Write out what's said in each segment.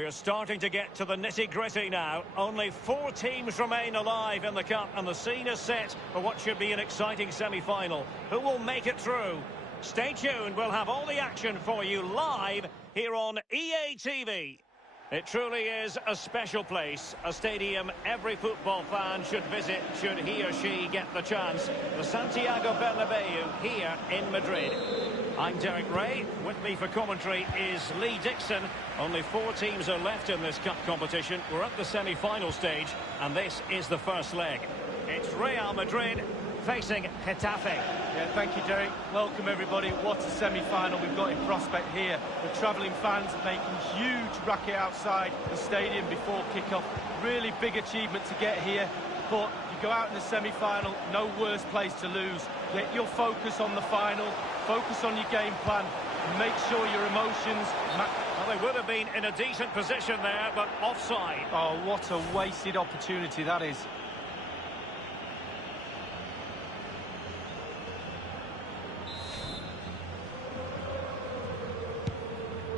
We're starting to get to the nitty-gritty now. Only 4 teams remain alive in the Cup, and the scene is set for what should be an exciting semi-final. Who will make it through? Stay tuned. We'll have all the action for you live here on EA TV. It truly is a special place, a stadium every football fan should visit should he or she get the chance. The Santiago Bernabeu here in Madrid. I'm Derek Ray. With me for commentary is Lee Dixon. Only 4 teams are left in this cup competition. We're at the semi-final stage, and this is the first leg. It's Real Madrid facing Getafe. Yeah, thank you, Derek. Welcome, everybody. What a semi-final we've got in prospect here. The travelling fans are making huge racket outside the stadium before kick-off. Really big achievement to get here, but you go out in the semi-final, no worse place to lose. Get your focus on the final, focus on your game plan, and make sure your emotions... Well, they would have been in a decent position there, but offside. Oh, what a wasted opportunity that is.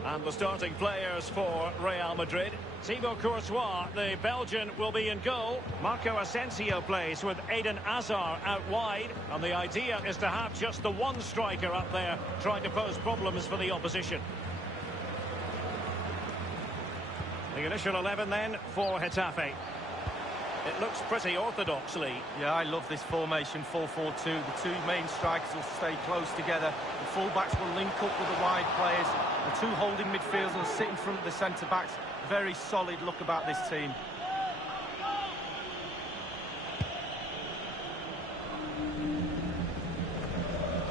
And the starting players for Real Madrid. Thibaut Courtois, the Belgian, will be in goal. Marco Asensio plays with Eden Hazard out wide. And the idea is to have just the one striker up there trying to pose problems for the opposition. The initial 11 then for Getafe. It looks pretty orthodox, Lee. Yeah, I love this formation, 4-4-2. The 2 main strikers will stay close together. The full-backs will link up with the wide players. The 2 holding midfielders will sit in front of the centre-backs. Very solid look about this team.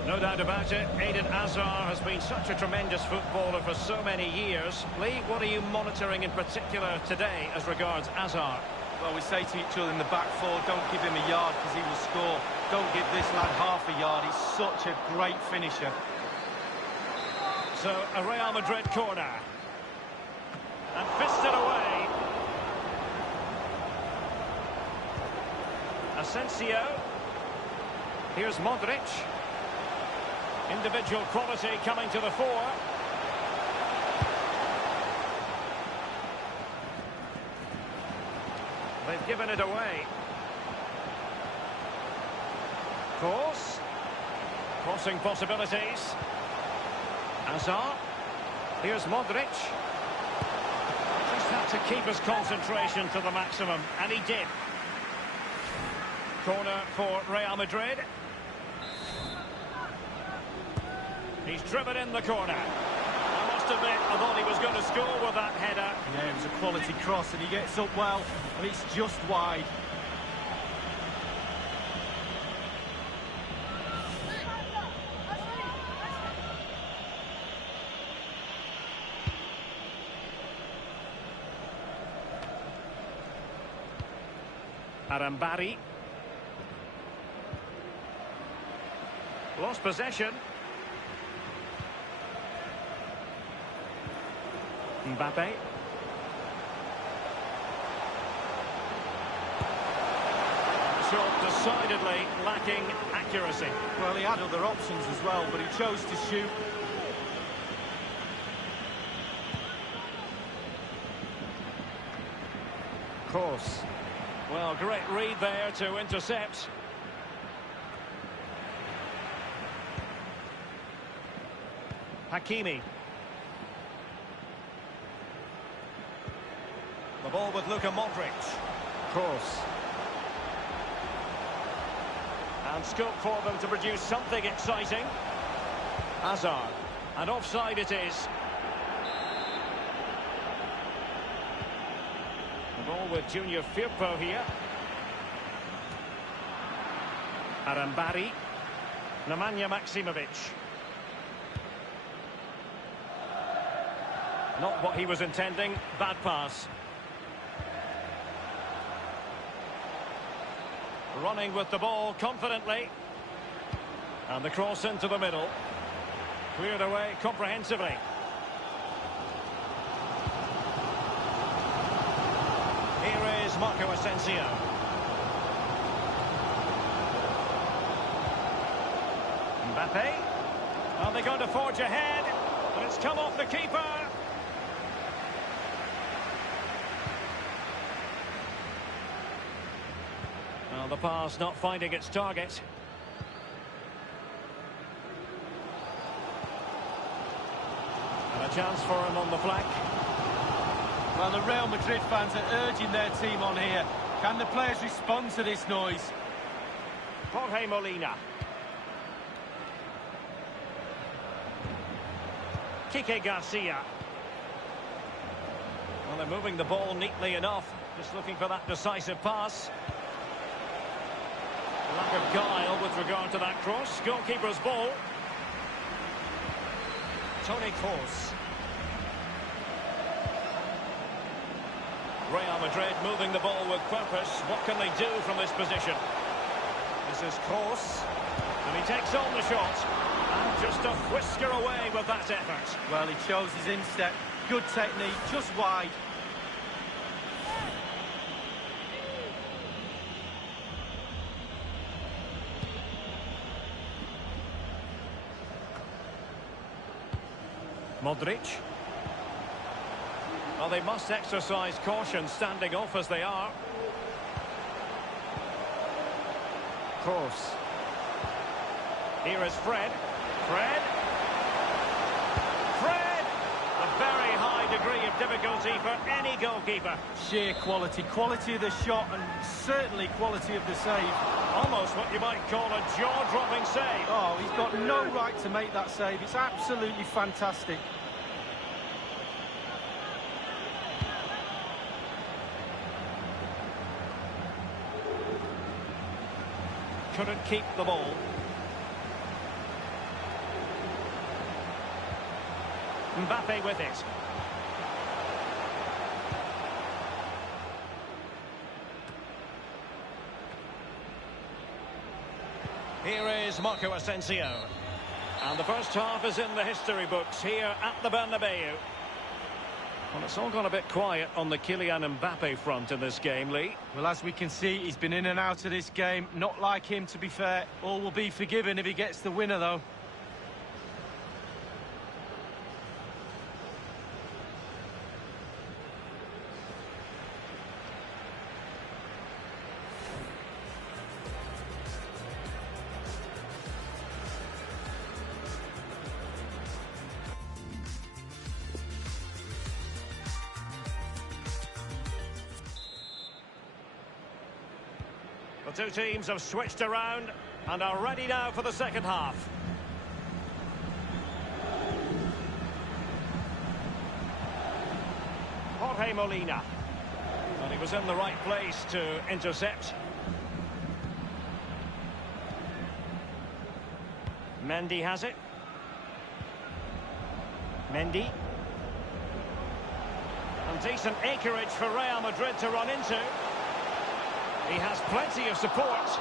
No doubt about it, Eden Hazard has been such a tremendous footballer for so many years. Lee, what are you monitoring in particular today as regards Hazard? Well, we say to each other in the back four, don't give him a yard because he will score. Don't give this lad half a yard. He's such a great finisher. So, a Real Madrid corner. And fisted away. Asensio. Here's Modric. Individual quality coming to the fore. They've given it away. Cross. Crossing possibilities. Hazard. Here's Modric. Just had to keep his concentration to the maximum, and he did. Corner for Real Madrid. He's driven in the corner. I must admit, I thought he was going to score with that header. Yeah, it was a quality cross, and he gets up well, and it's just wide. Arambari. Lost possession. Mbappe. Shot decidedly lacking accuracy. Well, he had other options as well, but he chose to shoot. Course. Well, great read there to intercept. Hakimi. The ball with Luka Modric. Cross. And scope for them to produce something exciting. Hazard. And offside it is. The ball with Junior Firpo here. Arambari. Nemanja Maksimovic. Not what he was intending. Bad pass. Running with the ball confidently. And the cross into the middle. Cleared away comprehensively. Here is Marco Asensio. Mbappe. Are they going to forge ahead? But it's come off the keeper. The pass not finding its target. And a chance for him on the flank. Well, the Real Madrid fans are urging their team on here. Can the players respond to this noise? Jorge Molina. Kike Garcia. Well, they're moving the ball neatly enough. Just looking for that decisive pass. Lack of guile with regard to that cross. Goalkeeper's ball. Toni Kroos. Real Madrid moving the ball with purpose. What can they do from this position? This is Kroos. And he takes on the shot. And just a whisker away with that effort. Well, he chose his instep. Good technique, just wide. Modric. Well, they must exercise caution standing off as they are. Kroos. Here is Fred. Fred. A very high degree of difficulty for any goalkeeper. Sheer quality. Quality of the shot and certainly quality of the save. Almost what you might call a jaw-dropping save. Oh, he's got no right to make that save. It's absolutely fantastic. Couldn't keep the ball. Mbappe with it. Here is Marco Asensio. And the first half is in the history books here at the Bernabeu. Well, it's all gone a bit quiet on the Kylian Mbappe front in this game, Lee. Well, as we can see, he's been in and out of this game. Not like him, to be fair. All will be forgiven if he gets the winner, though. The two teams have switched around and are ready now for the second half. Jorge Molina. And he was in the right place to intercept. Mendy has it. Mendy. And decent acreage for Real Madrid to run into. He has plenty of support.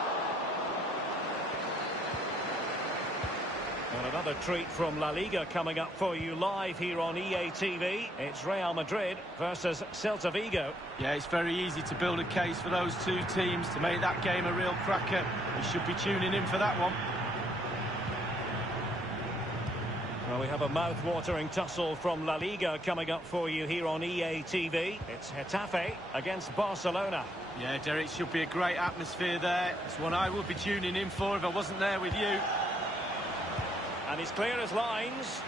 And another treat from La Liga coming up for you live here on EA TV. It's Real Madrid versus Celta Vigo. Yeah, it's very easy to build a case for those two teams to make that game a real cracker. You should be tuning in for that one. Well, we have a mouth-watering tussle from La Liga coming up for you here on EA TV. It's Getafe against Barcelona. Yeah, Derek, should be a great atmosphere there. It's one I would be tuning in for if I wasn't there with you. And he's clear as lines.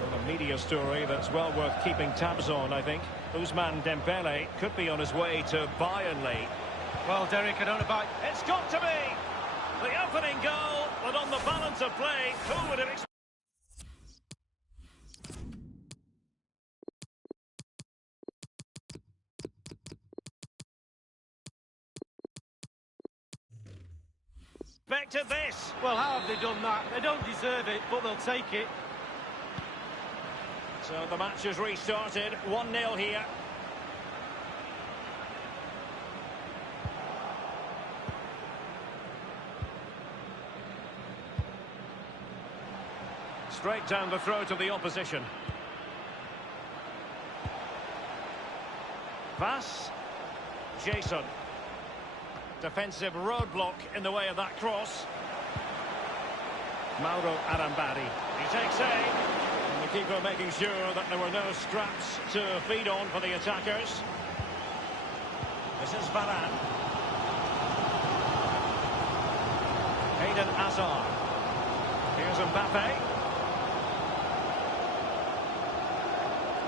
Well, a media story that's well worth keeping tabs on, I think. Ousmane Dembele could be on his way to Bayern, Lee. Well, Derek, I don't know about... It's got to be! The opening goal, but on the balance of play, who would have expected this? Well, how have they done that? They don't deserve it, but they'll take it. So the match has restarted, 1-0 here. Straight down the throat of the opposition. Pass. Jason. Defensive roadblock in the way of that cross. Mauro Arambari. He takes aim. And the Goalkeeper making sure that there were no scraps to feed on for the attackers. This is Varane. Eden Hazard. Here's Mbappe.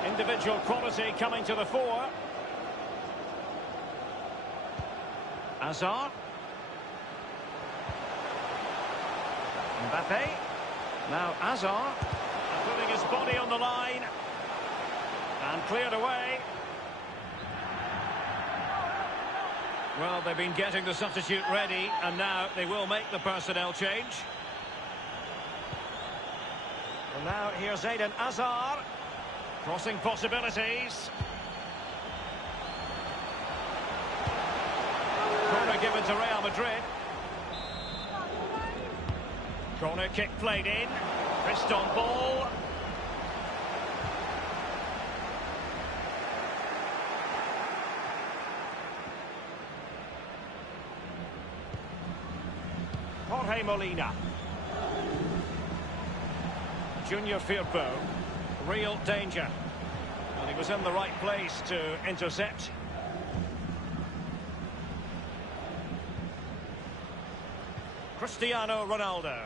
Individual quality coming to the fore. Hazard. Mbappe. Now Hazard. Putting his body on the line. And cleared away. Well, they've been getting the substitute ready, and now they will make the personnel change. And now here's Eden Hazard. Crossing possibilities. Corner given to Real Madrid. Corner kick played in. Wrist on ball. Jorge Molina. Junior Firpo. Real danger. And he was in the right place to intercept. Cristiano Ronaldo.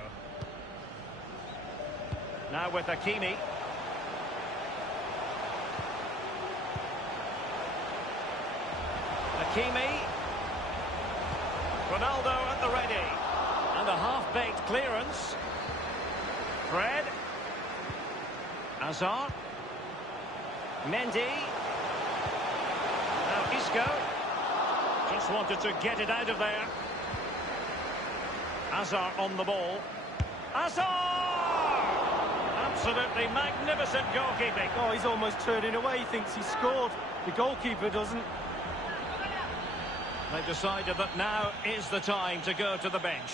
Now with Hakimi. Hakimi. Ronaldo at the ready. And a half-baked clearance. Fred. Hazard. Mendy. Now Isco. Just wanted to get it out of there. Hazard on the ball. Hazard! Absolutely magnificent goalkeeping. Oh, he's almost turning away. He thinks he scored. The goalkeeper doesn't. They've decided that now is the time to go to the bench.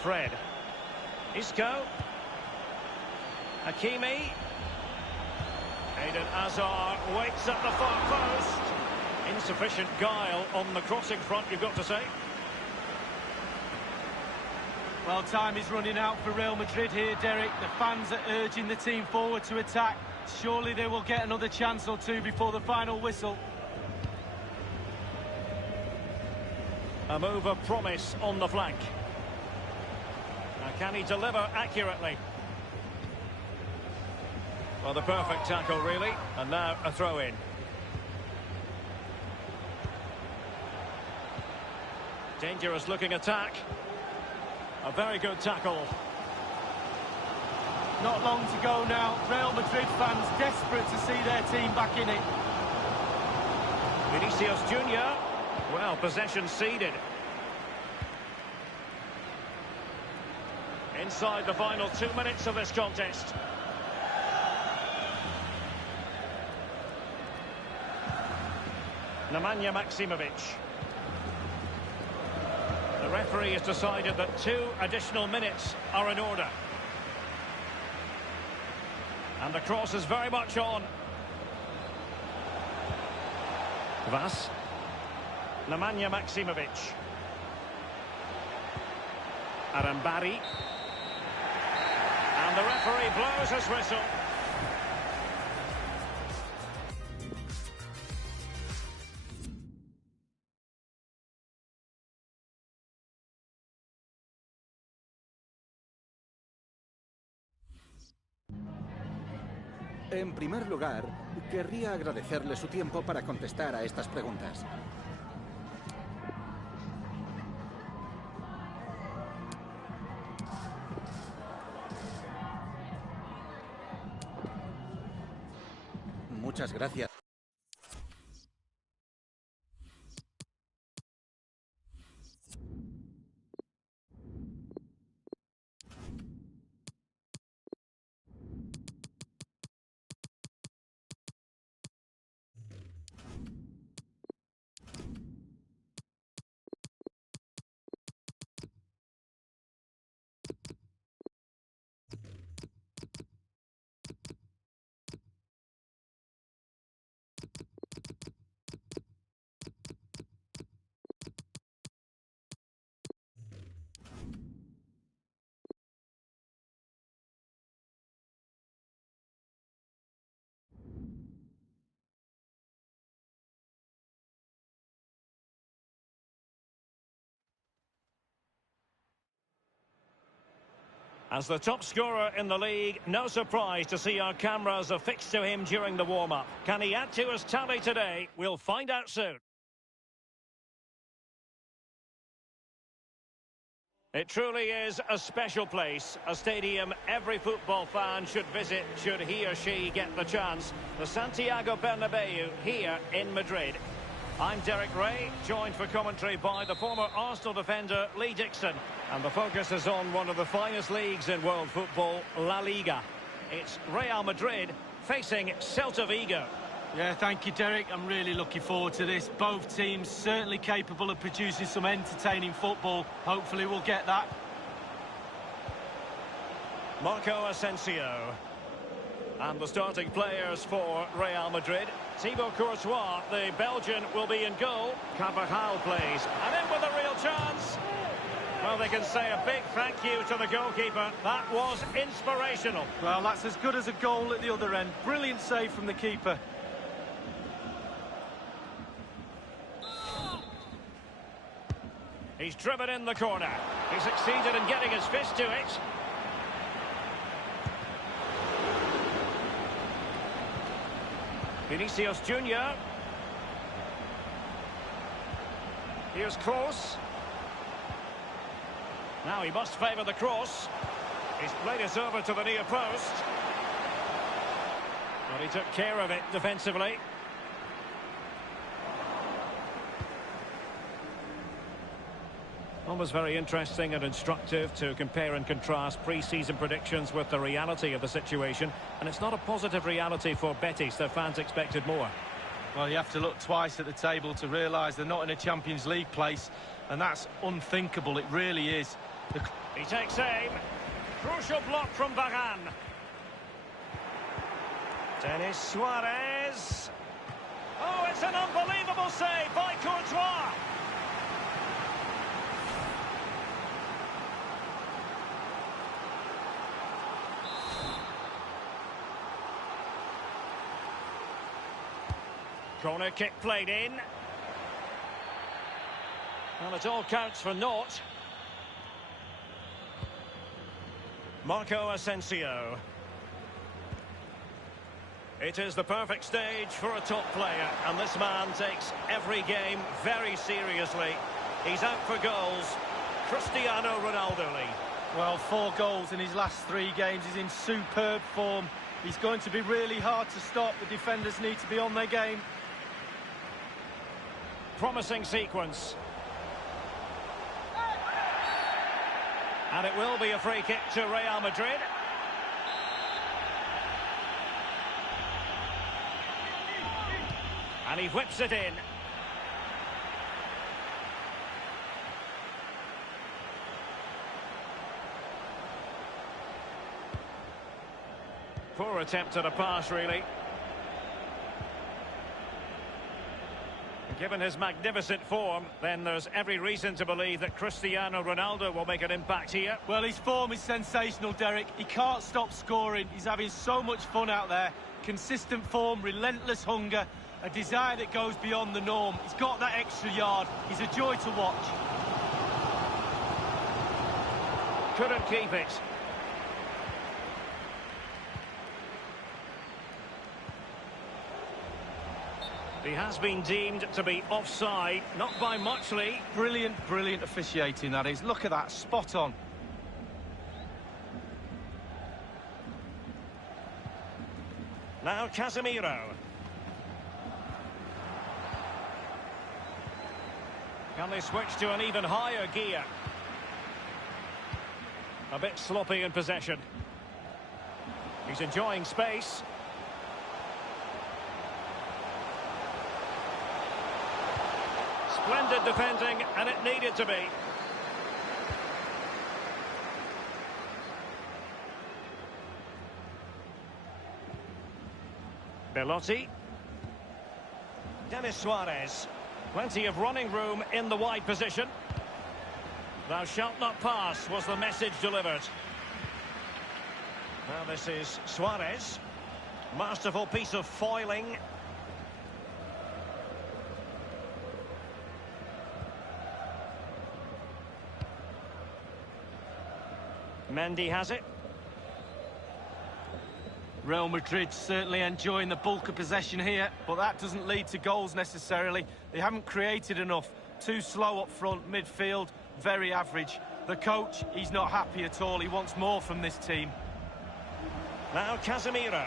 Fred. Isco. Hakimi. Eden Hazard waits at the far post. Insufficient guile on the crossing front, you've got to say. Well, time is running out for Real Madrid here, Derek. The fans are urging the team forward to attack. Surely they will get another chance or two before the final whistle. A move of promise on the flank. Now, can he deliver accurately? Well, the perfect tackle, really. And now a throw-in. Dangerous looking attack. A very good tackle. Not long to go now. Real Madrid fans desperate to see their team back in it. Vinicius Junior. Well, possession ceded. Inside the final 2 minutes of this contest. Nemanja Maksimovic. The referee has decided that 2 additional minutes are in order. And the cross is very much on. Vas. Nemanja Maksimovic. Arambari. And the referee blows his whistle. En primer lugar, querría agradecerle su tiempo para contestar a estas preguntas. Muchas gracias. As the top scorer in the league, no surprise to see our cameras affixed to him during the warm-up. Can he add to his tally today? We'll find out soon. It truly is a special place, a stadium every football fan should visit should he or she get the chance. The Santiago Bernabeu here in Madrid. I'm Derek Ray, joined for commentary by the former Arsenal defender Lee Dixon. And the focus is on one of the finest leagues in world football, La Liga. It's Real Madrid facing Celta Vigo. Yeah, thank you, Derek. I'm really looking forward to this. Both teams certainly capable of producing some entertaining football. Hopefully we'll get that. Marco Asensio. And the starting players for Real Madrid. Thibaut Courtois, the Belgian, will be in goal. Carvajal plays. And in with a real chance. Well, they can say a big thank you to the goalkeeper. That was inspirational. Well, that's as good as a goal at the other end. Brilliant save from the keeper. He's driven in the corner. He succeeded in getting his fist to it. Vinicius Junior. Here's Kroos. Now he must favour the cross. He's played it over to the near post. But he took care of it defensively. Almost very interesting and instructive to compare and contrast pre-season predictions with the reality of the situation. And it's not a positive reality for Betis. Their fans expected more. Well, you have to look twice at the table to realise they're not in a Champions League place. And that's unthinkable, it really is. He takes aim. Crucial block from Varane. Denis Suarez. Oh, it's an unbelievable save by Courtois. Corner kick played in. Well, it all counts for naught. Marco Asensio. It is the perfect stage for a top player, and this man takes every game very seriously. He's out for goals. Cristiano Ronaldo, Lee. Well, 4 goals in his last 3 games. He's in superb form. He's going to be really hard to stop. The defenders need to be on their game. Promising sequence. And it will be a free kick to Real Madrid. And he whips it in. Poor attempt at a pass, really. Given his magnificent form, then there's every reason to believe that Cristiano Ronaldo will make an impact here. Well, his form is sensational, Derek. He can't stop scoring. He's having so much fun out there. Consistent form, relentless hunger, a desire that goes beyond the norm. He's got that extra yard. He's a joy to watch. Couldn't keep it. He has been deemed to be offside, not by much, Lee. Brilliant, brilliant officiating, that is. Look at that, spot on. Now Casemiro. Can they switch to an even higher gear? A bit sloppy in possession. He's enjoying space. Splendid defending, and it needed to be. Belotti. Denis Suarez. Plenty of running room in the wide position. Thou shalt not pass was the message delivered. Now this is Suarez. Masterful piece of foiling. Mendy has it. Real Madrid certainly enjoying the bulk of possession here, but that doesn't lead to goals necessarily. They haven't created enough. Too slow up front, midfield, very average. The coach, he's not happy at all. He wants more from this team. Now Casemiro.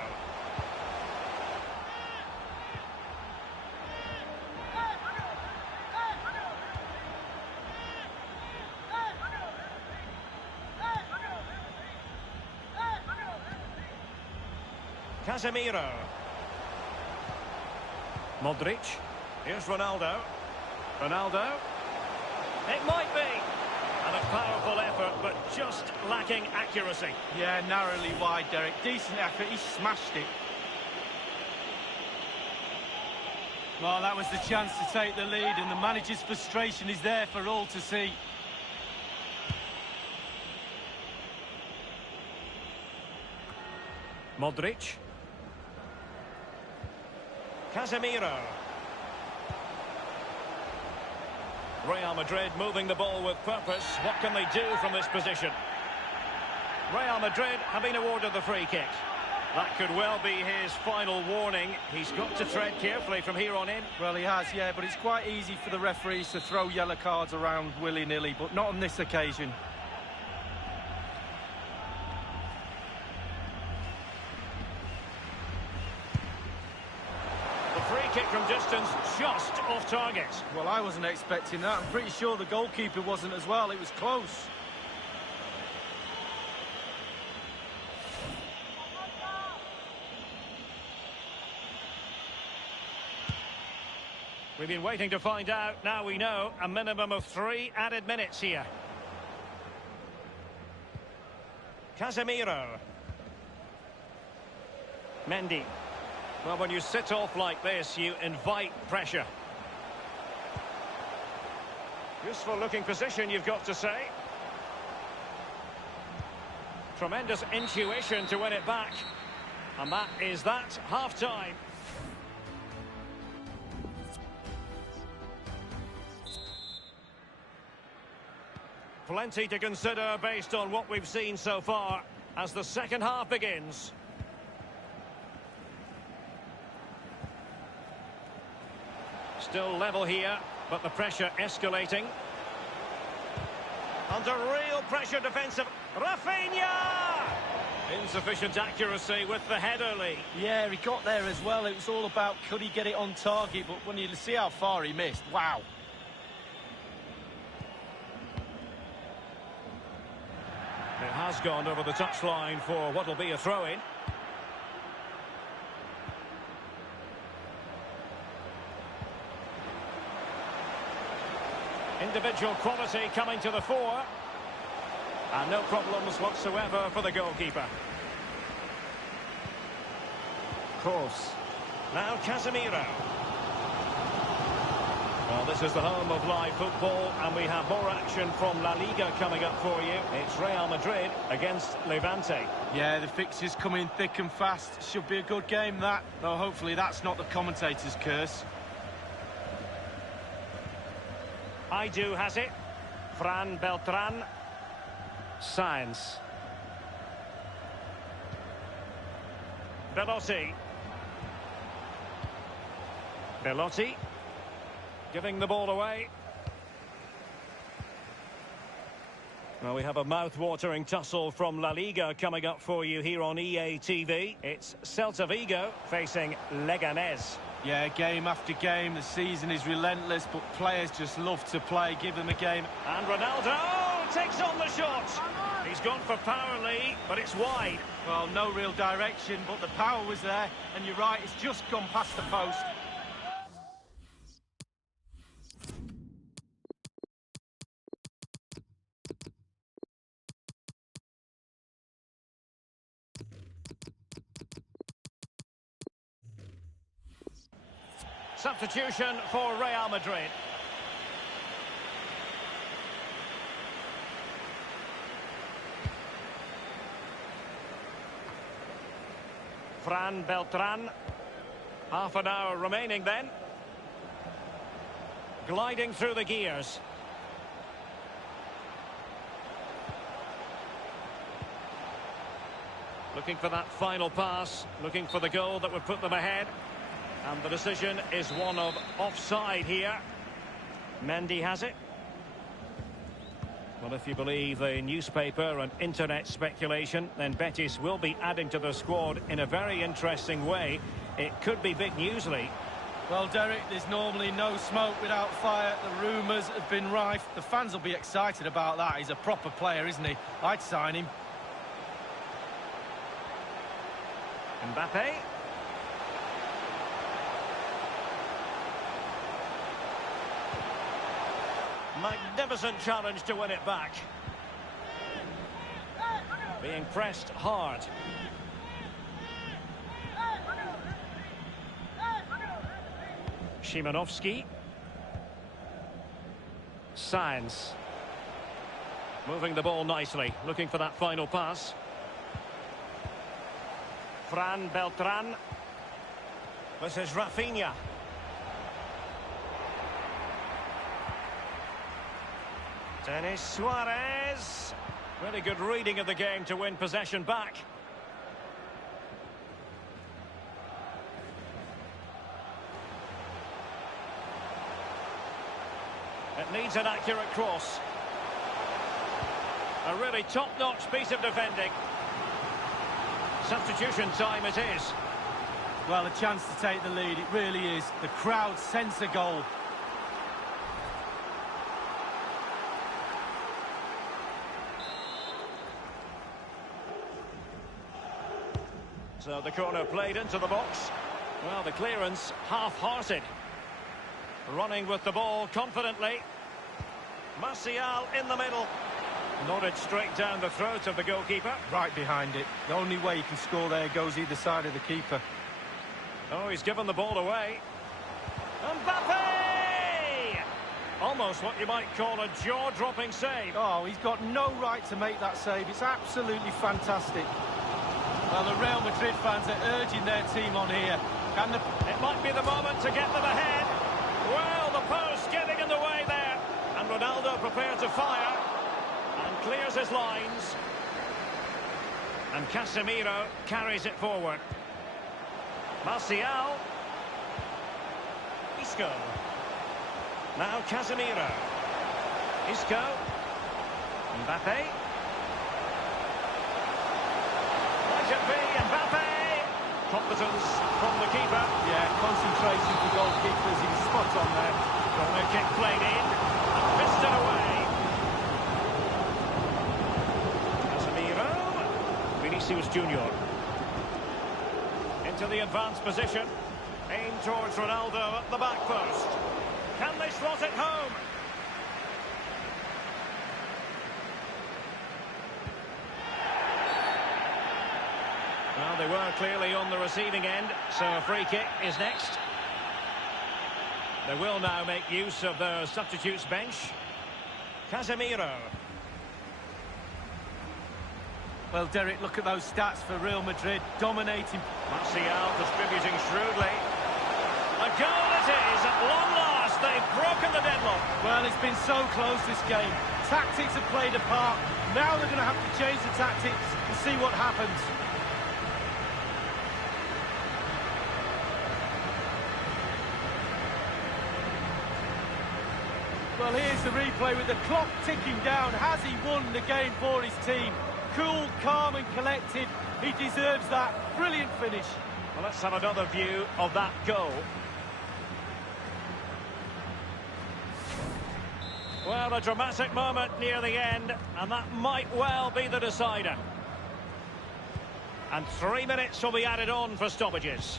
Casemiro. Modric. Here's Ronaldo. Ronaldo. It might be. And a powerful effort, but just lacking accuracy. Yeah, narrowly wide, Derek. Decent effort. He smashed it. Well, that was the chance to take the lead, and the manager's frustration is there for all to see. Modric. Casemiro. Real Madrid moving the ball with purpose. What can they do from this position? Real Madrid have been awarded the free kick. That could well be his final warning. He's got to tread carefully from here on in. Well, he has, yeah, but it's quite easy for the referees to throw yellow cards around willy-nilly, but not on this occasion. Free kick from distance, just off target. Well, I wasn't expecting that. I'm pretty sure the goalkeeper wasn't as well. It was close. We've been waiting to find out. Now we know. A minimum of 3 added minutes here. Casemiro. Mendy. Well, when you sit off like this, you invite pressure. Useful looking position, you've got to say. Tremendous intuition to win it back. And that is that, half-time. Plenty to consider based on what we've seen so far as the second half begins. Still level here, but the pressure escalating. Under real pressure defensive. Rafinha! Insufficient accuracy with the header, Lee. Yeah, he got there as well. It was all about could he get it on target, but when you see how far he missed, wow. It has gone over the touchline for what will be a throw-in. Individual quality coming to the fore. And no problems whatsoever for the goalkeeper. Kroos. Now Casemiro. Well, this is the home of live football, and we have more action from La Liga coming up for you. It's Real Madrid against Levante. Yeah, the fixtures come in thick and fast. Should be a good game, that. Though hopefully that's not the commentator's curse. Aidu has it. Fran Beltran. Sainz. Belotti. Belotti. Giving the ball away. Well, we have a mouth-watering tussle from La Liga coming up for you here on EA TV. It's Celta Vigo facing Leganés. Yeah, game after game, the season is relentless, but players just love to play. Give them a game. And Ronaldo takes on the shot. He's gone for power, Lee, but it's wide. Well, no real direction, but the power was there. And you're right, it's just gone past the post. Substitution for Real Madrid. Fran Beltran. Half an hour remaining then. Gliding through the gears. Looking for that final pass, looking for the goal that would put them ahead. And the decision is one of offside here. Mendy has it. Well, if you believe the newspaper and internet speculation, then Betis will be adding to the squad in a very interesting way. It could be big news, Lee. Well, Derek, there's normally no smoke without fire. The rumours have been rife. The fans will be excited about that. He's a proper player, isn't he? I'd sign him. Mbappe. Magnificent challenge to win it back. Being pressed hard. Szymanowski. Sainz. Moving the ball nicely, looking for that final pass. Fran Beltran. This is Rafinha. Denis Suarez. Really good reading of the game to win possession back. It needs an accurate cross. A really top-notch piece of defending. Substitution time it is. Well, a chance to take the lead, it really is. The crowd sense a goal. So the corner played into the box. Well, the clearance half-hearted. Running with the ball confidently. Martial in the middle. Nodded straight down the throat of the goalkeeper. Right behind it. The only way you can score there goes either side of the keeper. Oh, he's given the ball away. Mbappe! Almost what you might call a jaw-dropping save. Oh, he's got no right to make that save. It's absolutely fantastic. Well, the Real Madrid fans are urging their team on here. It might be the moment to get them ahead. Well, the post getting in the way there. And Ronaldo prepared to fire. And clears his lines. And Casemiro carries it forward. Martial. Isco. Now Casemiro. Isco. Mbappe. Might it be Mbappe? Competence from the keeper. Yeah, concentration for goalkeepers. He's spot on there. Corner kick played in. And fisted away. Casemiro. Vinicius Junior. Into the advanced position. Aim towards Ronaldo at the back post. Can they slot it home? Well, they were clearly on the receiving end, so a free kick is next. They will now make use of their substitutes bench. Casemiro. Well, Derek, look at those stats for Real Madrid, dominating. Martial distributing shrewdly. A goal it is, at long last, they've broken the deadlock. Well, it's been so close this game. Tactics have played a part. Now they're going to have to change the tactics and see what happens. Well, here's the replay with the clock ticking down. Has he won the game for his team? Cool, calm and collected. He deserves that. Brilliant finish. Well, let's have another view of that goal. Well, a dramatic moment near the end, and that might well be the decider. And 3 minutes will be added on for stoppages.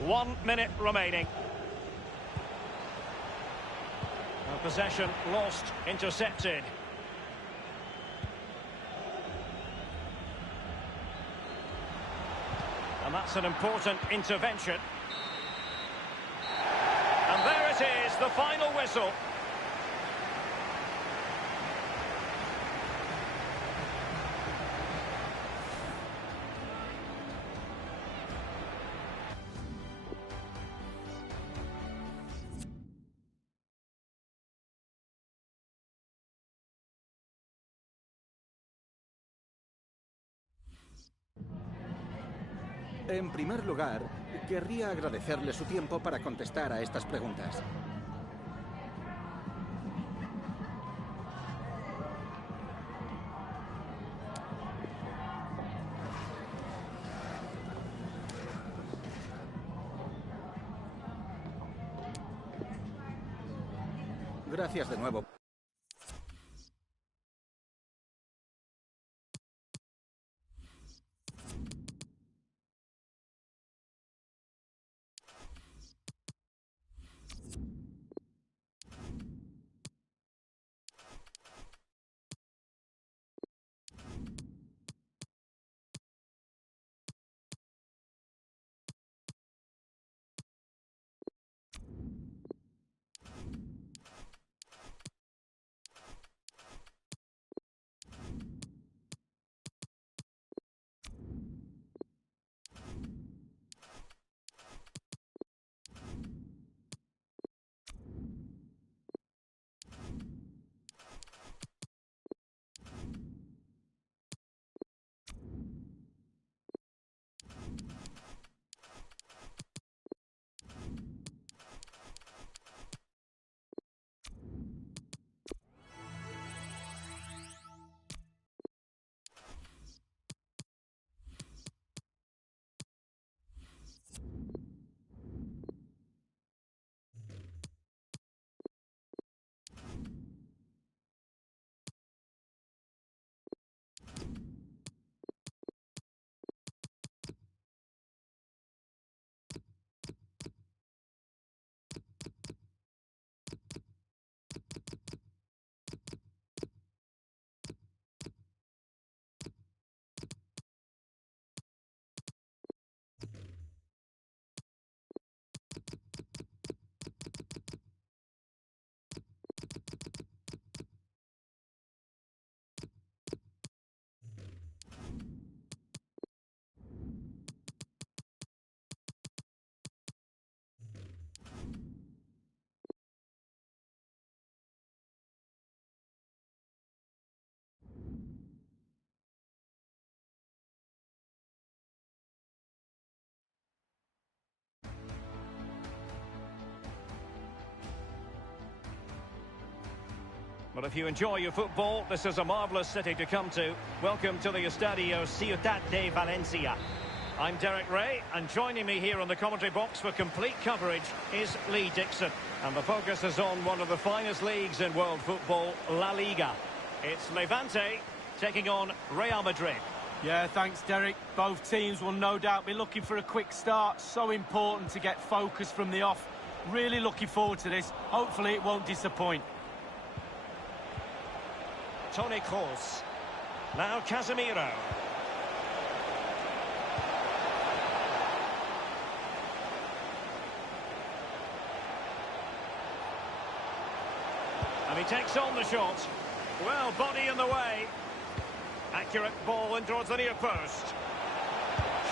1 minute remaining. Possession lost, intercepted. And that's an important intervention. And there it is, the final whistle. En primer lugar, querría agradecerle su tiempo para contestar a estas preguntas. Gracias de nuevo. Well, if you enjoy your football, this is a marvellous city to come to. Welcome to the Estadio Ciutat de Valencia. I'm Derek Ray, and joining me here on the commentary box for complete coverage is Lee Dixon. And the focus is on one of the finest leagues in world football, La Liga. It's Levante taking on Real Madrid. Yeah, thanks, Derek. Both teams will no doubt be looking for a quick start. So important to get focus from the off. Really looking forward to this. Hopefully it won't disappoint. Toni Kroos. Now Casemiro. And he takes on the shot. Well, body in the way. Accurate ball in towards the near post.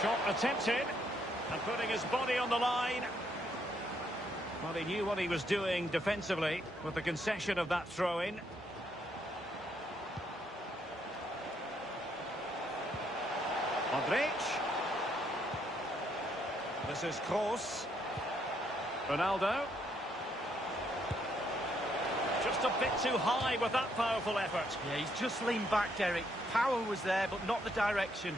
Shot attempted. And putting his body on the line. Well, he knew what he was doing defensively with the concession of that throw-in. Madrid. This is Kroos. Ronaldo. Just a bit too high with that powerful effort. Yeah, he's just leaned back, Derek. Power was there, but not the direction.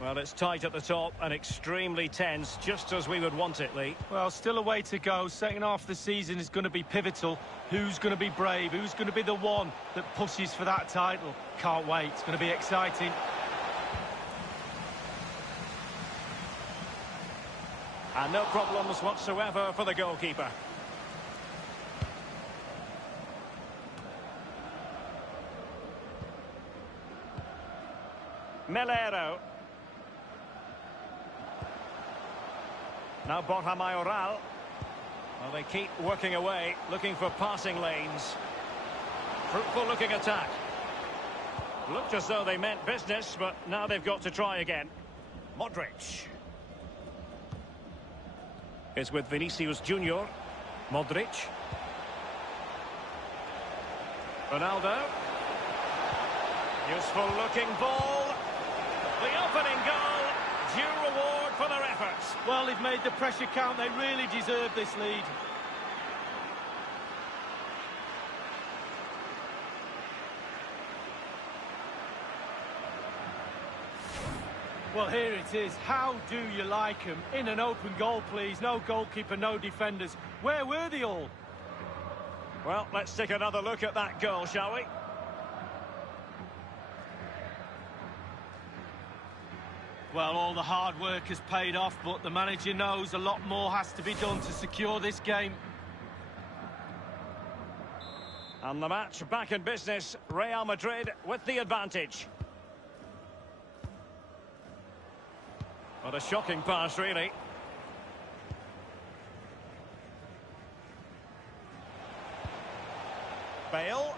Well, it's tight at the top and extremely tense, just as we would want it, Lee. Well, still a way to go. Second half of the season is going to be pivotal. Who's going to be brave? Who's going to be the one that pushes for that title? Can't wait. It's going to be exciting. And no problems whatsoever for the goalkeeper. Melero. Now Borja Mayoral. Well, they keep working away, looking for passing lanes. Fruitful looking attack. Looked as though they meant business, but now they've got to try again. Modric. Is with Vinicius Junior. Modric. Ronaldo. Useful looking ball. The opening goal. Due reward for their efforts. Well, they've made the pressure count. They really deserve this lead. Well, here it is. How do you like them? In an open goal, please. No goalkeeper, no defenders. Where were they all? Well, let's take another look at that goal, shall we? Well, all the hard work has paid off, but the manager knows a lot more has to be done to secure this game. And the match back in business. Real Madrid with the advantage. What a shocking pass, really. Bale.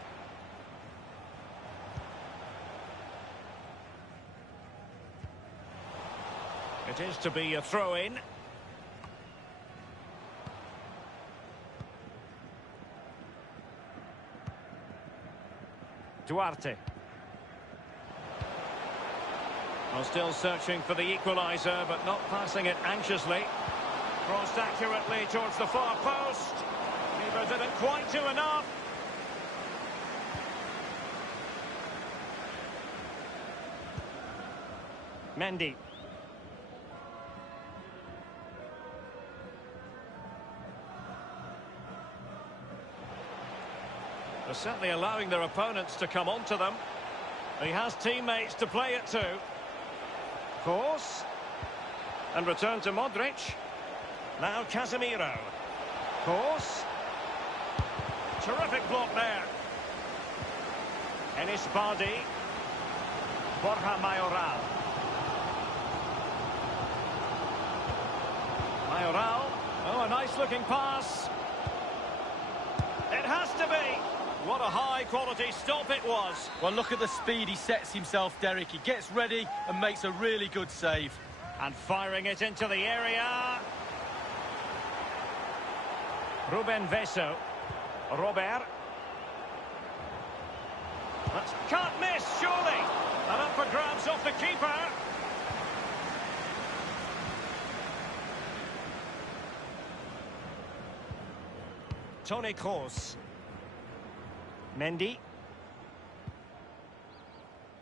It is to be a throw-in. Duarte. Well, still searching for the equaliser, but not passing it anxiously. Crossed accurately towards the far post. Neither didn't quite do enough. Mendy. They're certainly allowing their opponents to come onto them. He has teammates to play it to. Course. And return to Modric. Now Casemiro. Course. Terrific block there. Enis Bardi. Borja Mayoral. Mayoral. Oh, a nice looking pass. It has to be. What a high-quality stop it was. Well, look at the speed he sets himself, Derek. He gets ready and makes a really good save. And firing it into the area. Ruben Veso. Robert. That can't miss, surely. And up for grabs off the keeper. Toni Kroos. Mendy.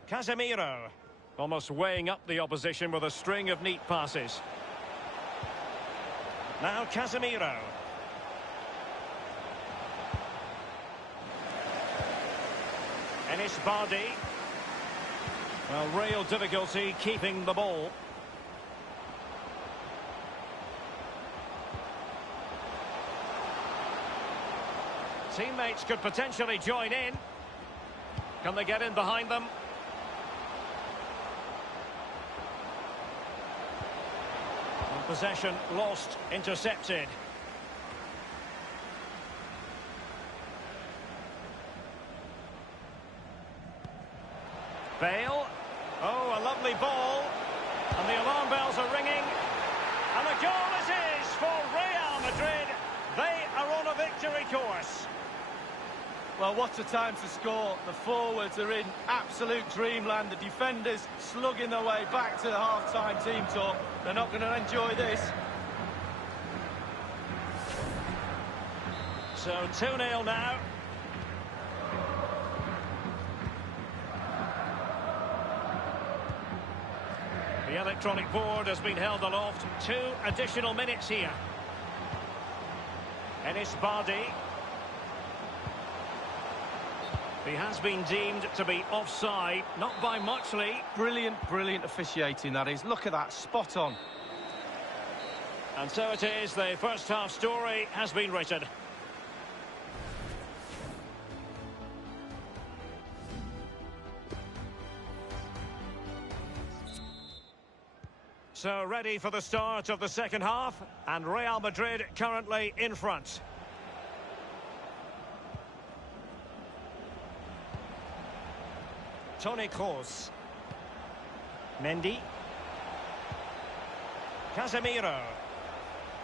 Casemiro. Almost weighing up the opposition with a string of neat passes. Now Casemiro. Enis Bardi. Well, real difficulty keeping the ball. Teammates could potentially join in. Can they get in behind them? And possession lost, intercepted. Bale. Oh, a lovely ball. And the alarm bells are ringing. And the goal it is for Real Madrid. They are on a victory course. Well, what a time to score. The forwards are in absolute dreamland. The defenders slugging their way back to the half-time team talk. They're not going to enjoy this. So 2-0 now. The electronic board has been held aloft. 2 additional minutes here. Enis Bardi. He has been deemed to be offside, not by much, Lee. Brilliant, brilliant officiating, that is. Look at that, spot on. And so it is, the first half story has been written. So ready for the start of the second half, and Real Madrid currently in front. Toni Kroos. Mendy. Casemiro.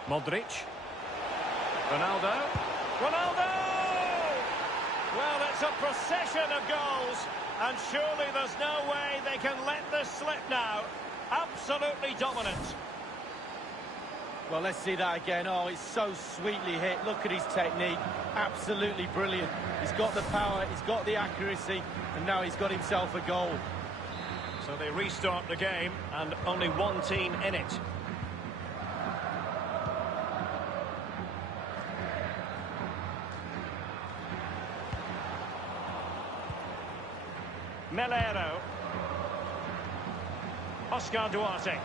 Modric. Ronaldo. Ronaldo! Well, it's a procession of goals, and surely there's no way they can let this slip now. Absolutely dominant. Well, let's see that again. Oh, it's so sweetly hit. Look at his technique. Absolutely brilliant. He's got the power, he's got the accuracy, and now he's got himself a goal. So they restart the game, and only one team in it. Melero. Oscar Duarte.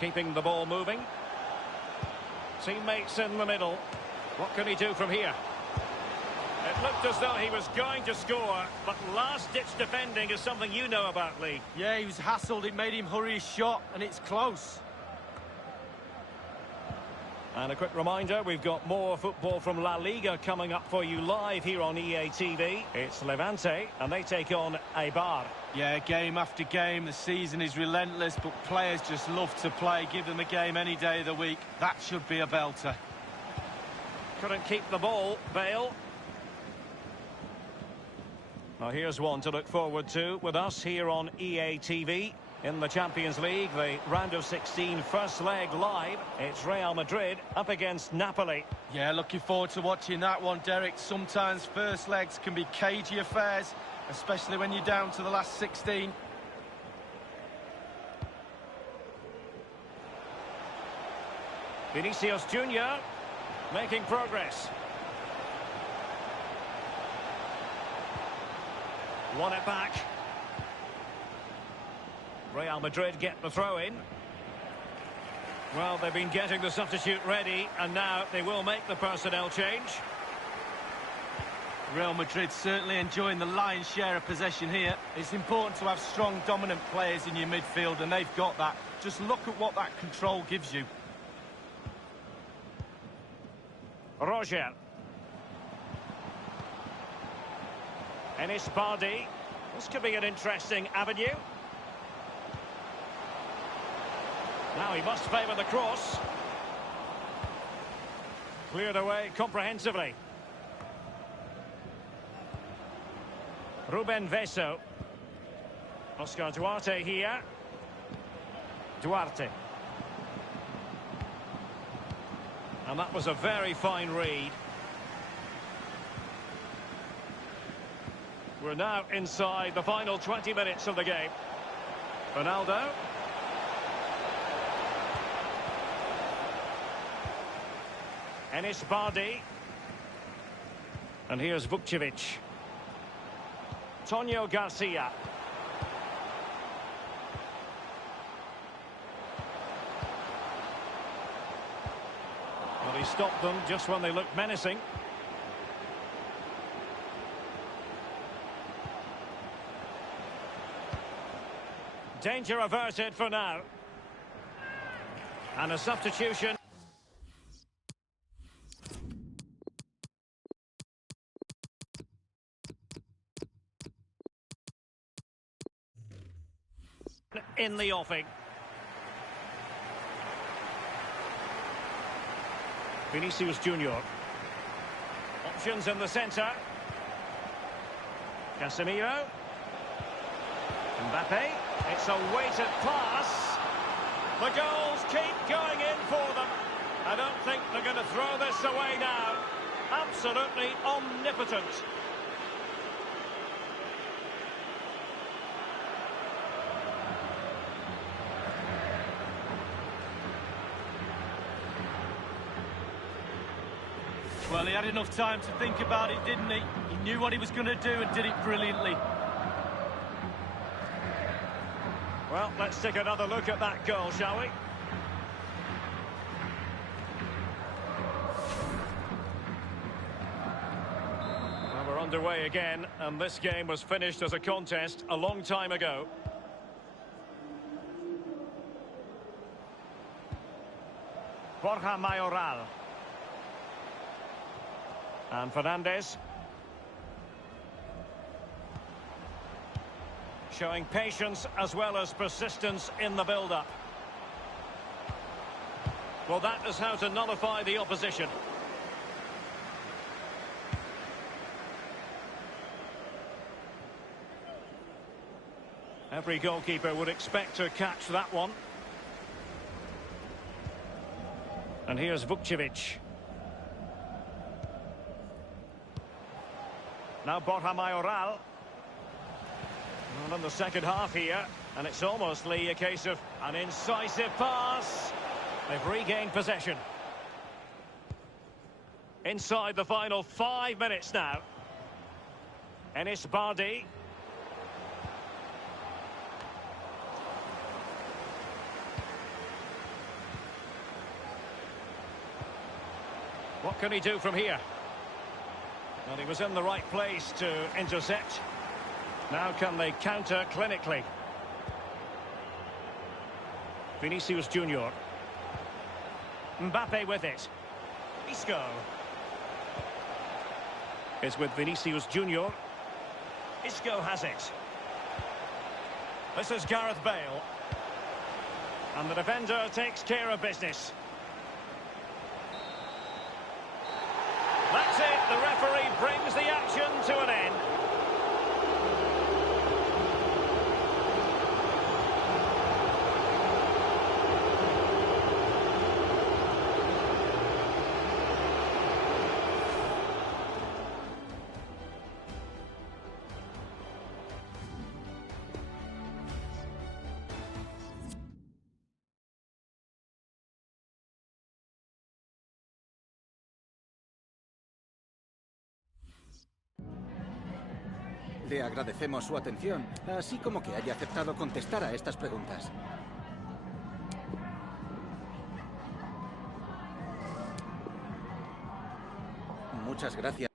Keeping the ball moving. Teammates in the middle. What can he do from here? It looked as though he was going to score, but last-ditch defending is something you know about, Lee. Yeah, he was hassled. It made him hurry his shot, and it's close. And a quick reminder, we've got more football from La Liga coming up for you live here on EA TV. It's Levante, and they take on Eibar. Yeah, game after game, the season is relentless, but players just love to play. Give them a game any day of the week. That should be a belter. Couldn't keep the ball, Bale. Now here's one to look forward to with us here on EA TV. In the Champions League, the round of 16 first leg live. It's Real Madrid up against Napoli. Yeah, looking forward to watching that one, Derek. Sometimes first legs can be cagey affairs, especially when you're down to the last 16. Vinicius Junior making progress. Won it back. Real Madrid get the throw in. Well, they've been getting the substitute ready, and now they will make the personnel change. Real Madrid certainly enjoying the lion's share of possession here. It's important to have strong, dominant players in your midfield, and they've got that. Just look at what that control gives you. Roger. Enis Bardi. This could be an interesting avenue. Now he must favour the cross. Cleared away comprehensively. Ruben Veso. Oscar Duarte here. Duarte. And that was a very fine read. We're now inside the final 20 minutes of the game. Ronaldo. Enis Bardi. And here's Vukcevic. Tonio Garcia. Well, he stopped them just when they looked menacing. Danger averted for now. And a substitution. In the offing. Vinicius Junior. Options in the centre. Casemiro. Mbappe. It's a weighted pass. The goals keep going in for them. I don't think they're going to throw this away now. Absolutely omnipotent. Well, he had enough time to think about it, didn't he? He knew what he was going to do and did it brilliantly. Well, let's take another look at that goal, shall we? Well, we're underway again, and this game was finished as a contest a long time ago. Borja Mayoral. And Fernandes. Showing patience as well as persistence in the build-up. Well, that is how to nullify the opposition. Every goalkeeper would expect to catch that one. And here's Vukcevic. Now Borja Mayoral. Well, in the second half here, and it's almost, Lee, a case of an incisive pass. They've regained possession. Inside the final 5 minutes now. Enis Bardi. What can he do from here? Well, he was in the right place to intercept. Now can they counter clinically? Vinicius Junior. Mbappe with it. Isco. Is with Vinicius Junior. Isco has it. This is Gareth Bale. And the defender takes care of business. That's it. The referee brings the action to an end. Le agradecemos su atención, así como que haya aceptado contestar a estas preguntas. Muchas gracias.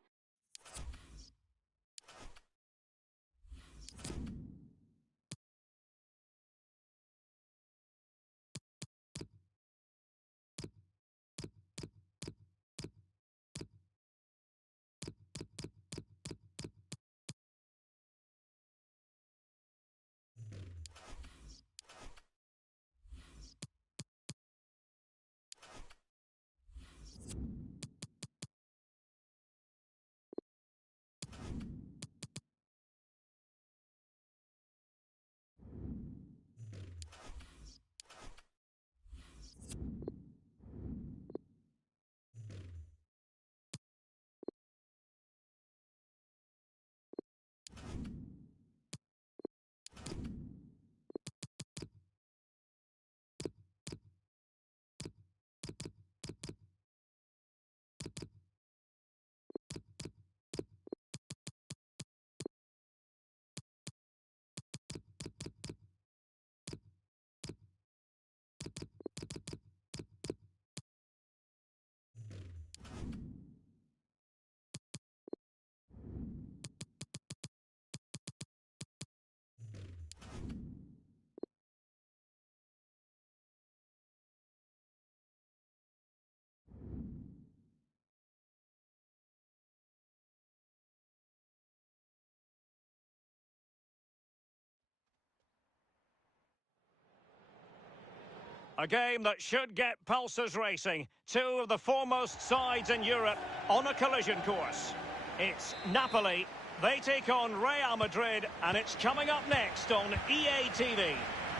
A game that should get pulses racing. Two of the foremost sides in Europe on a collision course. It's Napoli. They take on Real Madrid, and it's coming up next on EA TV.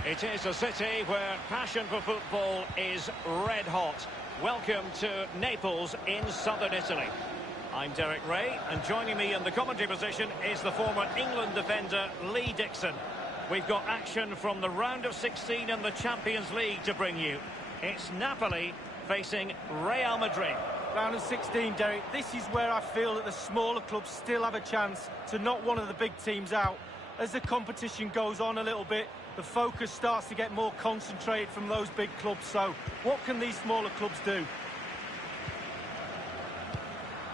It is a city where passion for football is red hot. Welcome to Naples in southern Italy. I'm Derek Ray, and joining me in the commentary position is the former England defender Lee Dixon. We've got action from the round of 16 in the Champions League to bring you. It's Napoli facing Real Madrid. Round of 16, Derek. This is where I feel that the smaller clubs still have a chance to knock one of the big teams out. As the competition goes on a little bit, the focus starts to get more concentrated from those big clubs. So, what can these smaller clubs do?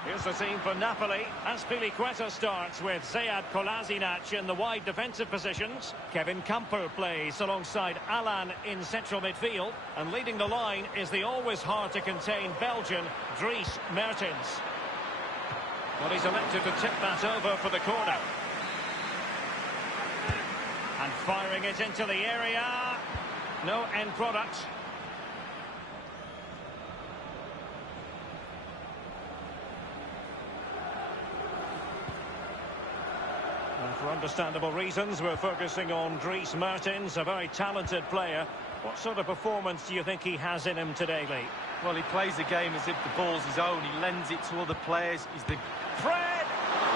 Here's the team for Napoli. Azpilicueta starts with Sead Kolasinac in the wide defensive positions. Kevin Camper plays alongside Alan in central midfield. And leading the line is the always hard-to-contain Belgian Dries Mertens. Well, he's elected to tip that over for the corner. And firing it into the area. No end product. For understandable reasons, we're focusing on Dries Mertens, a very talented player. What sort of performance do you think he has in him today, Lee? Well, he plays the game as if the ball's his own. He lends it to other players. He's the... Fred!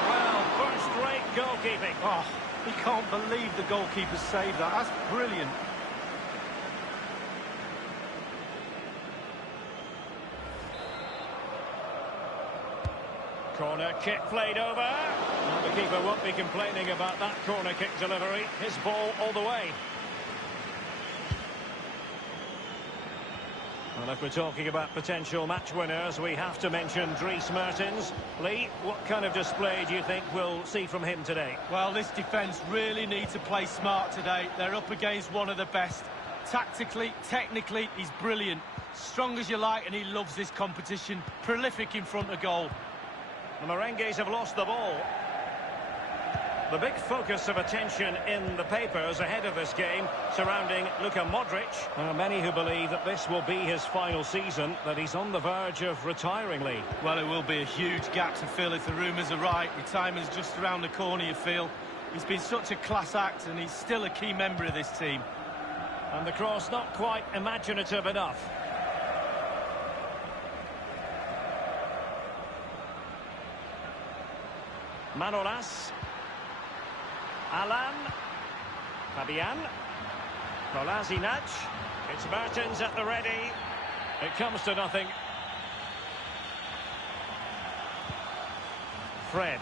Well, first-rate goalkeeping. Oh, he can't believe the goalkeeper saved that. That's brilliant. Corner kick played over. And the keeper won't be complaining about that corner kick delivery. His ball all the way. Well, if we're talking about potential match winners, we have to mention Dries Mertens. Lee, what kind of display do you think we'll see from him today? Well, this defence really need to play smart today. They're up against one of the best. Tactically, technically, he's brilliant. Strong as you like, and he loves this competition. Prolific in front of goal. The Merengues have lost the ball. The big focus of attention in the papers ahead of this game surrounding Luka Modric. There are many who believe that this will be his final season, that he's on the verge of retiring, Lee. Well, it will be a huge gap to fill if the rumours are right. Retirement's just around the corner, you feel. He's been such a class act, and he's still a key member of this team. And the cross not quite imaginative enough. Manolas. Alan. Fabian. Kolasinac. It's Mertens at the ready. It comes to nothing. Fred.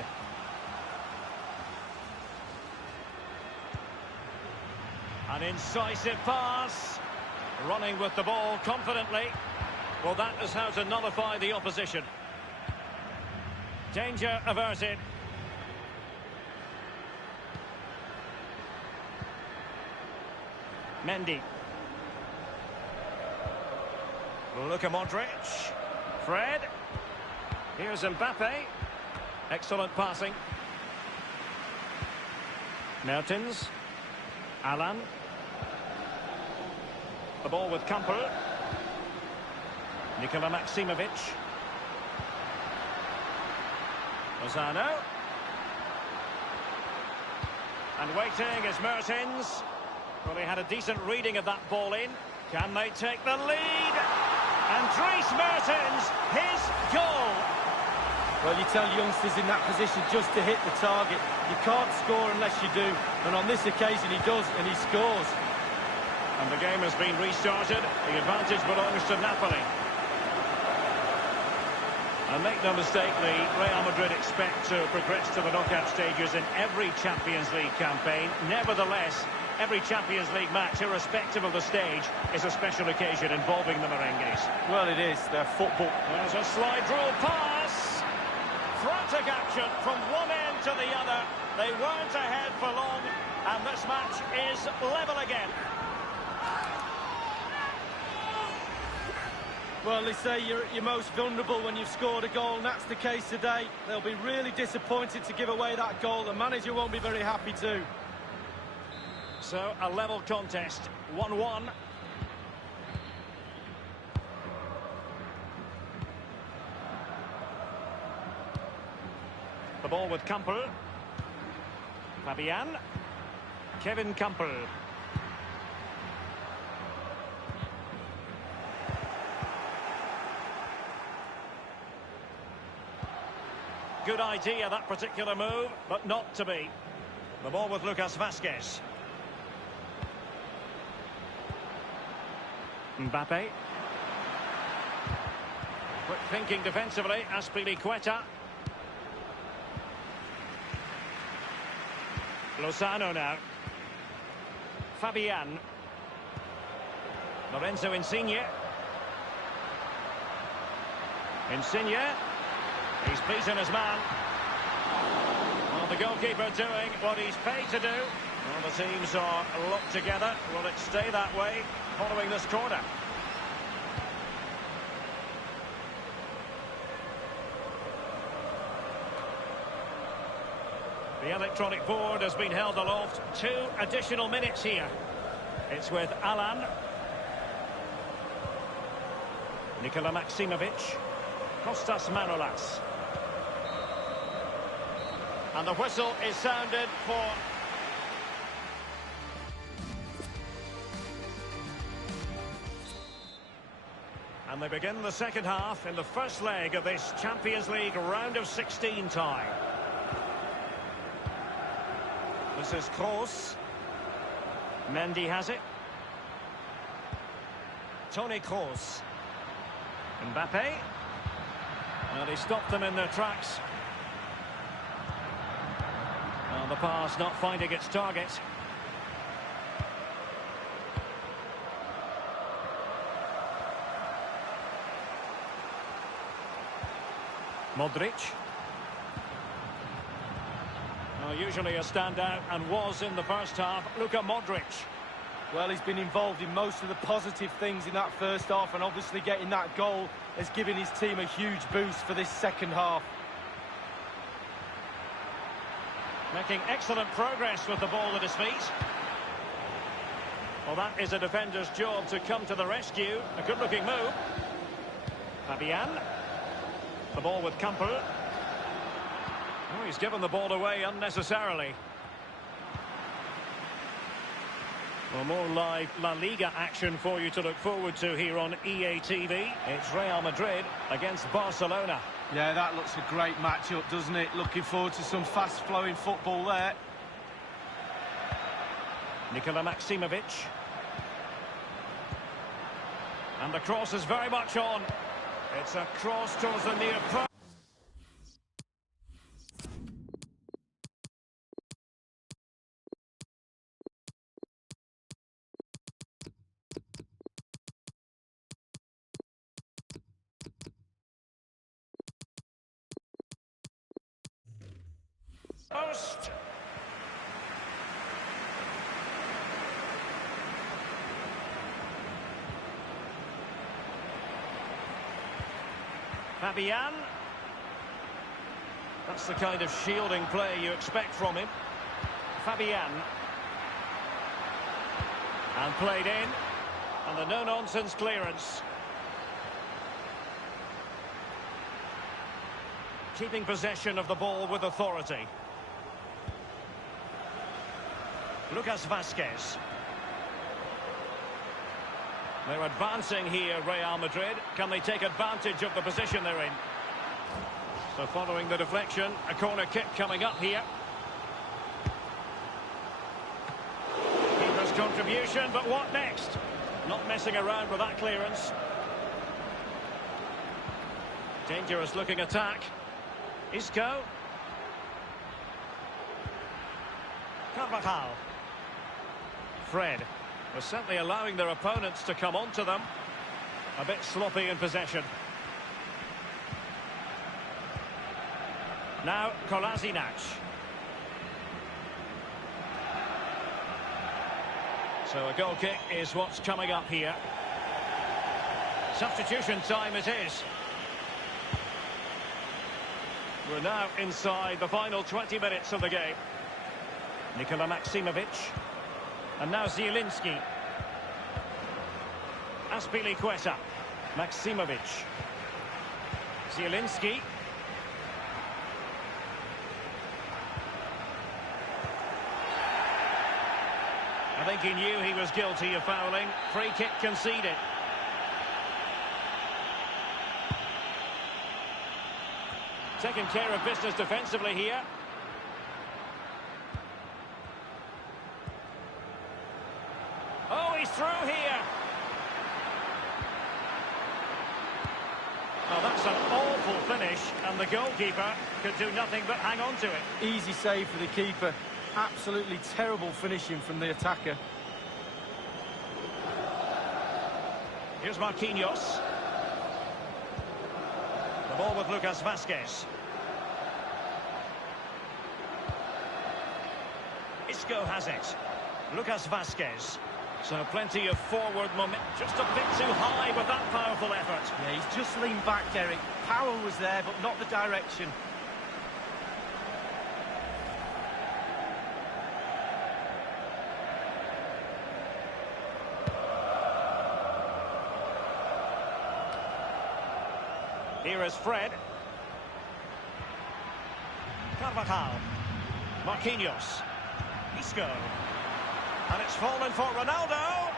An incisive pass. Running with the ball confidently. Well, that is how to nullify the opposition. Danger averted. Mendy. Luka Modric. Fred. Here's Mbappe. Excellent passing. Mertens. Alan. The ball with Kamper. Nikola Maximovic. Lozano. And waiting is Mertens. Well, he had a decent reading of that ball in. Can they take the lead? And Dries Mertens, his goal. Well, you tell youngsters in that position just to hit the target. You can't score unless you do. And on this occasion, he does, and he scores. And the game has been restarted. The advantage belongs to Napoli. And make no mistake, Real Madrid expect to progress to the knockout stages in every Champions League campaign. Nevertheless, every Champions League match, irrespective of the stage, is a special occasion involving the Merengues. Well, it is. They're football. There's a slide rule pass. Frantic action from one end to the other. They weren't ahead for long, and this match is level again. Well, they say you're at your most vulnerable when you've scored a goal, and that's the case today. They'll be really disappointed to give away that goal. The manager won't be very happy too. So, a level contest, 1-1. The ball with Kamper. Fabian. Kevin Kamper. Good idea, that particular move, but not to be. The ball with Lucas Vazquez. Mbappe. Quick thinking defensively, Azpilicueta. Lozano now. Fabian. Lorenzo Insigne. Insigne. He's beaten his man. Well, the goalkeeper doing what he's paid to do. Well, the teams are locked together. Will it stay that way following this corner? The electronic board has been held aloft. 2 additional minutes here. It's with Alan. Nikola Maximovic. Kostas Manolas. And the whistle is sounded for... And they begin the second half in the first leg of this Champions League round of 16 tie. This is Kroos. Mendy has it. Toni Kroos. Mbappe. Well, he stopped them in their tracks. Well, the pass not finding its target. Modric. Well, usually a standout and was in the first half. Luka Modric. Well, he's been involved in most of the positive things in that first half, and obviously getting that goal has given his team a huge boost for this second half. Making excellent progress with the ball at his feet. Well, that is a defender's job to come to the rescue. A good-looking move. Fabian. The ball with Campbell. Oh, he's given the ball away unnecessarily. Well, more live La Liga action for you to look forward to here on EA TV. It's Real Madrid against Barcelona. Yeah, that looks a great matchup, doesn't it? Looking forward to some fast-flowing football there. Nikola Maximovic. And the cross is very much on. It's a cross towards the near post. Post. Fabian. That's the kind of shielding play you expect from him. Fabian. And played in. And the no-nonsense clearance. Keeping possession of the ball with authority. Lucas Vazquez. They're advancing here, Real Madrid. Can they take advantage of the position they're in? So following the deflection, a corner kick coming up here. Keeper's contribution, but what next? Not messing around with that clearance. Dangerous looking attack. Isco. Carvajal. Fred. They're certainly allowing their opponents to come onto them. A bit sloppy in possession. Now Kolasinac. So a goal kick is what's coming up here. Substitution time it is. We're now inside the final 20 minutes of the game. Nikola Maximovic. And now Zielinski. Azpilicueta. Maximovic. Zielinski. I think he knew he was guilty of fouling. Free kick conceded. Taking care of business defensively here. Oh, he's through here. Well, that's an awful finish, and the goalkeeper could do nothing but hang on to it. Easy save for the keeper. Absolutely terrible finishing from the attacker. Here's Marquinhos. The ball with Lucas Vazquez. Isco has it. Lucas Vazquez. So plenty of forward momentum. Just a bit too high with that powerful effort. Yeah, he's just leaned back, Derek. Power was there, but not the direction. Here is Fred. Carvajal. Marquinhos. Isco. And it's fallen for Ronaldo.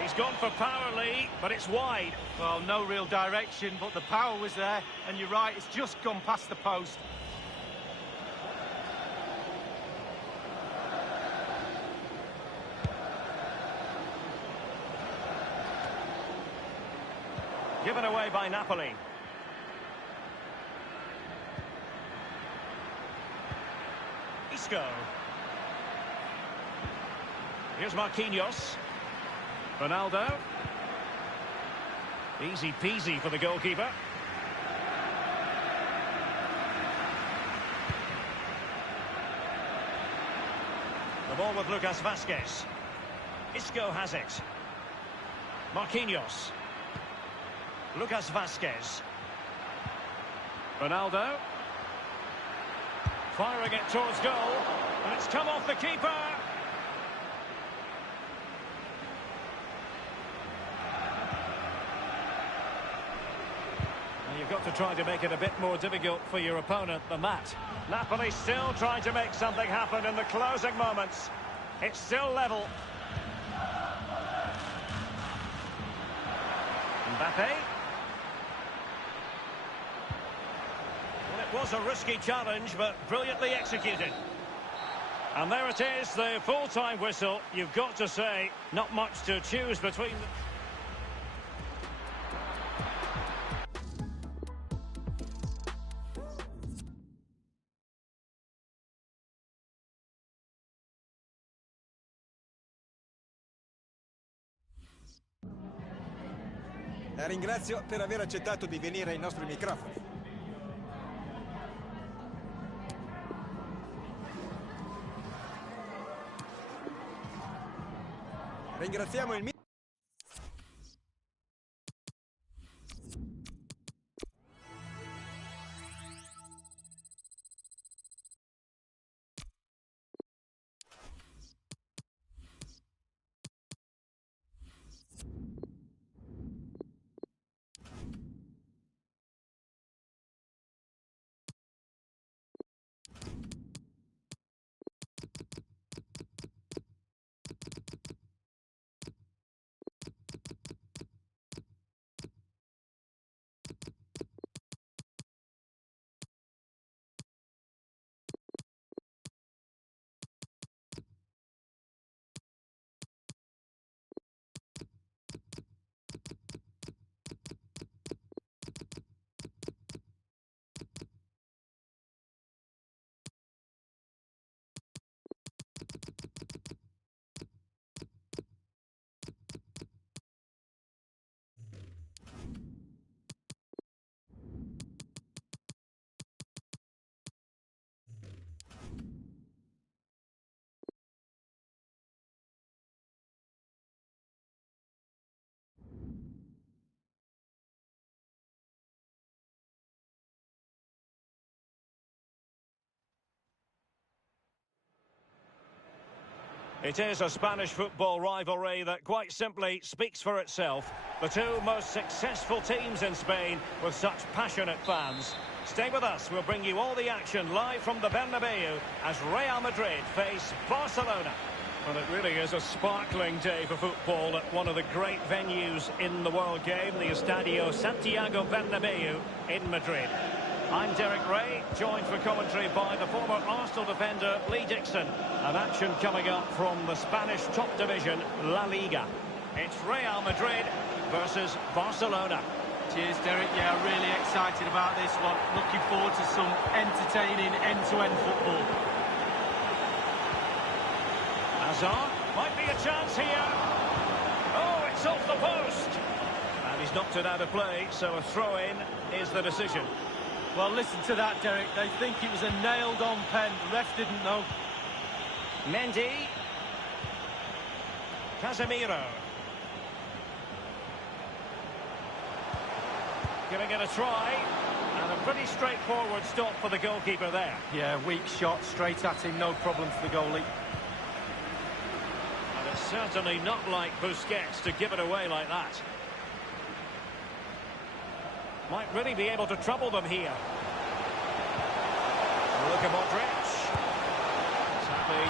He's gone for power, Lee, but it's wide. Well, no real direction, but the power was there. And you're right, it's just gone past the post. Given away by Napoli. Isco. Here's Marquinhos. Ronaldo. Easy peasy for the goalkeeper. The ball with Lucas Vazquez. Isco has it. Marquinhos. Lucas Vazquez. Ronaldo. Firing it towards goal. And it's come off the keeper. And you've got to try to make it a bit more difficult for your opponent than that. Napoli still trying to make something happen in the closing moments. It's still level. Mbappe. Well, it was a risky challenge, but brilliantly executed. And there it is, the full-time whistle. You've got to say, not much to choose between them. La ringrazio per aver accettato di venire ai nostri microfoni. Ringraziamo il It is a Spanish football rivalry that quite simply speaks for itself. The two most successful teams in Spain with such passionate fans. Stay with us, we'll bring you all the action live from the Bernabeu as Real Madrid face Barcelona. Well, it really is a sparkling day for football at one of the great venues in the world game, the Estadio Santiago Bernabeu in Madrid. I'm Derek Ray, joined for commentary by the former Arsenal defender Lee Dixon. And action coming up from the Spanish top division, La Liga. It's Real Madrid versus Barcelona. Cheers, Derek. Yeah, really excited about this one. Looking forward to some entertaining end-to-end football. Hazard, might be a chance here. Oh, it's off the post. And he's knocked it out of play, so a throw-in is the decision. Well, listen to that, Derek. They think it was a nailed-on pen. The ref didn't know. Mendy. Casemiro. Giving it a try. And a pretty straightforward stop for the goalkeeper there. Yeah, weak shot, straight at him, no problem for the goalie. And it's certainly not like Busquets to give it away like that. Might really be able to trouble them here. Look at Madrid.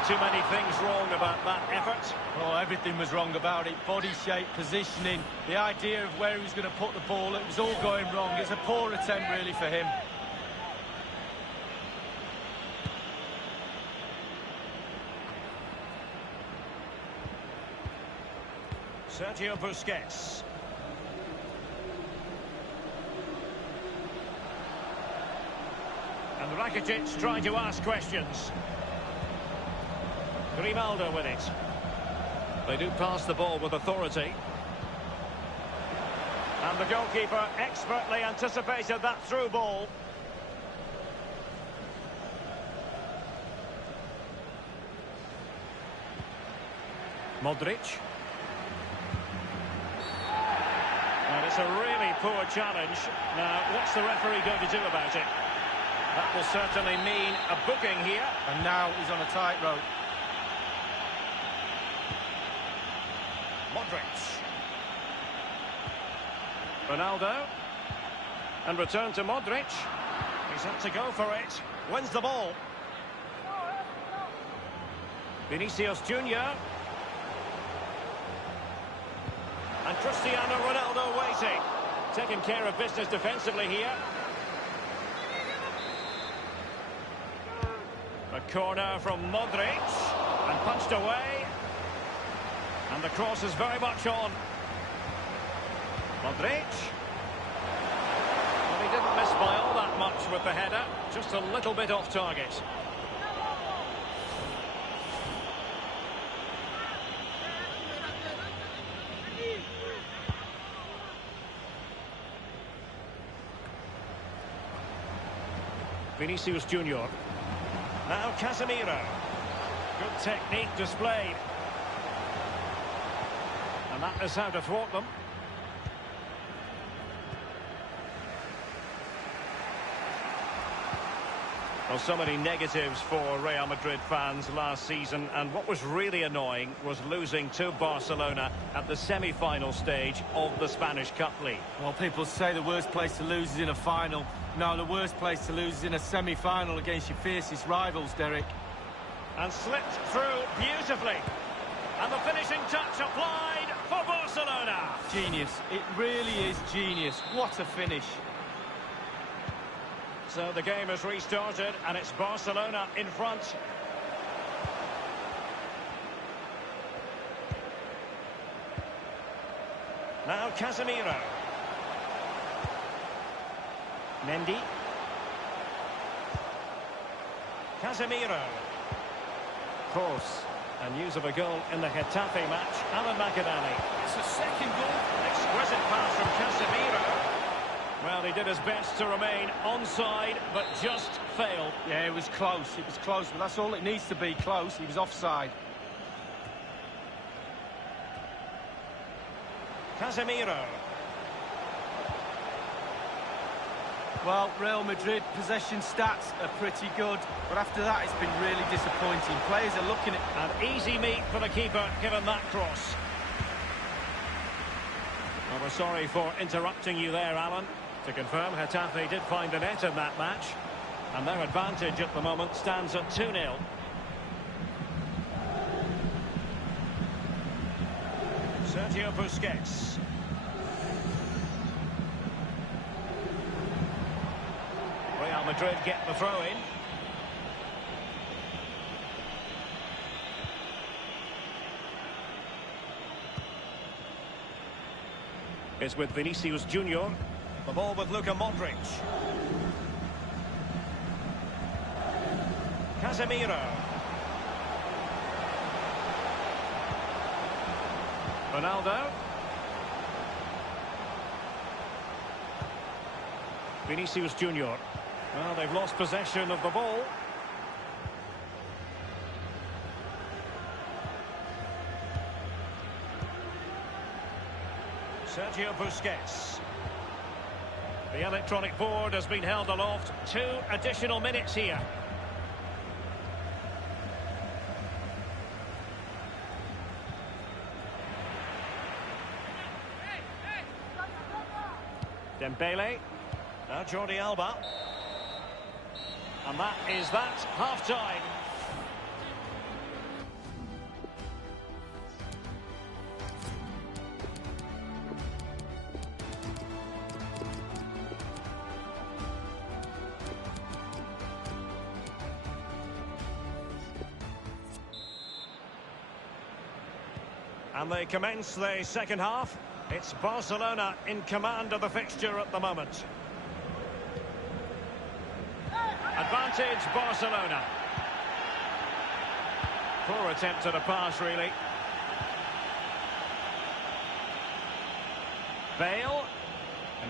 Too many things wrong about that effort. Oh, everything was wrong about it. Body shape, positioning, the idea of where he was going to put the ball, it was all going wrong. It's a poor attempt, really, for him. Sergio Busquets. And Rakitic trying to ask questions. Grimaldo with it. They do pass the ball with authority. And the goalkeeper expertly anticipated that through ball. Modric. And it's a really poor challenge. Now, what's the referee going to do about it? That will certainly mean a booking here. And now he's on a tightrope. Modric. Ronaldo. And return to Modric. He's had to go for it. Wins the ball. Vinicius Junior. And Cristiano Ronaldo waiting. Taking care of business defensively here. A corner from Modric. And punched away. And the cross is very much on. Madrid. Well, he didn't miss by all that much with the header. Just a little bit off target. Vinicius Junior. Now Casemiro. Good technique displayed. And that is how to thwart them. Well, so many negatives for Real Madrid fans last season, and what was really annoying was losing to Barcelona at the semi-final stage of the Spanish Cup League. Well, people say the worst place to lose is in a final. No, the worst place to lose is in a semi-final against your fiercest rivals, Derek. And slipped through beautifully. And the finishing touch applied for Barcelona. Genius. It really is genius. What a finish. So the game has restarted, and it's Barcelona in front. Now Casemiro. Mendy. Casemiro. Cross. And news of a goal in the Getafe match. Alan McAdally. It's a second goal. Exquisite pass from Casemiro. Well, he did his best to remain onside, but just failed. Yeah, it was close. It was close, but that's all it needs to be, close. He was offside. Casemiro. Well, Real Madrid possession stats are pretty good, but after that it's been really disappointing. Players are looking at... An easy meet for the keeper, given that cross. Well, we're sorry for interrupting you there, Alan. To confirm, Getafe did find the net in that match, and their advantage at the moment stands at 2-0. Sergio Busquets. Real Madrid get the throw-in. It's with Vinicius Junior. The ball with Luka Modric. Casemiro. Ronaldo. Vinicius Junior. Well, they've lost possession of the ball. Sergio Busquets. The electronic board has been held aloft. 2 additional minutes here. Dembele. Now Jordi Alba. And that is that, half-time. And they commence the second half. It's Barcelona in command of the fixture at the moment. Advantage Barcelona. Poor attempt at a pass, really. Bale.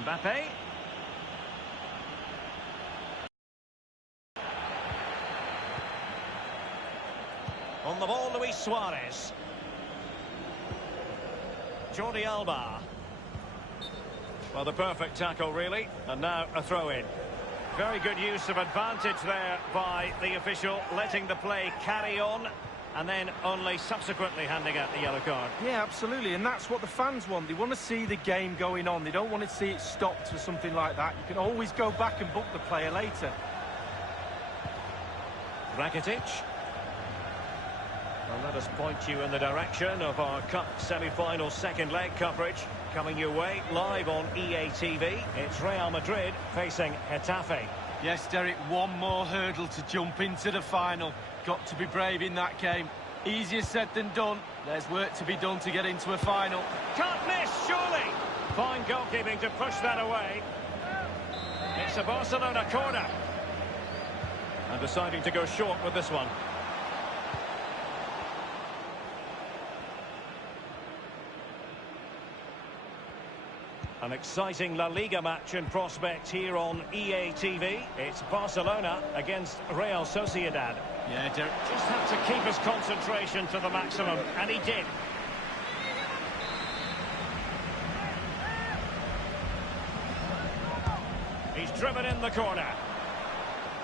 Mbappe. On the ball, Luis Suarez. Jordi Alba. Well, the perfect tackle, really. And now a throw-in. Very good use of advantage there by the official, letting the play carry on, and then only subsequently handing out the yellow card. Yeah, absolutely, and that's what the fans want. They want to see the game going on. They don't want to see it stopped for something like that. You can always go back and book the player later. Rakitic. Well, let us point you in the direction of our Cup semi-final second leg coverage. Coming your way live on EA TV. It's Real Madrid facing Getafe. Yes, Derek, one more hurdle to jump into the final. Got to be brave in that game. Easier said than done. There's work to be done to get into a final. Can't miss, surely. Fine goalkeeping to push that away. It's a Barcelona corner. And deciding to go short with this one. An exciting La Liga match in prospect here on EA TV. It's Barcelona against Real Sociedad. Yeah, Derek. Just had to keep his concentration to the maximum, and he did. He's driven in the corner.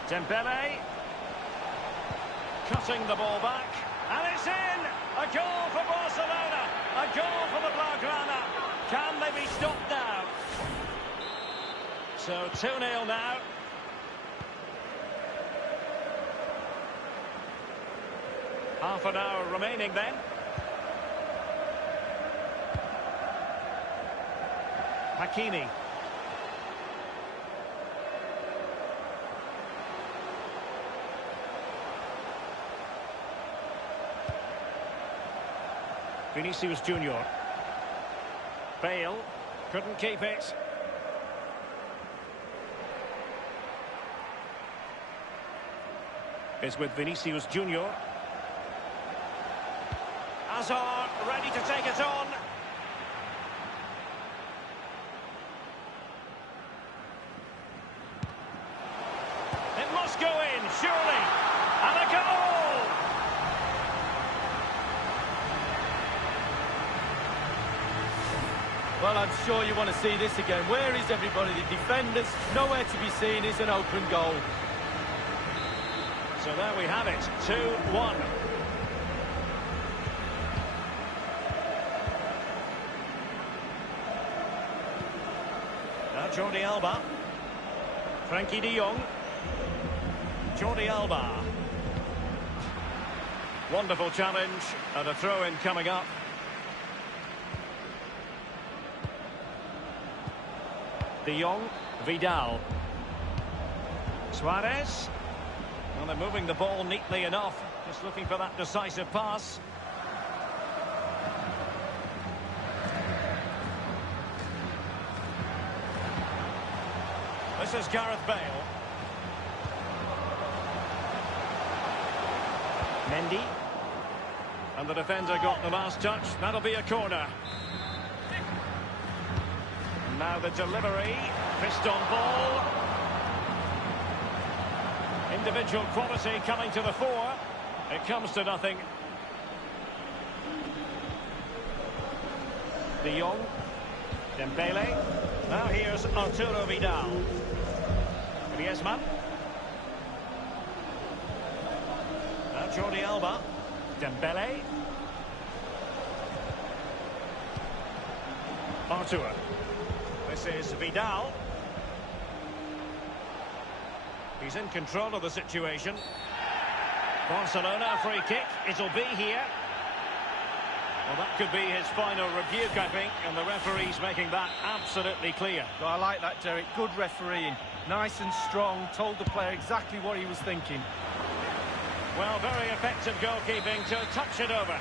Dembele. Cutting the ball back. And it's in! A goal for Barcelona! A goal for the Blaugrana! Can they be stopped now? So 2-0 now. Half an hour remaining then. Hakimi. Vinicius Junior. Bale couldn't keep it. Is with Vinicius Junior. Hazard ready to take it on. It must go in, surely. And a goal! Well, I'm sure you want to see this again. Where is everybody? The defenders, nowhere to be seen. Is an open goal. So there we have it, 2-1. Now Jordi Alba. Frankie de Jong. Jordi Alba. Wonderful challenge, and a throw-in coming up. De Jong, Vidal. Suarez. Well, they're moving the ball neatly enough. Just looking for that decisive pass. This is Gareth Bale. Mendy. And the defender got the last touch. That'll be a corner. And now the delivery. Fist on ball. Individual quality coming to the fore. It comes to nothing. De Jong. Dembele. Now here's Arturo Vidal. Griezmann. Now Jordi Alba. Dembele. Arturo. This is Vidal. He's in control of the situation. Barcelona, free kick. It'll be here. Well, that could be his final rebuke, I think, and the referee's making that absolutely clear. Well, I like that, Derek. Good refereeing. Nice and strong. Told the player exactly what he was thinking. Well, very effective goalkeeping to touch it over.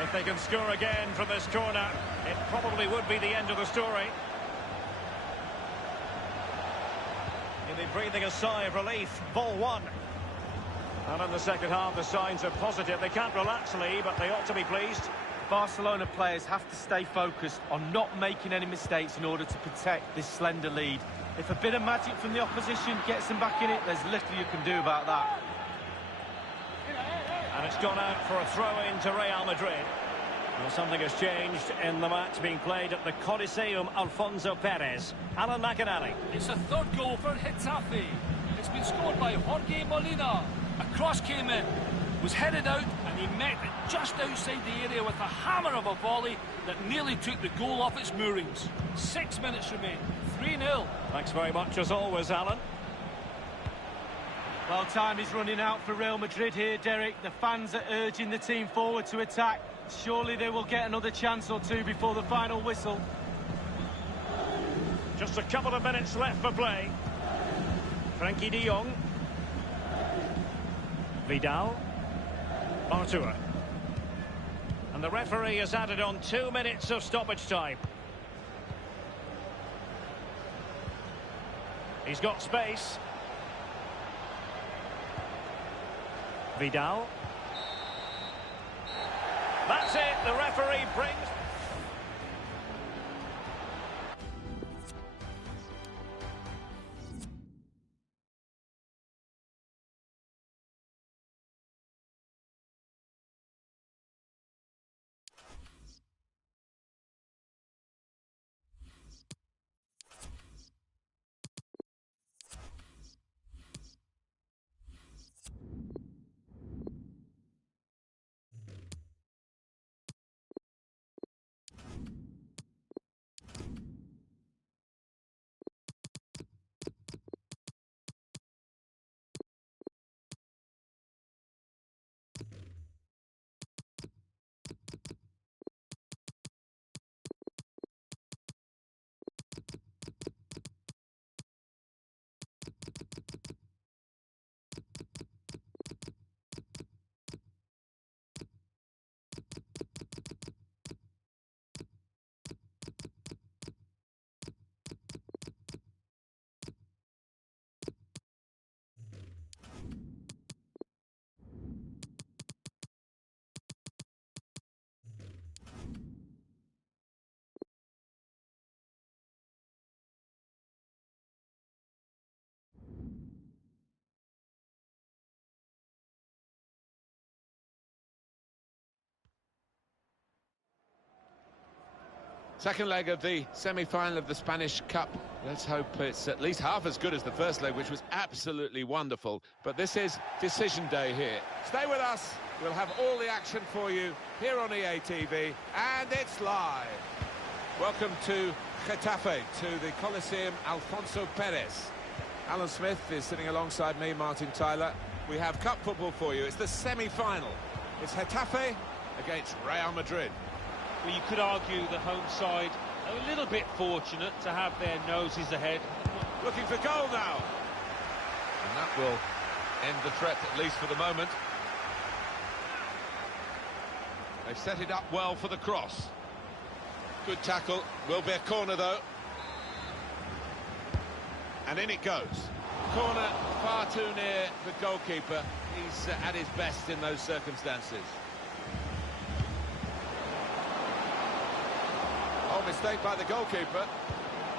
If they can score again from this corner, it probably would be the end of the story. He'll be breathing a sigh of relief. Ball one. And in the second half, the signs are positive. They can't relax, Lee, but they ought to be pleased. Barcelona players have to stay focused on not making any mistakes in order to protect this slender lead. If a bit of magic from the opposition gets them back in it, there's little you can do about that. And it's gone out for a throw-in to Real Madrid. Well, something has changed in the match being played at the Coliseum Alfonso Perez. Alan McInally. It's a third goal for Getafe. It's been scored by Jorge Molina. A cross came in, was headed out, and he met it just outside the area with a hammer of a volley that nearly took the goal off its moorings. 6 minutes remain. 3-0. Thanks very much as always, Alan. Well, time is running out for Real Madrid here, Derek. The fans are urging the team forward to attack. Surely they will get another chance or two before the final whistle. Just a couple of minutes left for play. Frankie de Jong. Vidal. Artur. And the referee has added on 2 minutes of stoppage time. He's got space. Vidal. That's it, the referee brings... Second leg of the semi-final of the Spanish Cup. Let's hope it's at least half as good as the first leg, which was absolutely wonderful. But this is decision day here. Stay with us. We'll have all the action for you here on EA TV, and it's live. Welcome to Getafe, to the Coliseum Alfonso Perez. Alan Smith is sitting alongside me, Martin Tyler. We have cup football for you. It's the semi-final. It's Getafe against Real Madrid. Well, you could argue the home side are a little bit fortunate to have their noses ahead. Looking for goal now. And that will end the threat, at least for the moment. They've set it up well for the cross. Good tackle. Will be a corner, though. And in it goes. Corner far too near the goalkeeper. He's at his best in those circumstances. Oh, mistake by the goalkeeper.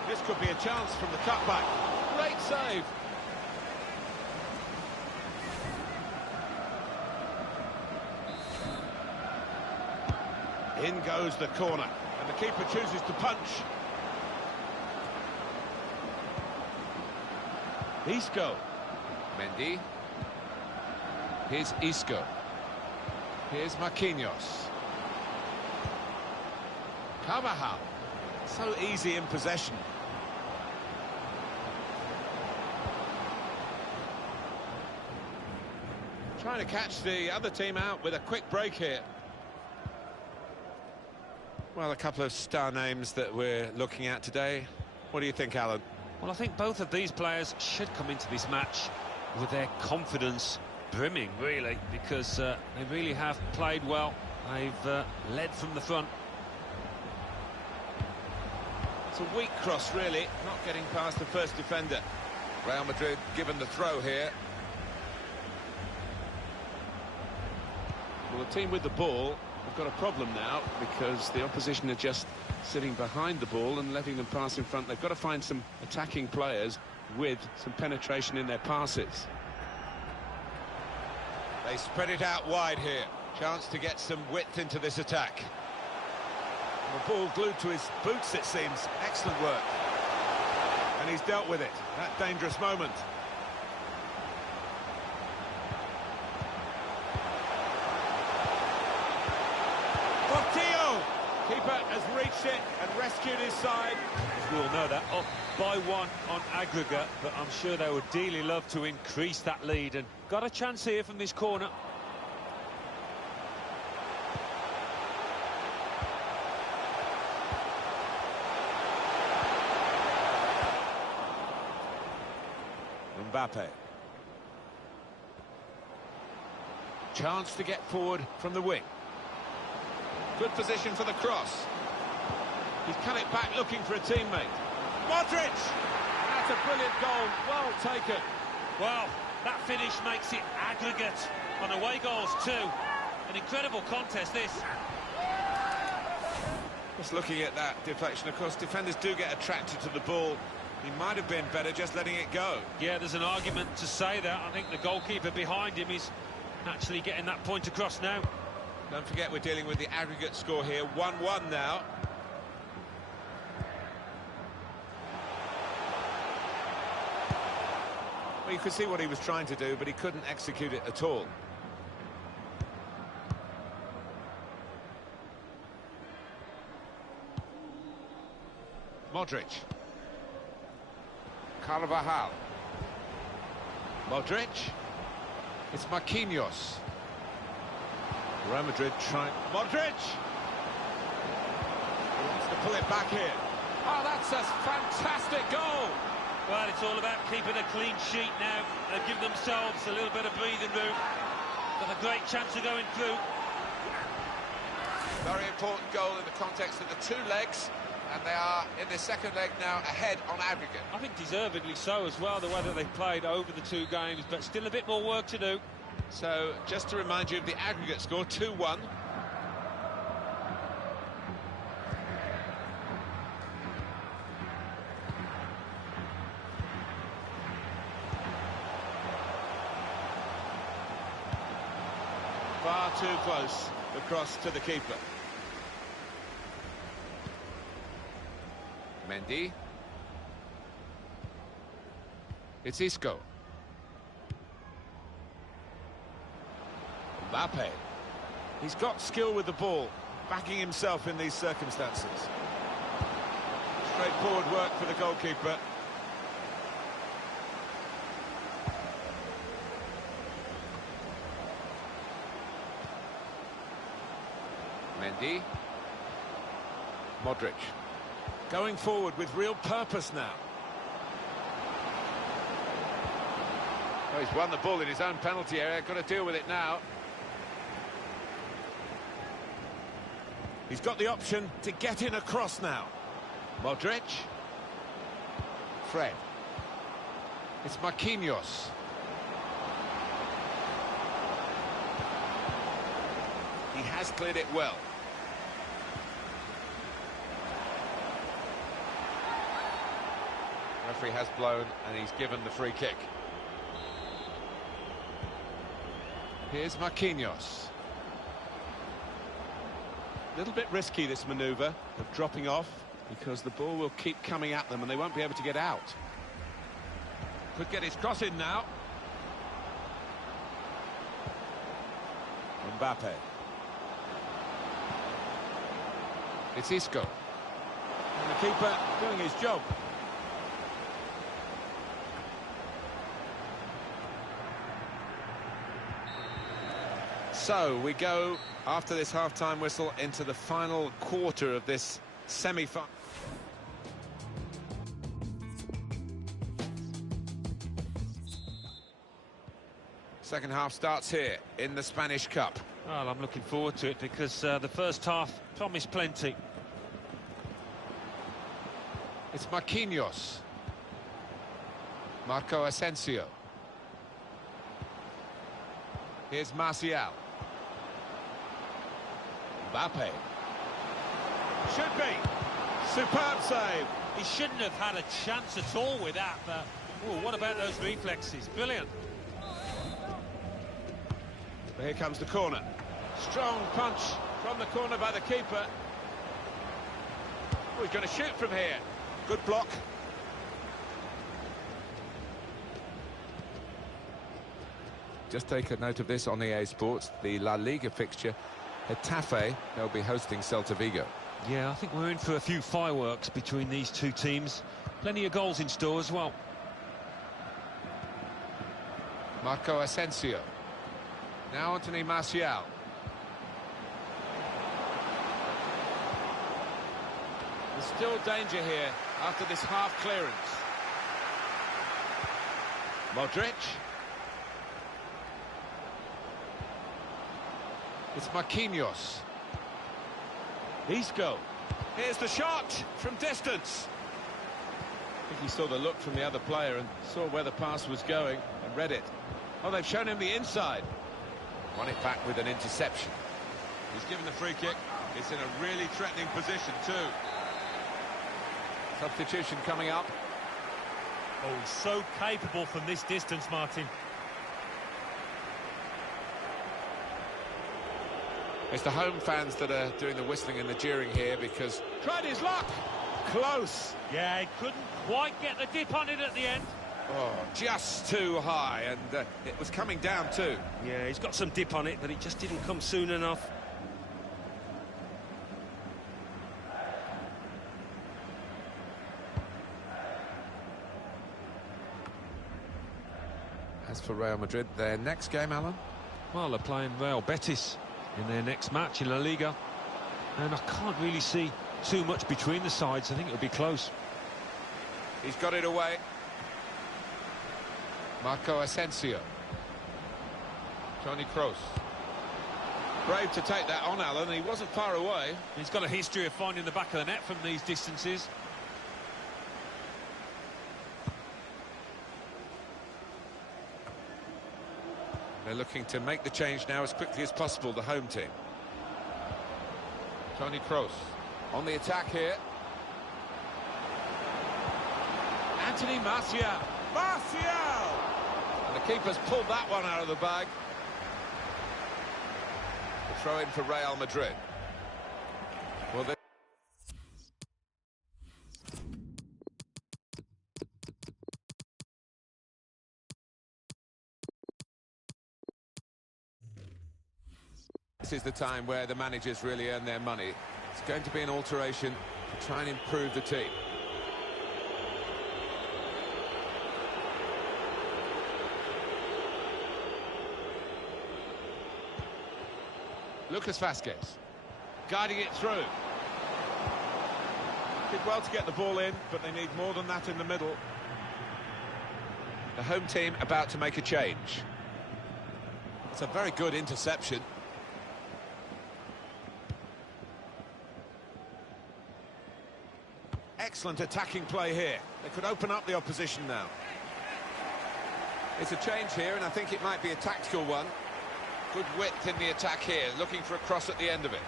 This could be a chance from the cutback. Great save. In goes the corner, and the keeper chooses to punch. Isco. Mendy. Here's Isco. Here's Marquinhos. Carvajal. So easy in possession. Trying to catch the other team out with a quick break here. Well, a couple of star names that we're looking at today. What do you think, Alan? Well, I think both of these players should come into this match with their confidence brimming, really, because they really have played well They've led from the front. It's a weak cross, really, not getting past the first defender. Real Madrid given the throw here. Well, the team with the ball have got a problem now because the opposition are just sitting behind the ball and letting them pass in front. They've got to find some attacking players with some penetration in their passes. They spread it out wide here. Chance to get some width into this attack. The ball glued to his boots, it seems. Excellent work. And he's dealt with it. That dangerous moment. Portillo! Keeper has reached it and rescued his side. We all know that. Up by one on aggregate, but I'm sure they would dearly love to increase that lead. And got a chance here from this corner. Mbappe. Chance to get forward from the wing. Good position for the cross. He's cut it back looking for a teammate. Modric! That's a brilliant goal, well taken. Well, that finish makes it aggregate on away goals too. An incredible contest, this. Just looking at that deflection, of course, defenders do get attracted to the ball. He might have been better just letting it go. Yeah, there's an argument to say that. I think the goalkeeper behind him is actually getting that point across now. Don't forget we're dealing with the aggregate score here, 1-1 now. Well, you could see what he was trying to do, but he couldn't execute it at all. Modric. Carvajal. Modric. It's Marquinhos. Real Madrid trying. Modric! He wants to pull it back here. Oh, that's a fantastic goal! Well, it's all about keeping a clean sheet now. They've given themselves a little bit of breathing room. Got a great chance of going through. Very important goal in the context of the two legs, and they are in the second leg now ahead on aggregate. I think deservedly so as well, the way that they've played over the two games, but still a bit more work to do. So, just to remind you of the aggregate score, 2-1. Far too close, the cross to the keeper. Mendy. It's Isco. Mbappe. He's got skill with the ball, backing himself in these circumstances. Straightforward work for the goalkeeper. Mendy. Modric. Going forward with real purpose now. Oh, he's won the ball in his own penalty area, got to deal with it now. He's got the option to get in across now. Modric. Fred. It's Marquinhos. He has cleared it well. Referee has blown and he's given the free kick. Here's Marquinhos. A little bit risky, this manoeuvre of dropping off, because the ball will keep coming at them and they won't be able to get out. Could get his cross in now. Mbappe. It's Isco. And the keeper doing his job. So we go, after this half-time whistle, into the final quarter of this semi-final. Second half starts here in the Spanish Cup. Well, I'm looking forward to it because the first half promised plenty. It's Marquinhos. Marco Asensio. Here's Martial. Mbappe. Should be. Superb save. He shouldn't have had a chance at all with that, but ooh, what about those reflexes? Brilliant. But here comes the corner. Strong punch from the corner by the keeper. Oh, he's going to shoot from here. Good block. Just take a note of this on EA Sports, the La Liga fixture. Getafe, they'll be hosting Celta Vigo. Yeah, I think we're in for a few fireworks between these two teams. Plenty of goals in store as well. Marco Asensio. Now Anthony Martial. There's still danger here after this half clearance. Modric. It's Marquinhos. Isco. Here's the shot from distance. I think he saw the look from the other player and saw where the pass was going and read it. Oh, they've shown him the inside. Won it back with an interception. He's given the free kick. It's in a really threatening position too. Substitution coming up. Oh, so capable from this distance, Martin. It's the home fans that are doing the whistling and the jeering here because... Tried his luck! Close! Yeah, he couldn't quite get the dip on it at the end. Oh, just too high, and it was coming down too. Yeah, he's got some dip on it, but it just didn't come soon enough. As for Real Madrid, their next game, Alan? Well, they're playing Real Betis in their next match in La Liga. And I can't really see too much between the sides. I think it'll be close. He's got it away. Marco Asensio. Toni Kroos. Brave to take that on, Alan. He wasn't far away. He's got a history of finding the back of the net from these distances. They're looking to make the change now as quickly as possible, the home team. Toni Kroos on the attack here. Anthony Martial. Martial! And the keeper's pulled that one out of the bag. The throw in for Real Madrid. Well, this is the time where the managers really earn their money. It's going to be an alteration to try and improve the team. Lucas Vazquez guiding it through. Did well to get the ball in, but they need more than that in the middle. The home team about to make a change. It's a very good interception. Excellent attacking play here. They could open up the opposition now. It's a change here, and I think it might be a tactical one. Good width in the attack here, looking for a cross at the end of it.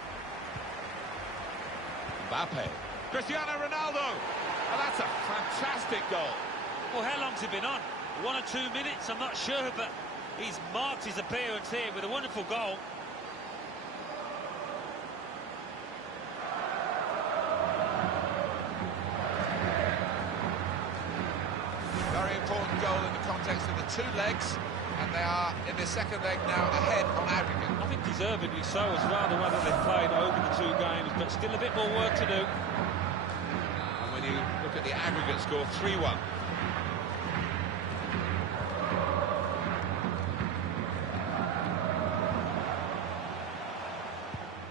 Mbappe. Cristiano Ronaldo! Oh, that's a fantastic goal. Well, how long's he been on? 1 or 2 minutes, I'm not sure, but he's marked his appearance here with a wonderful goal. Very important goal in the context of the two legs, and they are in the second leg now ahead on aggregate. I think deservedly so as well, the way that they've played over the 2 games, but still a bit more work to do. And when you look at the aggregate score, 3-1.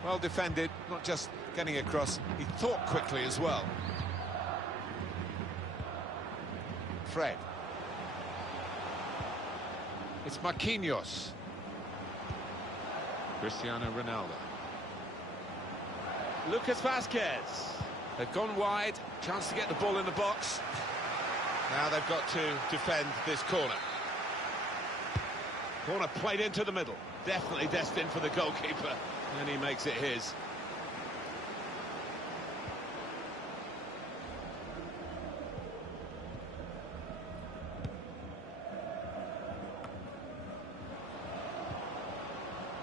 Well defended, not just getting across, he thought quickly as well. Fred. It's Marquinhos. Cristiano Ronaldo. Lucas Vazquez. They've gone wide, chance to get the ball in the box. Now they've got to defend this corner. Corner played into the middle. Definitely destined for the goalkeeper, and he makes it his.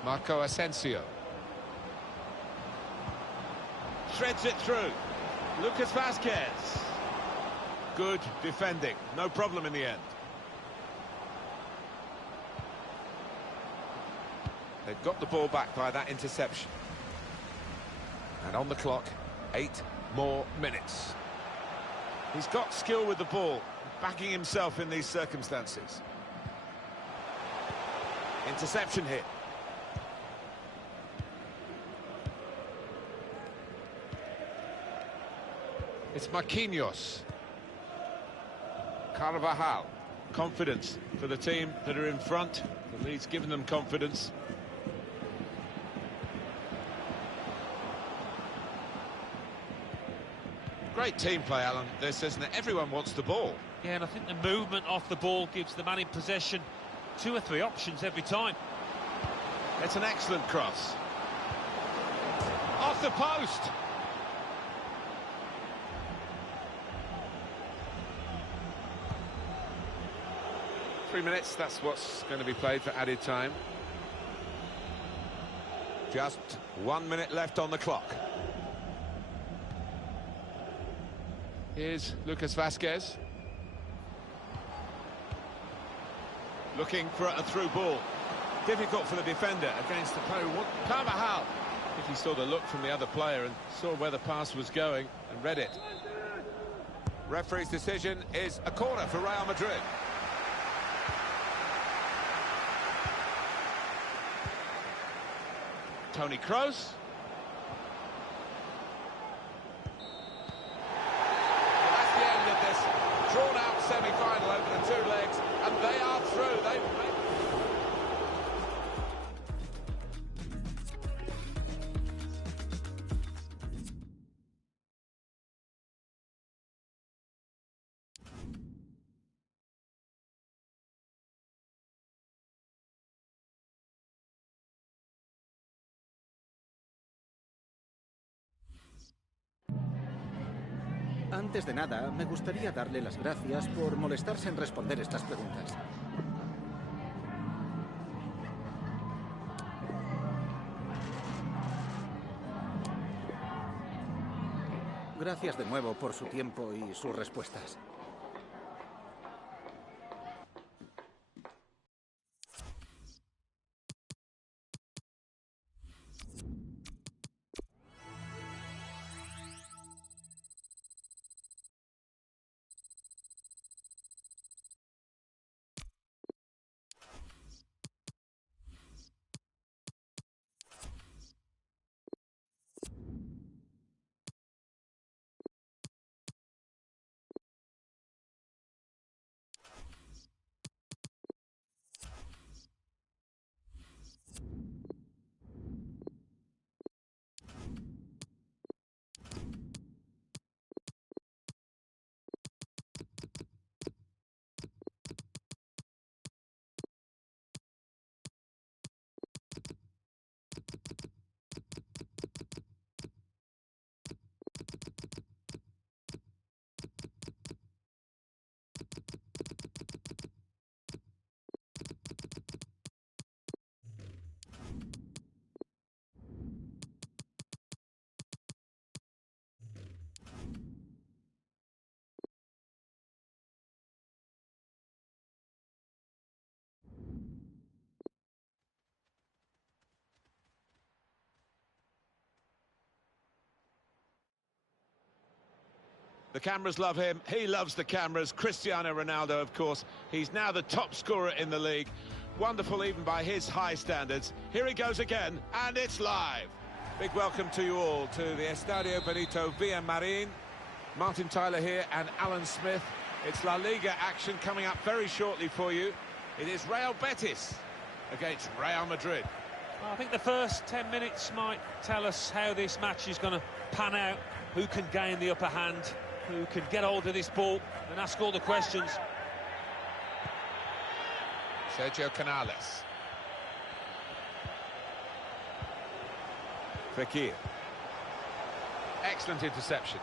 Marco Asensio. Threads it through. Lucas Vazquez. Good defending. No problem in the end. They've got the ball back by that interception. And on the clock, 8 more minutes. He's got skill with the ball, backing himself in these circumstances. Interception hit. It's Marquinhos. Carvajal. Confidence for the team that are in front. The lead's given them confidence. Great team play, Alan, this, isn't it? Everyone wants the ball. Yeah, and I think the movement off the ball gives the man in possession 2 or 3 options every time. It's an excellent cross. Off the post! Three minutes, that's what's going to be played for added time. Just 1 minute left on the clock. Here's Lucas Vazquez. Looking for a through ball. Difficult for the defender against the player. Carvajal. I think he saw the look from the other player and saw where the pass was going and read it. Referee's decision is a corner for Real Madrid. Toni Kroos. That's the end of this drawn-out semi-final over the 2 legs, and they are through. They've made... Antes de nada, me gustaría darle las gracias por molestarse en responder estas preguntas. Gracias de nuevo por su tiempo y sus respuestas. The cameras love him, he loves the cameras. Cristiano Ronaldo, of course, he's now the top scorer in the league. Wonderful even by his high standards. Here he goes again, and it's live. Big welcome to you all to the Estadio Benito Villamarin. Martin Tyler here and Alan Smith. It's La Liga action coming up very shortly for you. It is Real Betis against Real Madrid. I think the first 10 minutes might tell us how this match is going to pan out, who can gain the upper hand, who can get hold of this ball and ask all the questions. Sergio Canales. Fekir. Excellent interception.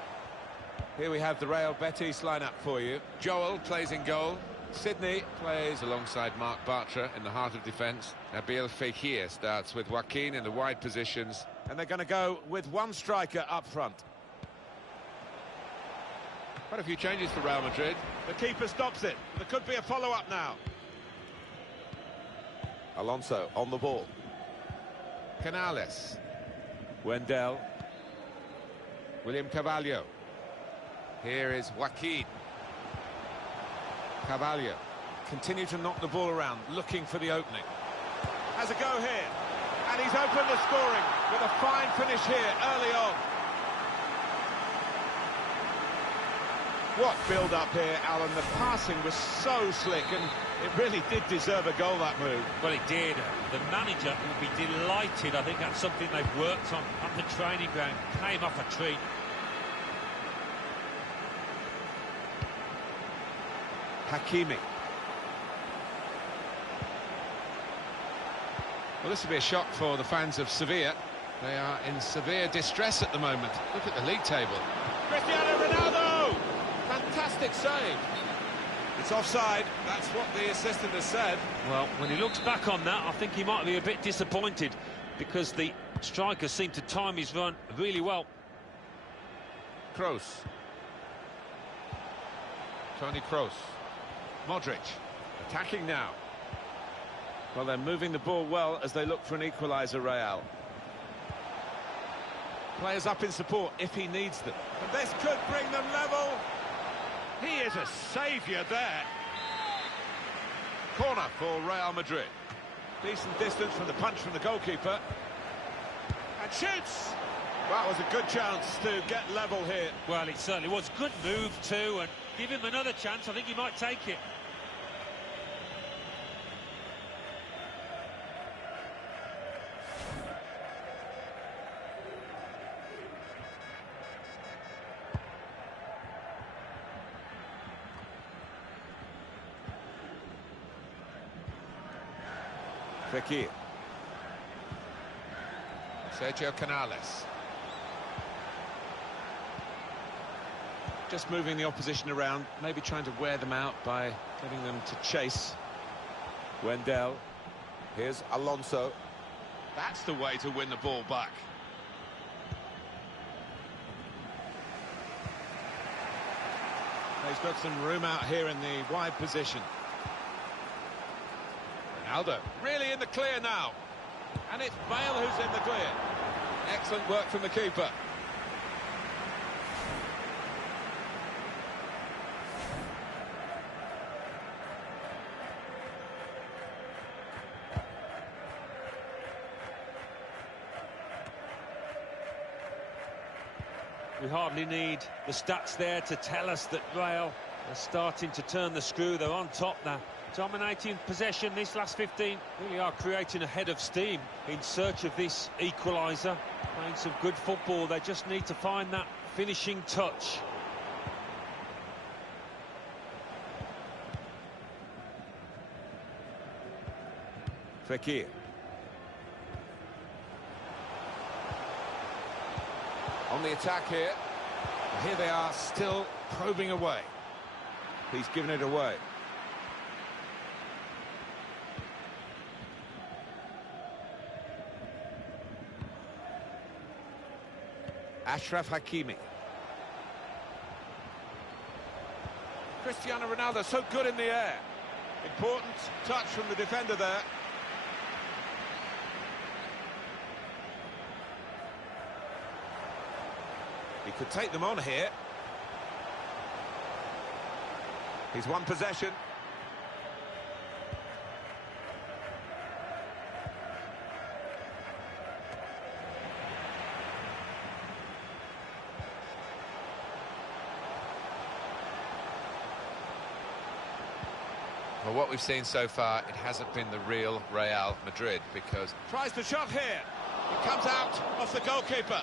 Here we have the Real Betis lineup for you. Joel plays in goal. Sydney plays alongside Mark Bartra in the heart of defence. Nabil Fekir starts with Joaquin in the wide positions. And they're going to go with one striker up front. Quite a few changes for Real Madrid. The keeper stops it. There could be a follow-up now. Alonso on the ball. Canales. Wendell. William Carvalho. Here is Joaquin. Carvalho. Continue to knock the ball around, looking for the opening. Has a go here. And he's opened the scoring with a fine finish here early on. What build-up here, Alan. The passing was so slick, and it really did deserve a goal, that move. Well, it did. The manager will be delighted. I think that's something they've worked on at the training ground. Came off a treat. Hakimi. Well, this will be a shock for the fans of Sevilla. They are in severe distress at the moment. Look at the league table. Cristiano Ronaldo! Fantastic save. It's offside. That's what the assistant has said. Well, when he looks back on that, I think he might be a bit disappointed because the striker seemed to time his run really well. Kroos. Toni Kroos. Modric. Attacking now. Well, they're moving the ball well as they look for an equaliser, Real. Players up in support if he needs them. And this could bring them level. He is a saviour there. Corner for Real Madrid. Decent distance from the punch from the goalkeeper. And shoots! That was a good chance to get level here. Well, it certainly was. Good move too, and give him another chance. I think he might take it. Fekir. Sergio Canales. Just moving the opposition around, maybe trying to wear them out by getting them to chase. Wendell. Here's Alonso. That's the way to win the ball back. He's got some room out here in the wide position. Ronaldo really in the clear now. And it's Bale who's in the clear. Excellent work from the keeper. We hardly need the stats there to tell us that Real are starting to turn the screw. They're on top now. Dominating possession this last 15. Really are creating a head of steam in search of this equaliser. Playing some good football. They just need to find that finishing touch. Fekir. On the attack here. Here they are, still probing away. He's given it away. Achraf Hakimi. Cristiano Ronaldo so good in the air. Important touch from the defender there. He could take them on here. He's won possession. Well, what we've seen so far, it hasn't been the real Real Madrid, because... Tries the shot here. It comes out off the goalkeeper.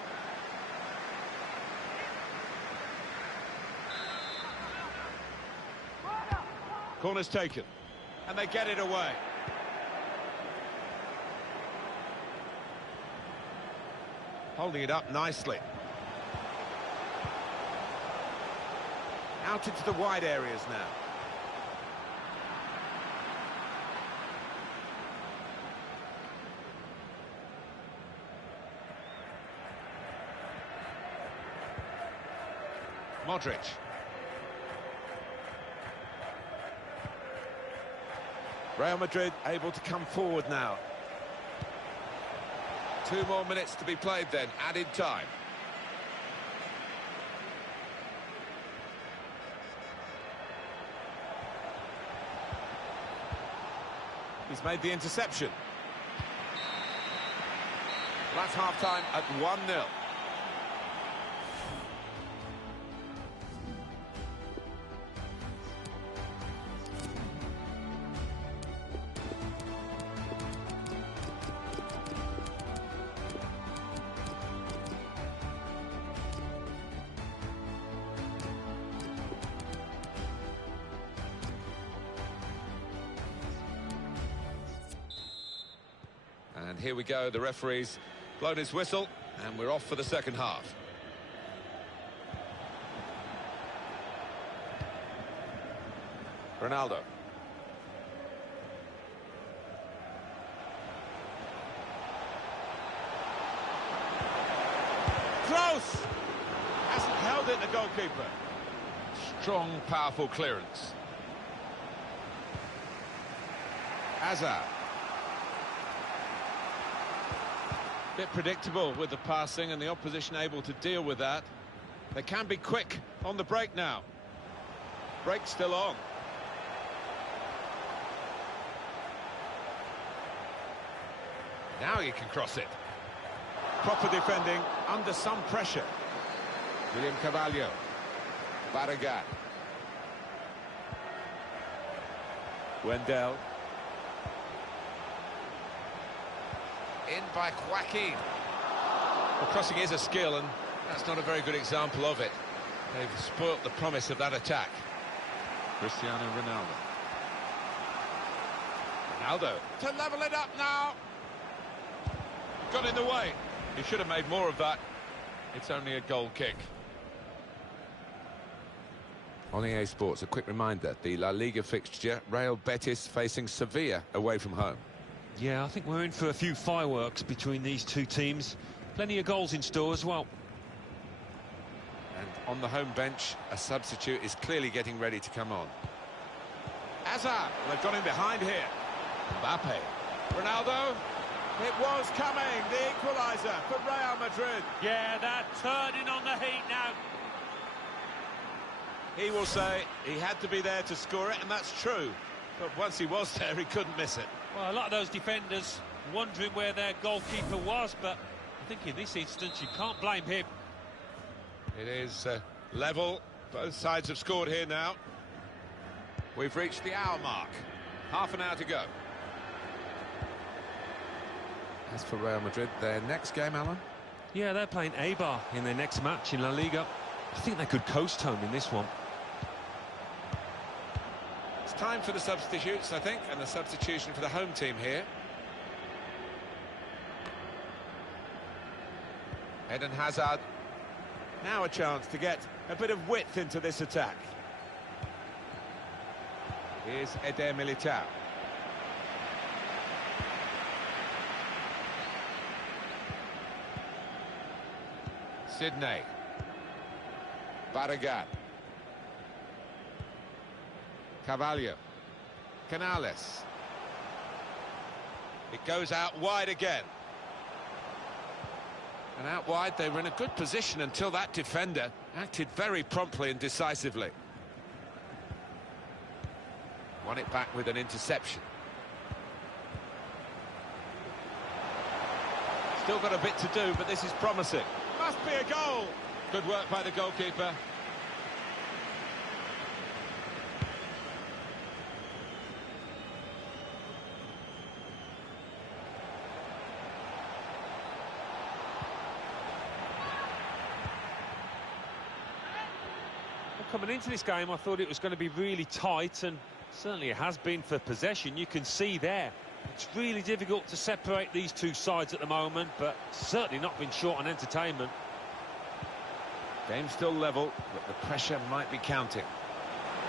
Corner's taken, and they get it away. Holding it up nicely. Out into the wide areas now. Modric. Real Madrid able to come forward now. 2 more minutes to be played then, added time. He's made the interception. That's half-time at 1-0. And here we go, the referee's blown his whistle, and we're off for the second half. Ronaldo. Close! Hasn't held it, the goalkeeper. Strong, powerful clearance. Hazard. Bit predictable with the passing and the opposition able to deal with that. They can be quick on the break now. Break still on. Now you can cross it. Proper defending under some pressure. William Carvalho. Barragán. Wendell. In by Joaquin. Well, crossing is a skill, and that's not a very good example of it. They've spoilt the promise of that attack. Cristiano Ronaldo. Ronaldo to level it up now. Got in the way. He should have made more of that. It's only a goal kick. On EA Sports, a quick reminder, the La Liga fixture, Real Betis facing Sevilla away from home. Yeah, I think we're in for a few fireworks between these two teams. Plenty of goals in store as well. And on the home bench, a substitute is clearly getting ready to come on. Hazard. They've got him behind here. Mbappe. Ronaldo. It was coming. The equaliser for Real Madrid. Yeah, they're turning on the heat now. He will say he had to be there to score it, and that's true. But once he was there, he couldn't miss it. Well, a lot of those defenders wondering where their goalkeeper was, but I think in this instance you can't blame him. It is level. Both sides have scored here now. We've reached the hour mark. Half an hour to go. As for Real Madrid, their next game, Alan? Yeah, they're playing Eibar in their next match in La Liga. I think they could coast home in this one. It's time for the substitutes, I think, and the substitution for the home team here. Eden Hazard. Now a chance to get a bit of width into this attack. Here's Eder Militao. Sidney. Barragán. Carvalho. Canales. It goes out wide again. And out wide, they were in a good position until that defender acted very promptly and decisively. Won it back with an interception. Still got a bit to do, but this is promising. Must be a goal. Good work by the goalkeeper. coming into this game, I thought it was going to be really tight, and certainly it has been for possession. You can see there, it's really difficult to separate these two sides at the moment, but certainly not been short on entertainment. Game still level, but the pressure might be counting.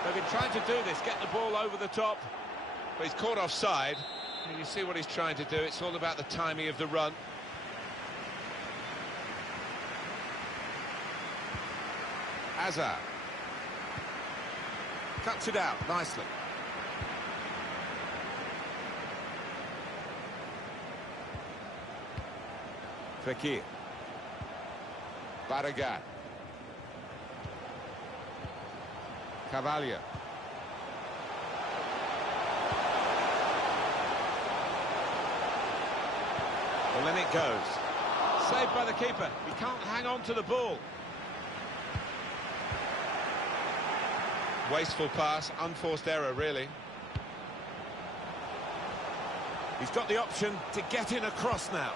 They've been trying to do this, get the ball over the top, but he's caught offside. And you see what he's trying to do. It's all about the timing of the run. Hazard cuts it out nicely. Fekir. Barragan. Carvalho. Well, then it goes. Saved by the keeper. He can't hang on to the ball. Wasteful pass, unforced error, really. He's got the option to get in across now.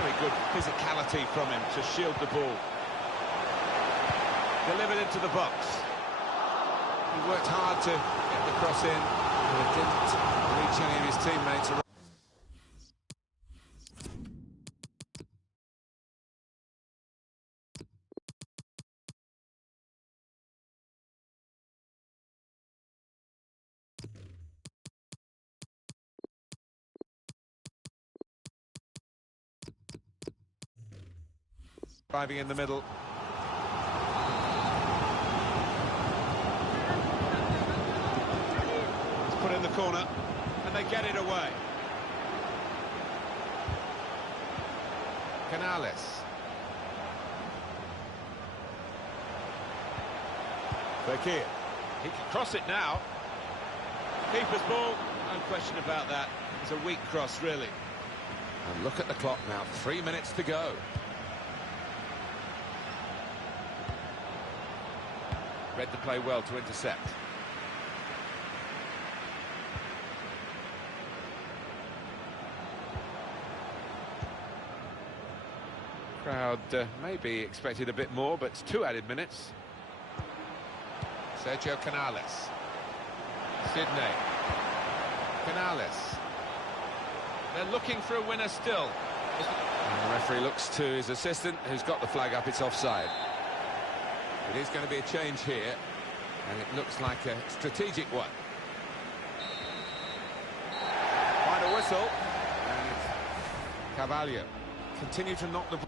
Very good physicality from him to shield the ball. Delivered into the box. He worked hard to get the cross in, but it didn't reach any of his teammates. Driving in the middle. It's put in the corner, and they get it away. Canales. Fekir. He can cross it now. Keeper's ball, no question about that. It's a weak cross, really. And look at the clock now, 3 minutes to go. Read the play well to intercept. Crowd maybe expected a bit more, but it's 2 added minutes. Sergio Canales. Sydney. Canales. They're looking for a winner still. And the referee looks to his assistant, who's got the flag up. It's offside. It is going to be a change here, and it looks like a strategic one. Final whistle, and it's Carvalho. Continue to knock the ball.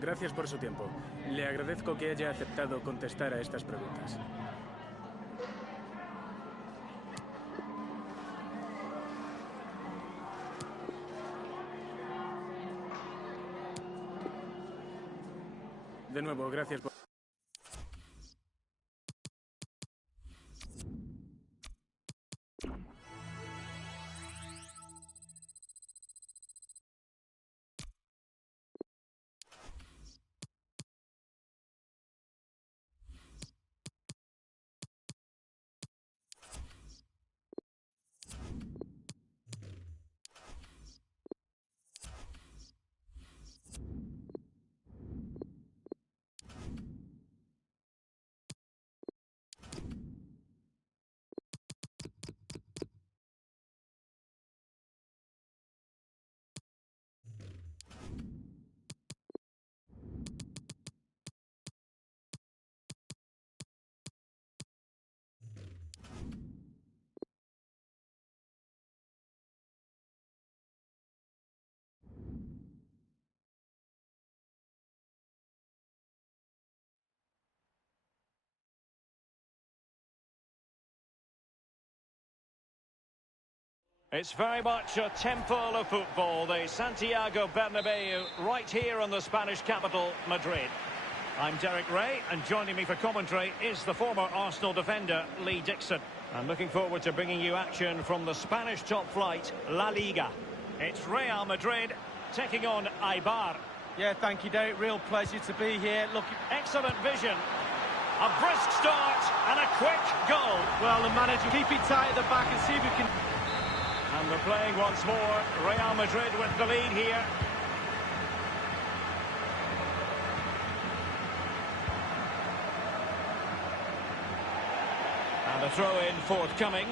Gracias por su tiempo. Le agradezco que haya aceptado contestar a estas preguntas. De nuevo, gracias por... It's very much a temple of football, the Santiago Bernabeu, right here in the Spanish capital, Madrid. I'm Derek Ray, and joining me for commentary is the former Arsenal defender, Lee Dixon. I'm looking forward to bringing you action from the Spanish top flight, La Liga. It's Real Madrid taking on Eibar. Yeah, thank you, Derek. Real pleasure to be here. Look, excellent vision. A brisk start and a quick goal. Well, the manager, keep it tight at the back and see if we can... And they're playing once more. Real Madrid with the lead here. And a throw-in forthcoming.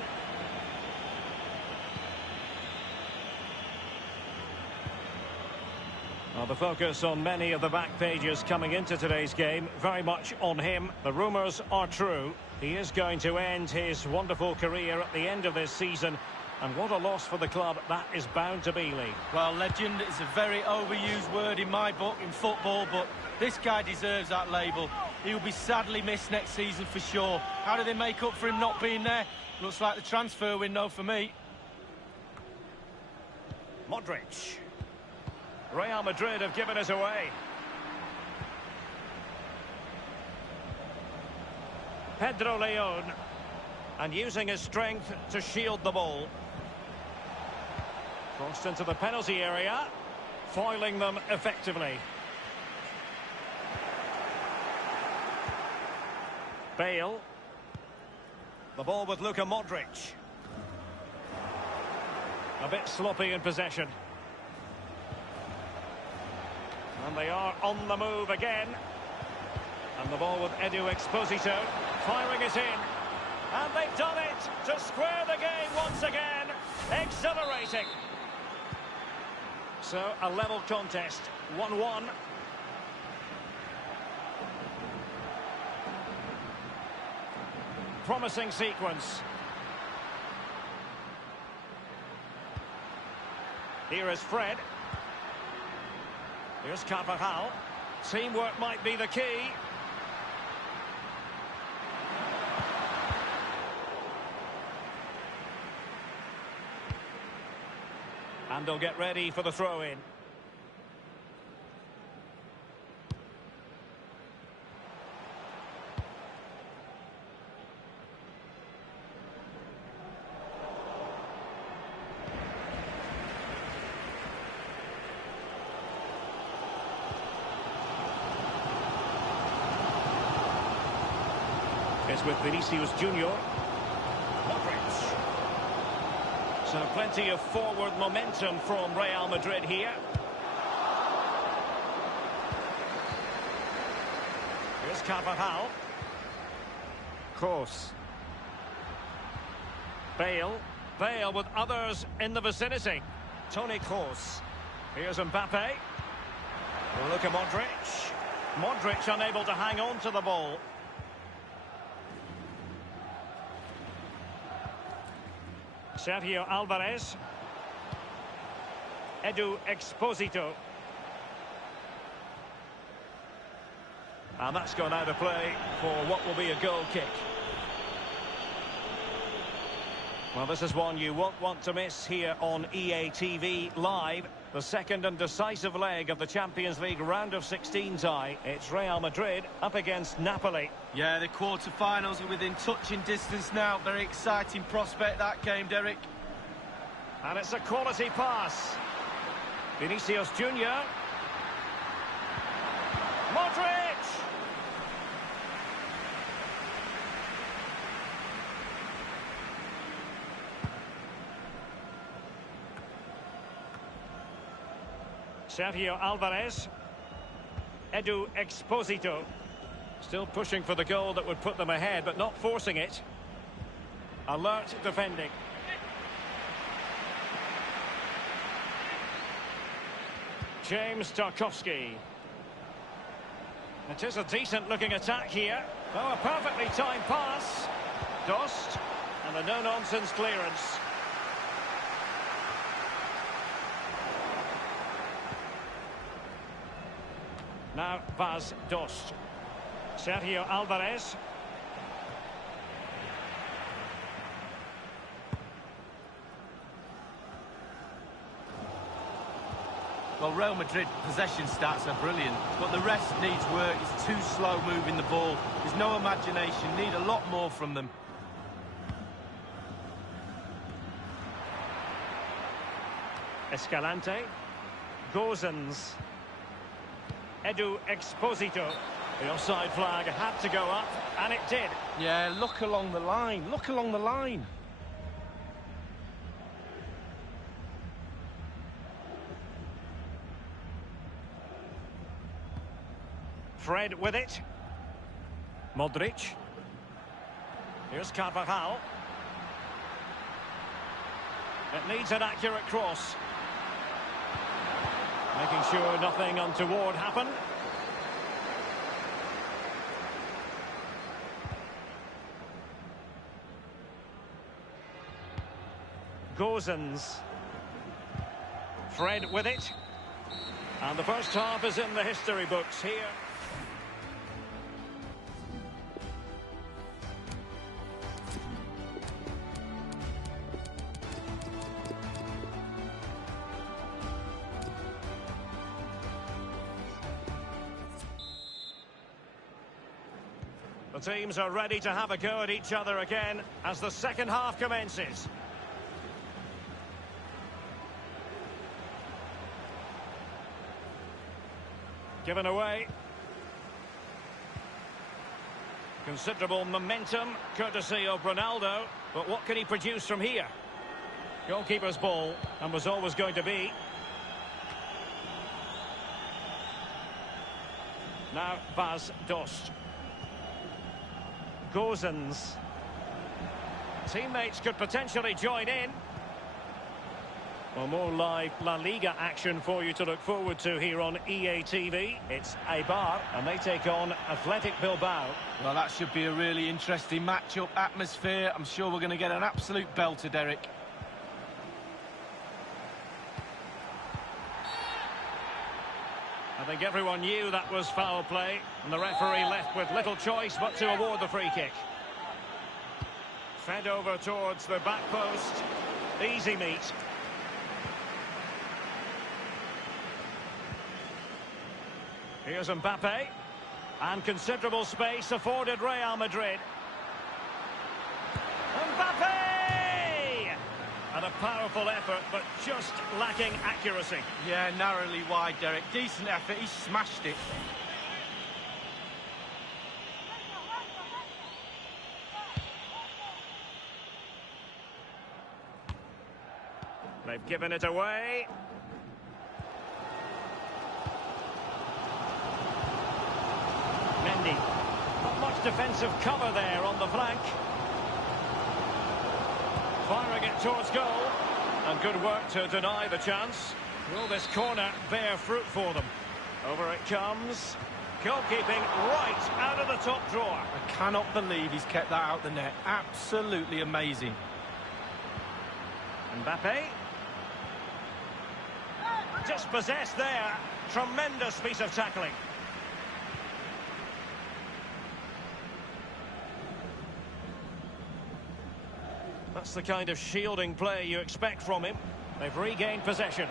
Well, the focus on many of the back pages coming into today's game, very much on him. The rumours are true. He is going to end his wonderful career at the end of this season. And what a loss for the club that is bound to be, Lee. Well, legend is a very overused word in my book, in football, but this guy deserves that label. He'll be sadly missed next season for sure. How do they make up for him not being there? Looks like the transfer window for me. Modric. Real Madrid have given us away. Pedro Leon. And using his strength to shield the ball. Crossed into the penalty area. Foiling them effectively. Bale. The ball with Luka Modric. A bit sloppy in possession. And they are on the move again. And the ball with Edu Exposito. Firing it in. And they've done it to square the game once again. Exhilarating. So, a level contest. 1-1. Promising sequence. Here is Fred. Here's Carvajal. Teamwork might be the key. And they'll get ready for the throw-in. It's with Vinicius Junior. Modric. So plenty of forward momentum from Real Madrid here. Here's Carvajal. Kroos. Bale. Bale with others in the vicinity. Toni Kroos. Here's Mbappe. Luka Modric. Modric unable to hang on to the ball. Sergio Alvarez. Edu Exposito. And that's gone out of play for what will be a goal kick. Well, this is one you won't want to miss here on EA TV Live. The second and decisive leg of the Champions League round of 16 tie. It's Real Madrid up against Napoli. Yeah, the quarter-finals are within touching distance now. Very exciting prospect, that game, Derek. And it's a quality pass. Vinicius Junior. Modric! Sergio Alvarez. Edu Exposito. Still pushing for the goal that would put them ahead, but not forcing it. Alert defending. James Tarkowski. It is a decent-looking attack here. Oh, a perfectly timed pass. Dost. And a no-nonsense clearance. Now Bas Dost. Sergio Alvarez. Well, Real Madrid possession stats are brilliant, but the rest needs work. It's too slow moving the ball. There's no imagination. Need a lot more from them. Escalante. Gozens. Edu Exposito. The offside flag had to go up, and it did. Yeah, look along the line. Look along the line. Fred with it. Modric. Here's Carvajal. It needs an accurate cross. Making sure nothing untoward happened. Gozens. Fred with it. And the first half is in the history books here. The teams are ready to have a go at each other again as the second half commences. Given away. Considerable momentum, courtesy of Ronaldo. But what can he produce from here? Goalkeeper's ball, and was always going to be. Now Bas Dost. Gozens. Teammates could potentially join in. Well, more live La Liga action for you to look forward to here on EA TV. It's Eibar, and they take on Athletic Bilbao. Well, that should be a really interesting match-up atmosphere. I'm sure we're going to get an absolute belter, Derek. I think everyone knew that was foul play, and the referee left with little choice but to award the free kick. Fed over towards the back post. Easy meet. Here's Mbappe. And considerable space afforded Real Madrid. Mbappe! And a powerful effort, but just lacking accuracy. Yeah, narrowly wide, Derek. Decent effort. He smashed it. They've given it away. Mendy. Not much defensive cover there on the flank. Firing it towards goal. And good work to deny the chance. Will this corner bear fruit for them? Over it comes. Goalkeeping right out of the top drawer. I cannot believe he's kept that out the net. Absolutely amazing. Mbappe. Dispossessed there. Tremendous piece of tackling. That's the kind of shielding play you expect from him. They've regained possession.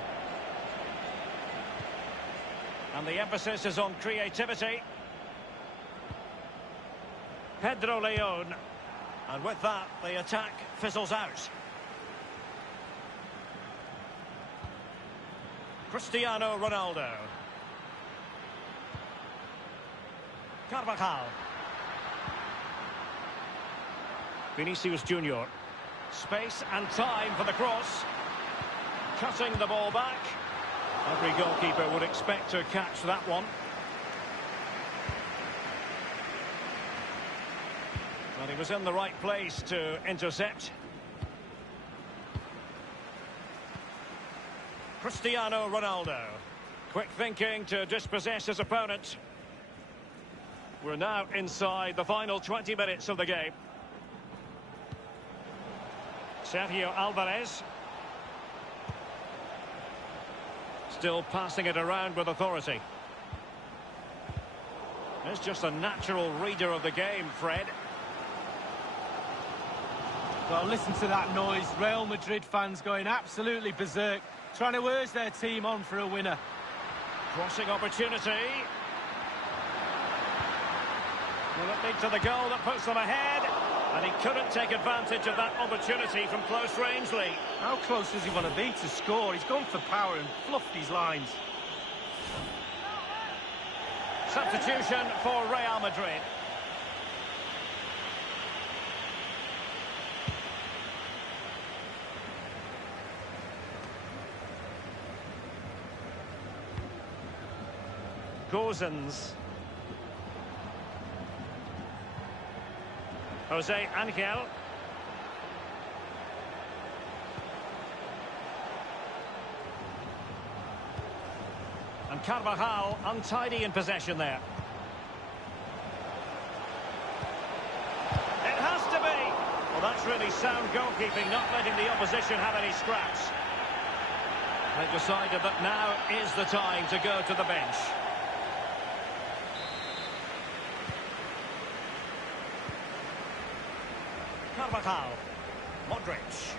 And the emphasis is on creativity. Pedro Leon. And with that, the attack fizzles out. Cristiano Ronaldo. Carvajal. Vinicius Junior. Space and time for the cross. Cutting the ball back. Every goalkeeper would expect to catch that one. But he was in the right place to intercept. Cristiano Ronaldo. Quick thinking to dispossess his opponent. We're now inside the final 20 minutes of the game. Sergio Alvarez. Still passing it around with authority. It's just a natural reader of the game, Fred. Well, listen to that noise. Real Madrid fans going absolutely berserk, trying to urge their team on for a winner. Crossing opportunity. Will it lead to the goal that puts them ahead? And he couldn't take advantage of that opportunity from close range, Lee. How close does he want to be to score? He's gone for power and fluffed his lines. Substitution for Real Madrid. Gozens. Jose Angel. And Carvajal untidy in possession there. It has to be. Well, that's really sound goalkeeping, not letting the opposition have any scraps. They've decided that now is the time to go to the bench. Carvajal. Modric.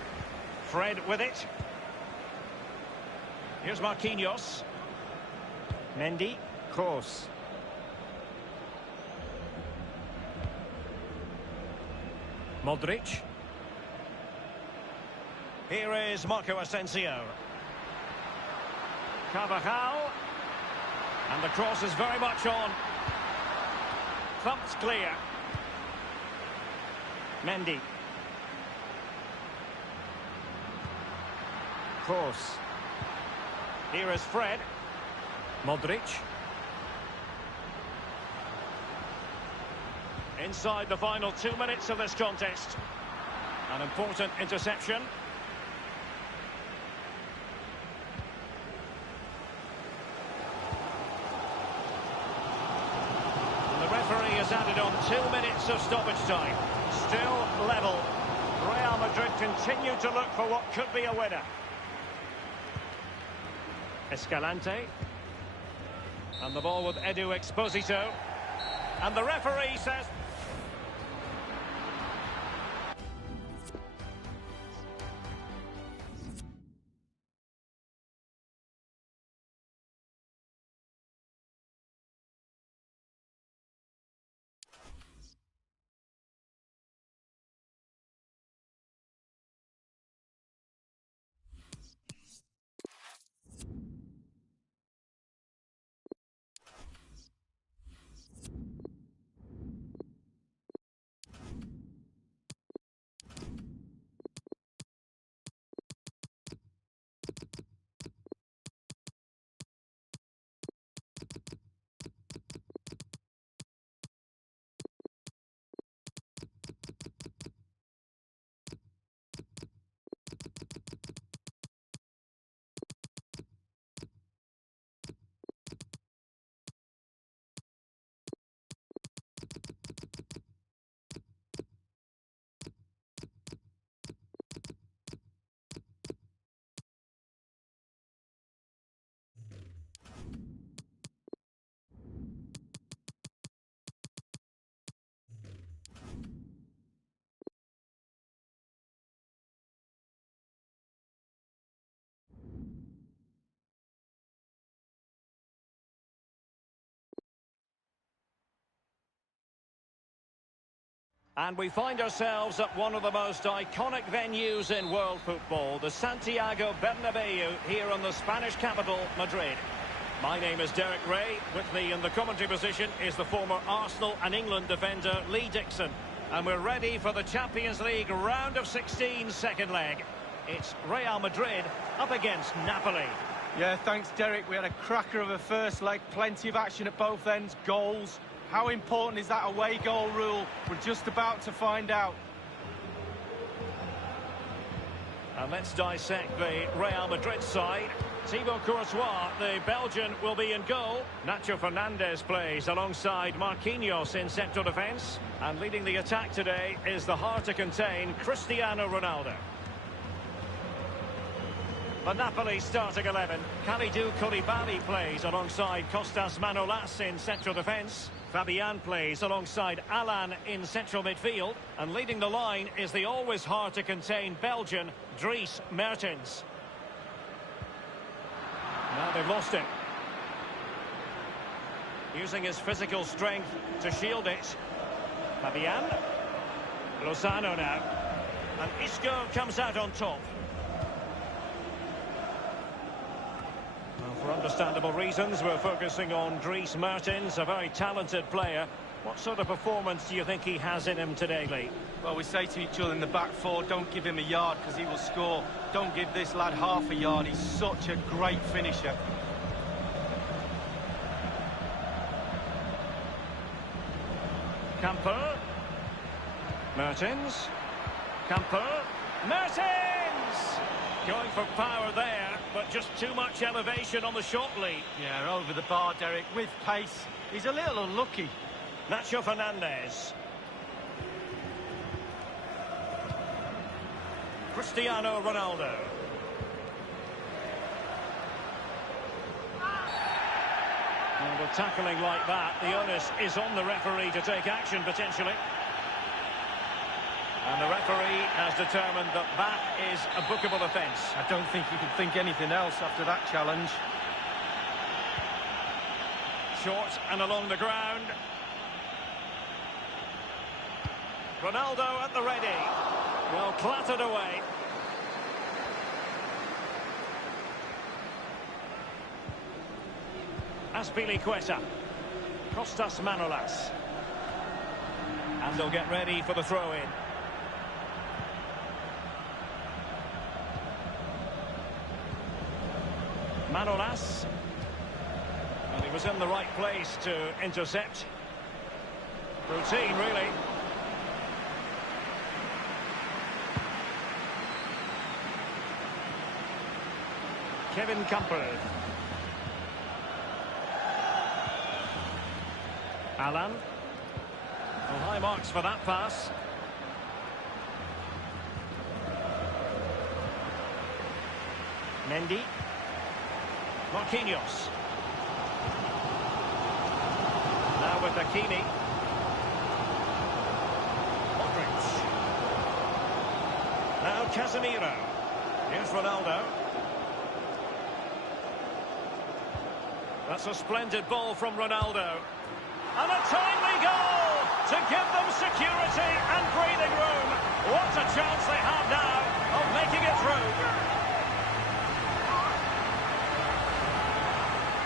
Fred with it. Here's Marquinhos. Mendy. Kroos. Modric. Here is Marco Asensio. Carvajal. And the cross is very much on. Thumped clear. Mendy. Kroos. Here is Fred. Modric. Inside the final 2 minutes of this contest. An important interception. And the referee has added on 2 minutes of stoppage time. Still level. Real Madrid continue to look for what could be a winner. Escalante. And the ball with Edu Exposito. And the referee says... And we find ourselves at one of the most iconic venues in world football, the Santiago Bernabeu, here in the Spanish capital, Madrid. My name is Derek Ray. With me in the commentary position is the former Arsenal and England defender, Lee Dixon. And we're ready for the Champions League round of 16 second leg. It's Real Madrid up against Napoli. Yeah, thanks, Derek. We had a cracker of a first leg, plenty of action at both ends, goals. How important is that away goal rule? We're just about to find out. And let's dissect the Real Madrid side. Thibaut Courtois, the Belgian, will be in goal. Nacho Fernandez plays alongside Marquinhos in central defence. And leading the attack today is the hard-to-contain Cristiano Ronaldo. The Napoli starting 11. Kalidou Koulibaly plays alongside Kostas Manolas in central defence. Fabian plays alongside Alan in central midfield. And leading the line is the always hard-to-contain Belgian, Dries Mertens. Now they've lost it. Using his physical strength to shield it. Fabian. Lozano now. And Isco comes out on top. Well, for understandable reasons, we're focusing on Dries Mertens, a very talented player. What sort of performance do you think he has in him today, Lee? Well, we say to each other in the back four, don't give him a yard because he will score. Don't give this lad half a yard. He's such a great finisher. Camper. Mertens. Camper. Mertens! Going for power there, but just too much elevation on the shot, Lee. Yeah, over the bar, Derek, with pace. He's a little unlucky. Nacho Fernandez. Cristiano Ronaldo. And with tackling like that, the onus is on the referee to take action, potentially. And the referee has determined that that is a bookable offence. I don't think he could think anything else after that challenge. Short and along the ground. Ronaldo at the ready. Well, clattered away. Azpilicueta. Kostas Manolas. And they'll get ready for the throw-in. Manolas. And he was in the right place to intercept. Routine, really. Kevin Camper. Alan. Well, high marks for that pass. Mendy. Marquinhos. Now with Hakimi. Modric. Now Casemiro. Here's Ronaldo. That's a splendid ball from Ronaldo. And a timely goal to give them security and breathing room. What a chance they have now of making it through.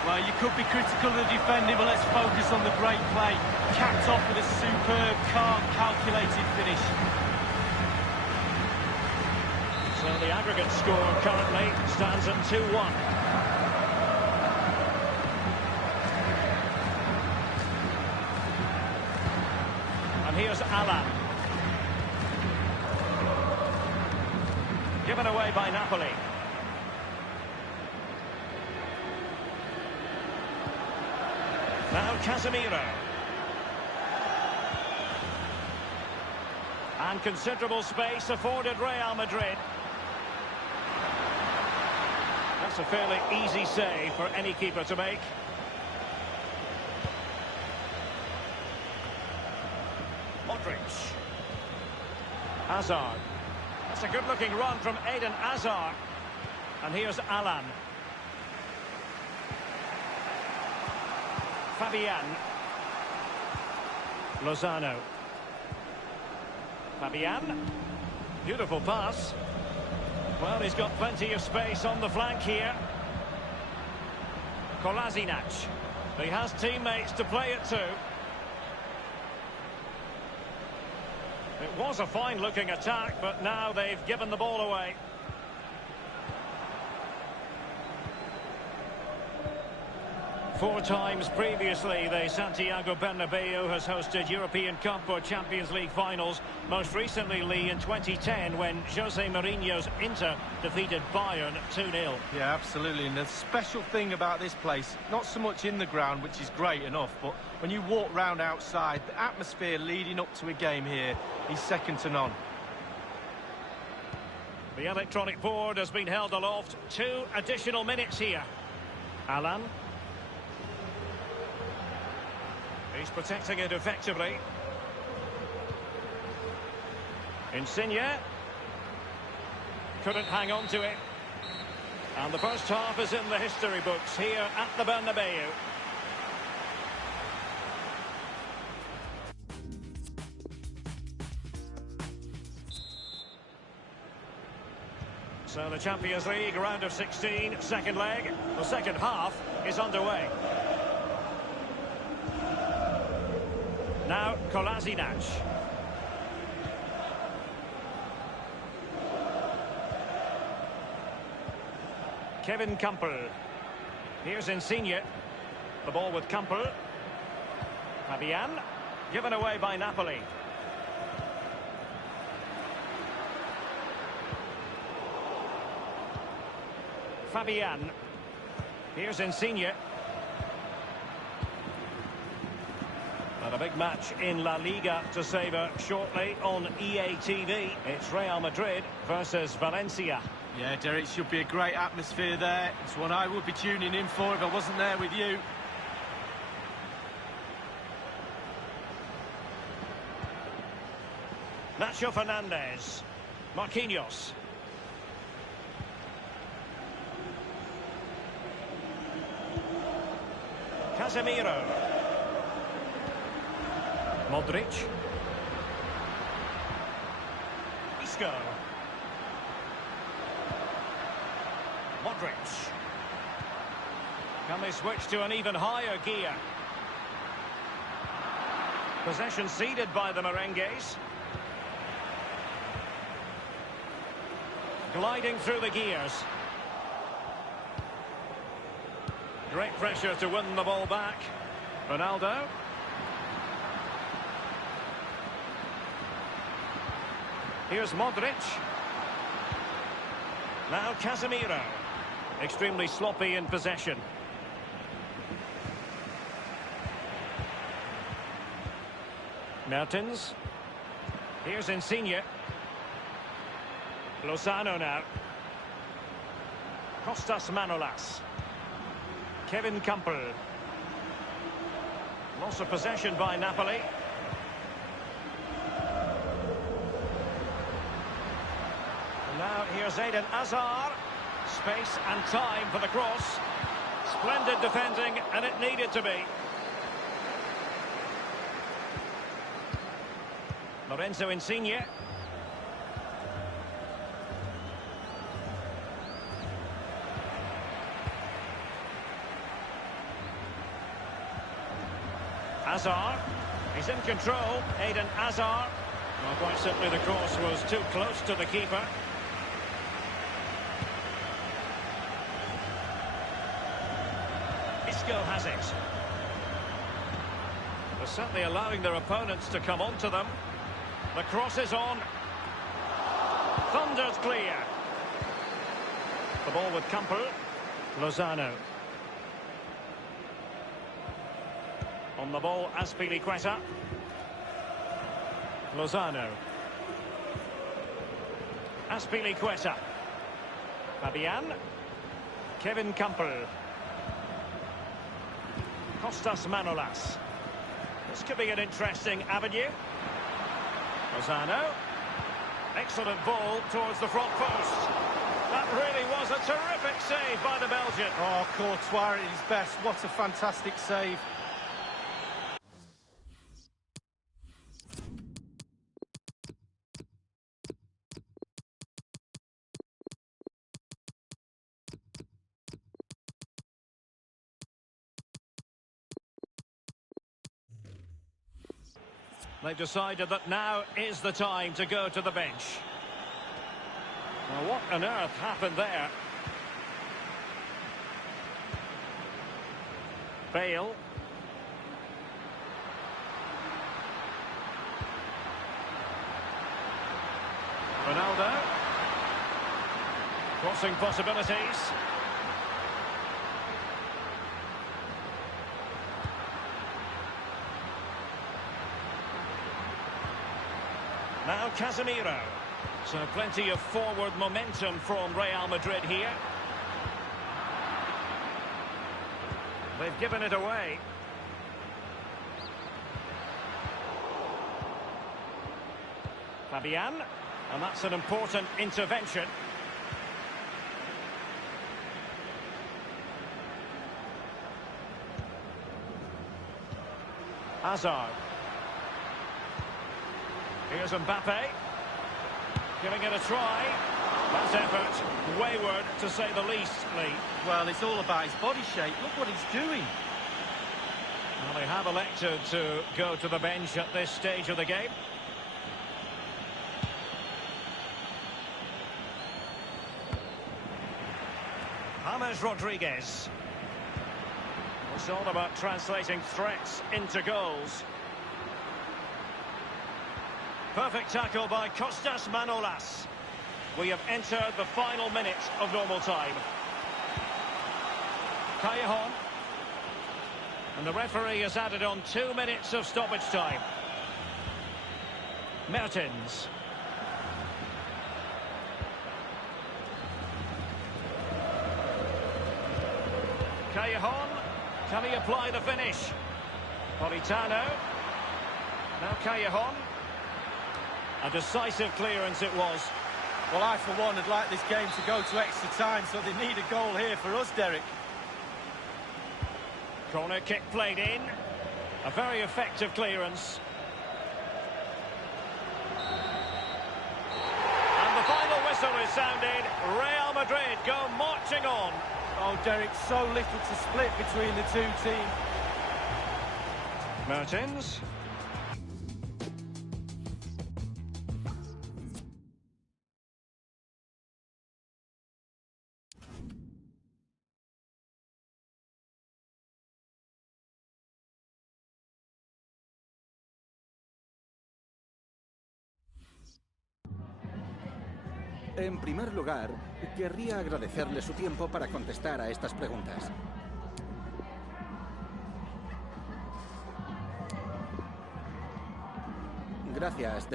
Well, you could be critical of the defending, but let's focus on the great play. Capped off with a superb, calm, calculated finish. So the aggregate score currently stands at 2-1. And here's Alan. Given away by Napoli. Now Casemiro. And considerable space afforded Real Madrid. That's a fairly easy save for any keeper to make. Modric. Hazard. That's a good-looking run from Eden Hazard. And here's Alan. Fabian. Lozano. Fabian. Beautiful pass. Well, he's got plenty of space on the flank here. Kolasinac. He has teammates to play it to. It was a fine-looking attack, but now they've given the ball away. Four times previously, the Santiago Bernabeu has hosted European Cup or Champions League finals. Most recently, Lee, in 2010, when Jose Mourinho's Inter defeated Bayern 2-0. Yeah, absolutely. And the special thing about this place, not so much in the ground, which is great enough, but when you walk round outside, the atmosphere leading up to a game here is second to none. The electronic board has been held aloft. 2 additional minutes here. Alan. He's protecting it effectively. Insigne. Couldn't hang on to it. And the first half is in the history books here at the Bernabeu. So the Champions League round of 16, second leg. The second half is underway. Now Kolasinac. Kevin Campbell. Here's Insigne. The ball with Campbell. Fabian. Given away by Napoli. Fabian. Here's Insigne. And a big match in La Liga to savour shortly on EA TV. It's Real Madrid versus Valencia. Yeah, Derek, should be a great atmosphere there. It's one I would be tuning in for if I wasn't there with you. Nacho Fernandez. Marquinhos. Casemiro. Modric. Isco. Modric. Can they switch to an even higher gear? Possession ceded by the Merengues. Gliding through the gears. Great pressure to win the ball back. Ronaldo. Here's Modric. Now Casemiro. Extremely sloppy in possession. Mertens. Here's Insigne. Lozano now. Costas Manolas. Kevin Campbell. Loss of possession by Napoli. And now here's Eden Hazard. Space and time for the cross. Splendid defending, and it needed to be. Lorenzo Insigne. Hazard. He's in control. Eden Hazard. Well, quite simply, the cross was too close to the keeper. Isco has it. They're certainly allowing their opponents to come onto them. The cross is on. Thundered clear. The ball with Campbell. Lozano. On the ball, Azpilicueta. Lozano. Azpilicueta. Fabian. Kevin Campbell. Costas Manolas. This could be an interesting avenue. Lozano. Excellent ball towards the front post. That really was a terrific save by the Belgian. Oh, Courtois at his best. What a fantastic save. They've decided that now is the time to go to the bench. Now, what on earth happened there? Bale. Ronaldo. Crossing possibilities. Now Casemiro. So plenty of forward momentum from Real Madrid here. They've given it away. Fabian. And that's an important intervention. Hazard. Here's Mbappe. Giving it a try. That effort, wayward to say the least, Lee. Well, it's all about his body shape. Look what he's doing. Well, they have elected to go to the bench at this stage of the game. James Rodriguez. It's all about translating threats into goals. Perfect tackle by Kostas Manolas. We have entered the final minute of normal time. Callejon. And the referee has added on 2 minutes of stoppage time. Mertens. Callejon. Can he apply the finish? Politano. Now Callejon. A decisive clearance it was. Well, I, for one, would like this game to go to extra time, so they need a goal here for us, Derek. Corner kick played in. A very effective clearance. And the final whistle is sounded. Real Madrid go marching on. Oh, Derek, so little to split between the two teams. Mertens. En primer lugar, querría agradecerle su tiempo para contestar a estas preguntas. Gracias.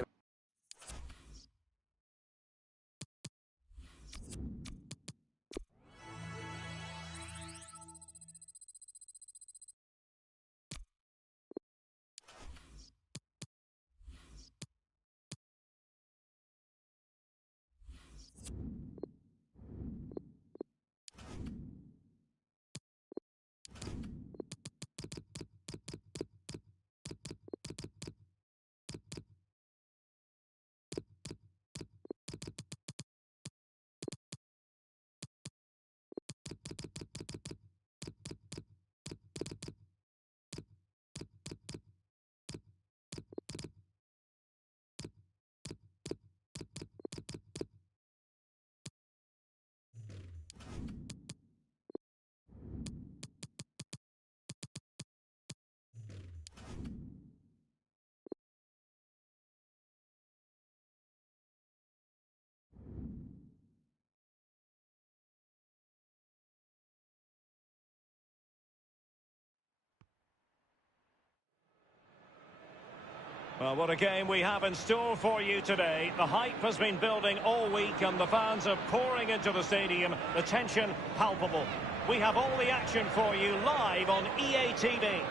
Well, what a game we have in store for you today. The hype has been building all week and the fans are pouring into the stadium. The tension palpable. We have all the action for you live on EA TV.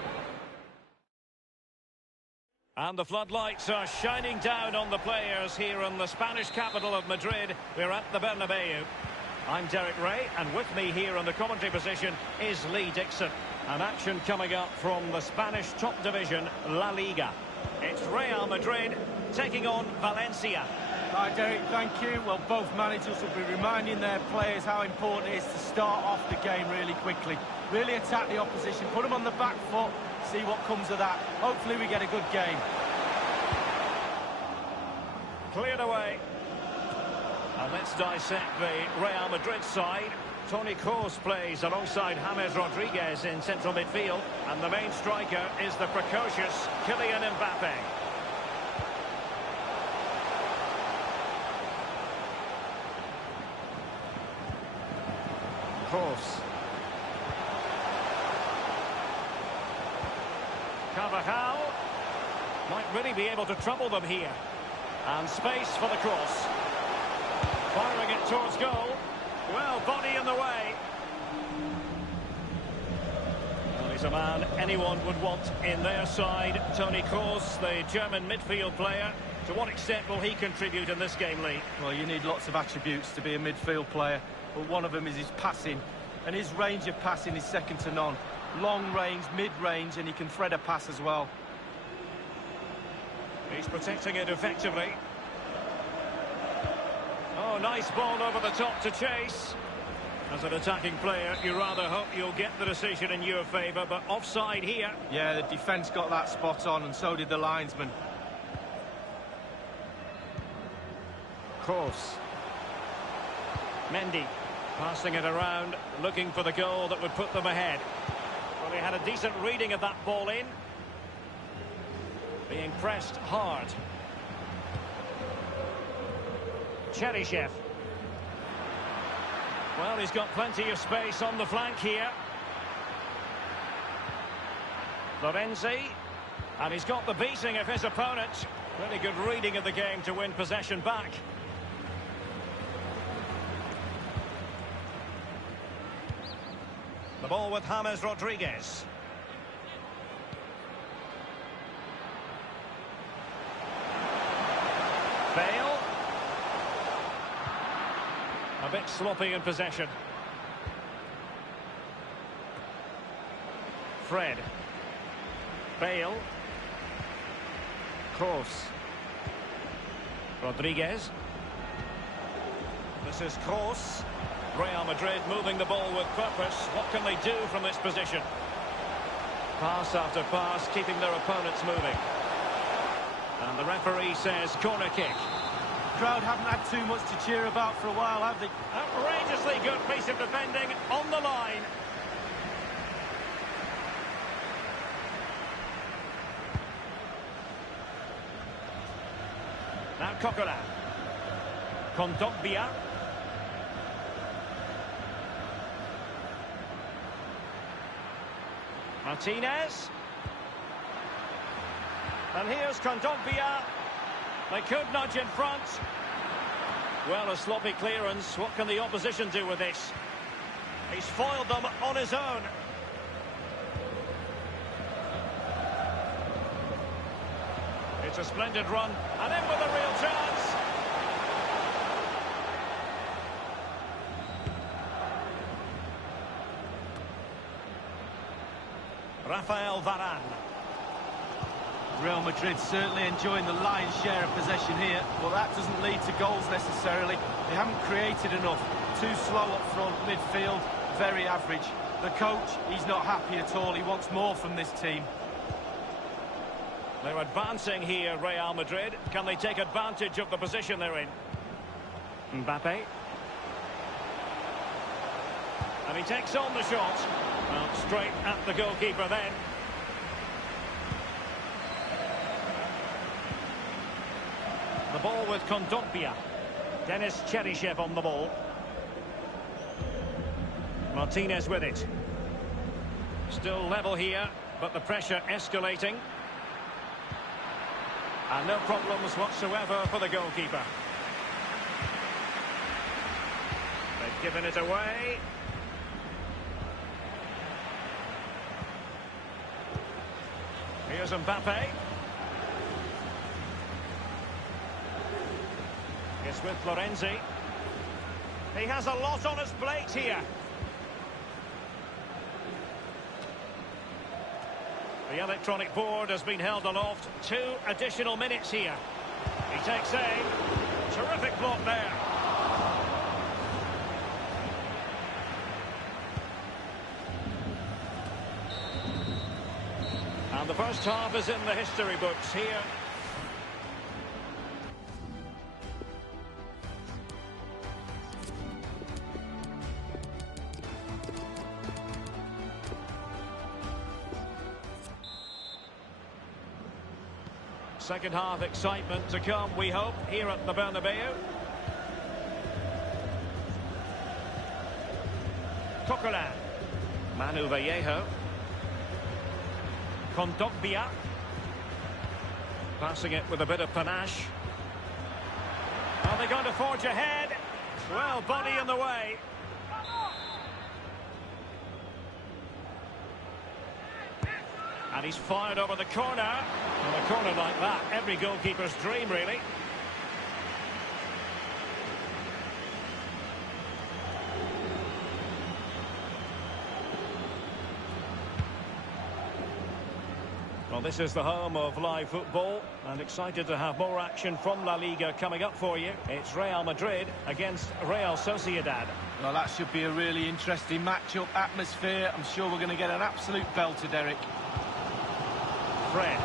And the floodlights are shining down on the players here in the Spanish capital of Madrid. We're at the Bernabeu. I'm Derek Ray, and with me here in the commentary position is Lee Dixon. An action coming up from the Spanish top division, La Liga. It's Real Madrid taking on Valencia. Hi, Derek, thank you. Well, both managers will be reminding their players how important it is to start off the game really quickly. Really attack the opposition, put them on the back foot, see what comes of that. Hopefully we get a good game. Cleared away. And let's dissect the Real Madrid side. Toni Kroos plays alongside James Rodriguez in central midfield. And the main striker is the precocious Kylian Mbappe. Kroos. Carvajal might really be able to trouble them here. And space for the cross. Firing it towards goal. Well, body in the way. Well, he's a man anyone would want in their side. Toni Kroos, the German midfield player. To what extent will he contribute in this game, Lee? Well, you need lots of attributes to be a midfield player, but one of them is his passing. And his range of passing is second to none. Long range, mid-range, and he can thread a pass as well. He's protecting it effectively. Oh, nice ball over the top to chase. As an attacking player, you rather hope you'll get the decision in your favour, but offside here. Yeah, the defence got that spot on, and so did the linesman. Kroos. Mendy passing it around, looking for the goal that would put them ahead. Well, he had a decent reading of that ball in. Being pressed hard. Cheryshev. Well, he's got plenty of space on the flank here. Florenzi. And he's got the beating of his opponent. Really good reading of the game to win possession back. The ball with James Rodriguez. Bale. A bit sloppy in possession. Fred. Bale. Kroos. Rodriguez. This is Kroos. Real Madrid moving the ball with purpose. What can they do from this position? Pass after pass, keeping their opponents moving. And the referee says corner kick. Crowd haven't had too much to cheer about for a while, have they? Outrageously good piece of defending on the line. Now Coquelin. Kondogbia. Martinez. And here's Kondogbia. They could nudge in front. Well, a sloppy clearance. What can the opposition do with this? He's foiled them on his own. It's a splendid run. And in with a real chance. Rafael Varane. Real Madrid certainly enjoying the lion's share of possession here, but that doesn't lead to goals necessarily. They haven't created enough. Too slow up front, midfield, very average. The coach, he's not happy at all. He wants more from this team. They're advancing here, Real Madrid. Can they take advantage of the position they're in? Mbappe. And he takes on the shot. Well, straight at the goalkeeper then. The ball with Kondogbia. Denis Cheryshev on the ball. Martinez with it. Still level here, but the pressure escalating. And no problems whatsoever for the goalkeeper. They've given it away. Here's Mbappe. It's with Florenzi. He has a lot on his plate here. The electronic board has been held aloft. 2 additional minutes here. He takes aim. Terrific block there. And the first half is in the history books here. Second half excitement to come, we hope, here at the Bernabeu. Coquelin. Manu Vallejo. Kondogbia. Passing it with a bit of panache. Are they going to forge ahead? Well, body in the way. And he's fired over the corner. And a corner like that, every goalkeeper's dream, really. Well, this is the home of live football, and excited to have more action from La Liga coming up for you. It's Real Madrid against Real Sociedad. Well, that should be a really interesting match-up atmosphere. I'm sure we're going to get an absolute belter, Derek. Fred.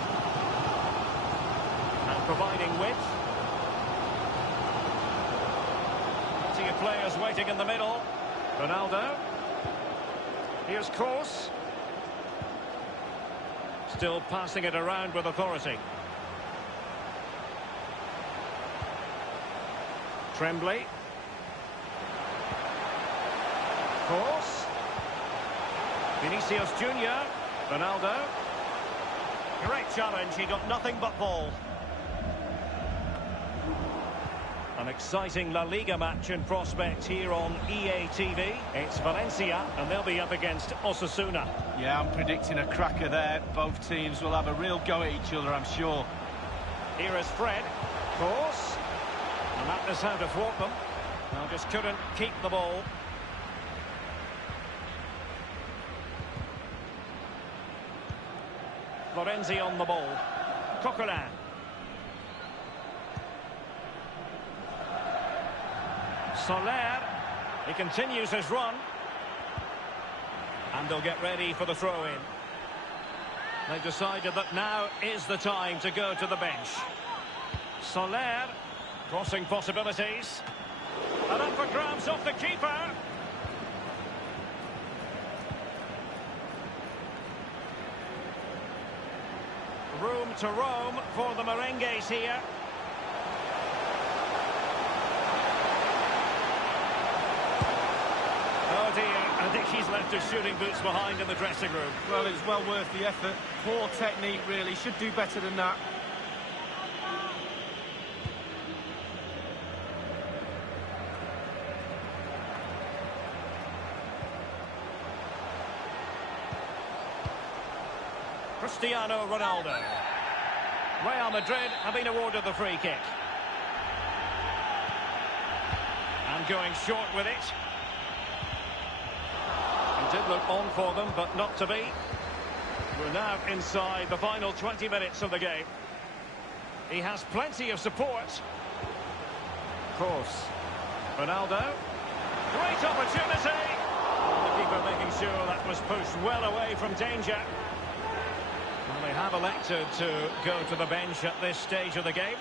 And providing width. Plenty of players waiting in the middle. Ronaldo. Here's Kroos. Still passing it around with authority. Tremblay. Kroos. Vinicius Junior. Ronaldo. Great challenge, he got nothing but ball. An exciting La Liga match in prospect here on EA TV. It's Valencia, and they'll be up against Osasuna. Yeah, I'm predicting a cracker there. Both teams will have a real go at each other, I'm sure. Here is Fred. Kroos. And that is how to thwart them. Well, just couldn't keep the ball. Florenzi on the ball. Coquelin. Soler. He continues his run. And they'll get ready for the throw-in. They've decided that now is the time to go to the bench. Soler. Crossing possibilities. And up for grabs off the keeper. Room to roam for the Merengues here. Oh dear, I think he's left his shooting boots behind in the dressing room. Well, it's well worth the effort. Poor technique, really. Should do better than that. Cristiano Ronaldo. Real Madrid have been awarded the free kick. And going short with it. It did look on for them, but not to be. We're now inside the final 20 minutes of the game. He has plenty of support. Kroos. Ronaldo. Great opportunity. The keeper making sure that was pushed well away from danger. Well, they have elected to go to the bench at this stage of the game.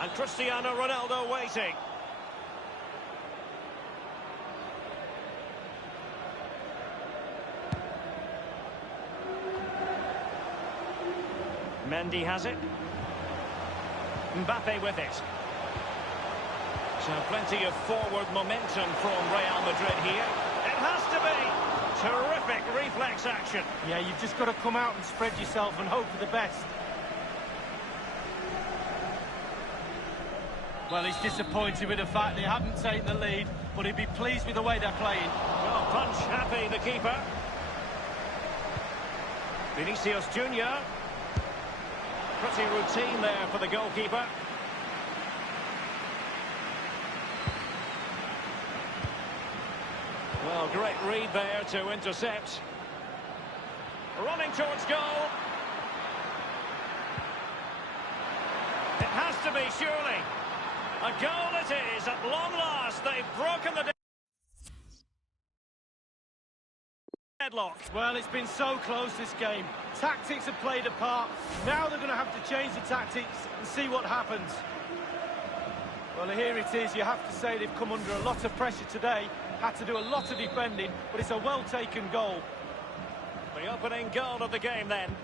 And Cristiano Ronaldo waiting. Mendy has it. Mbappe with it. So plenty of forward momentum from Real Madrid here. It has to be. Terrific reflex action. Yeah, you've just got to come out and spread yourself and hope for the best. Well, he's disappointed with the fact they haven't taken the lead, but he'd be pleased with the way they're playing. Well, punch happy, the keeper. Vinicius Junior. Pretty routine there for the goalkeeper. Well, great read there to intercept. Running towards goal. It has to be, surely. A goal it is, at long last. They've broken the deadlock. Well, it's been so close, this game. Tactics have played a part. Now they're going to have to change the tactics and see what happens. Well, here it is. You have to say they've come under a lot of pressure today. Had to do a lot of defending, but it's a well-taken goal. The opening goal of the game, then.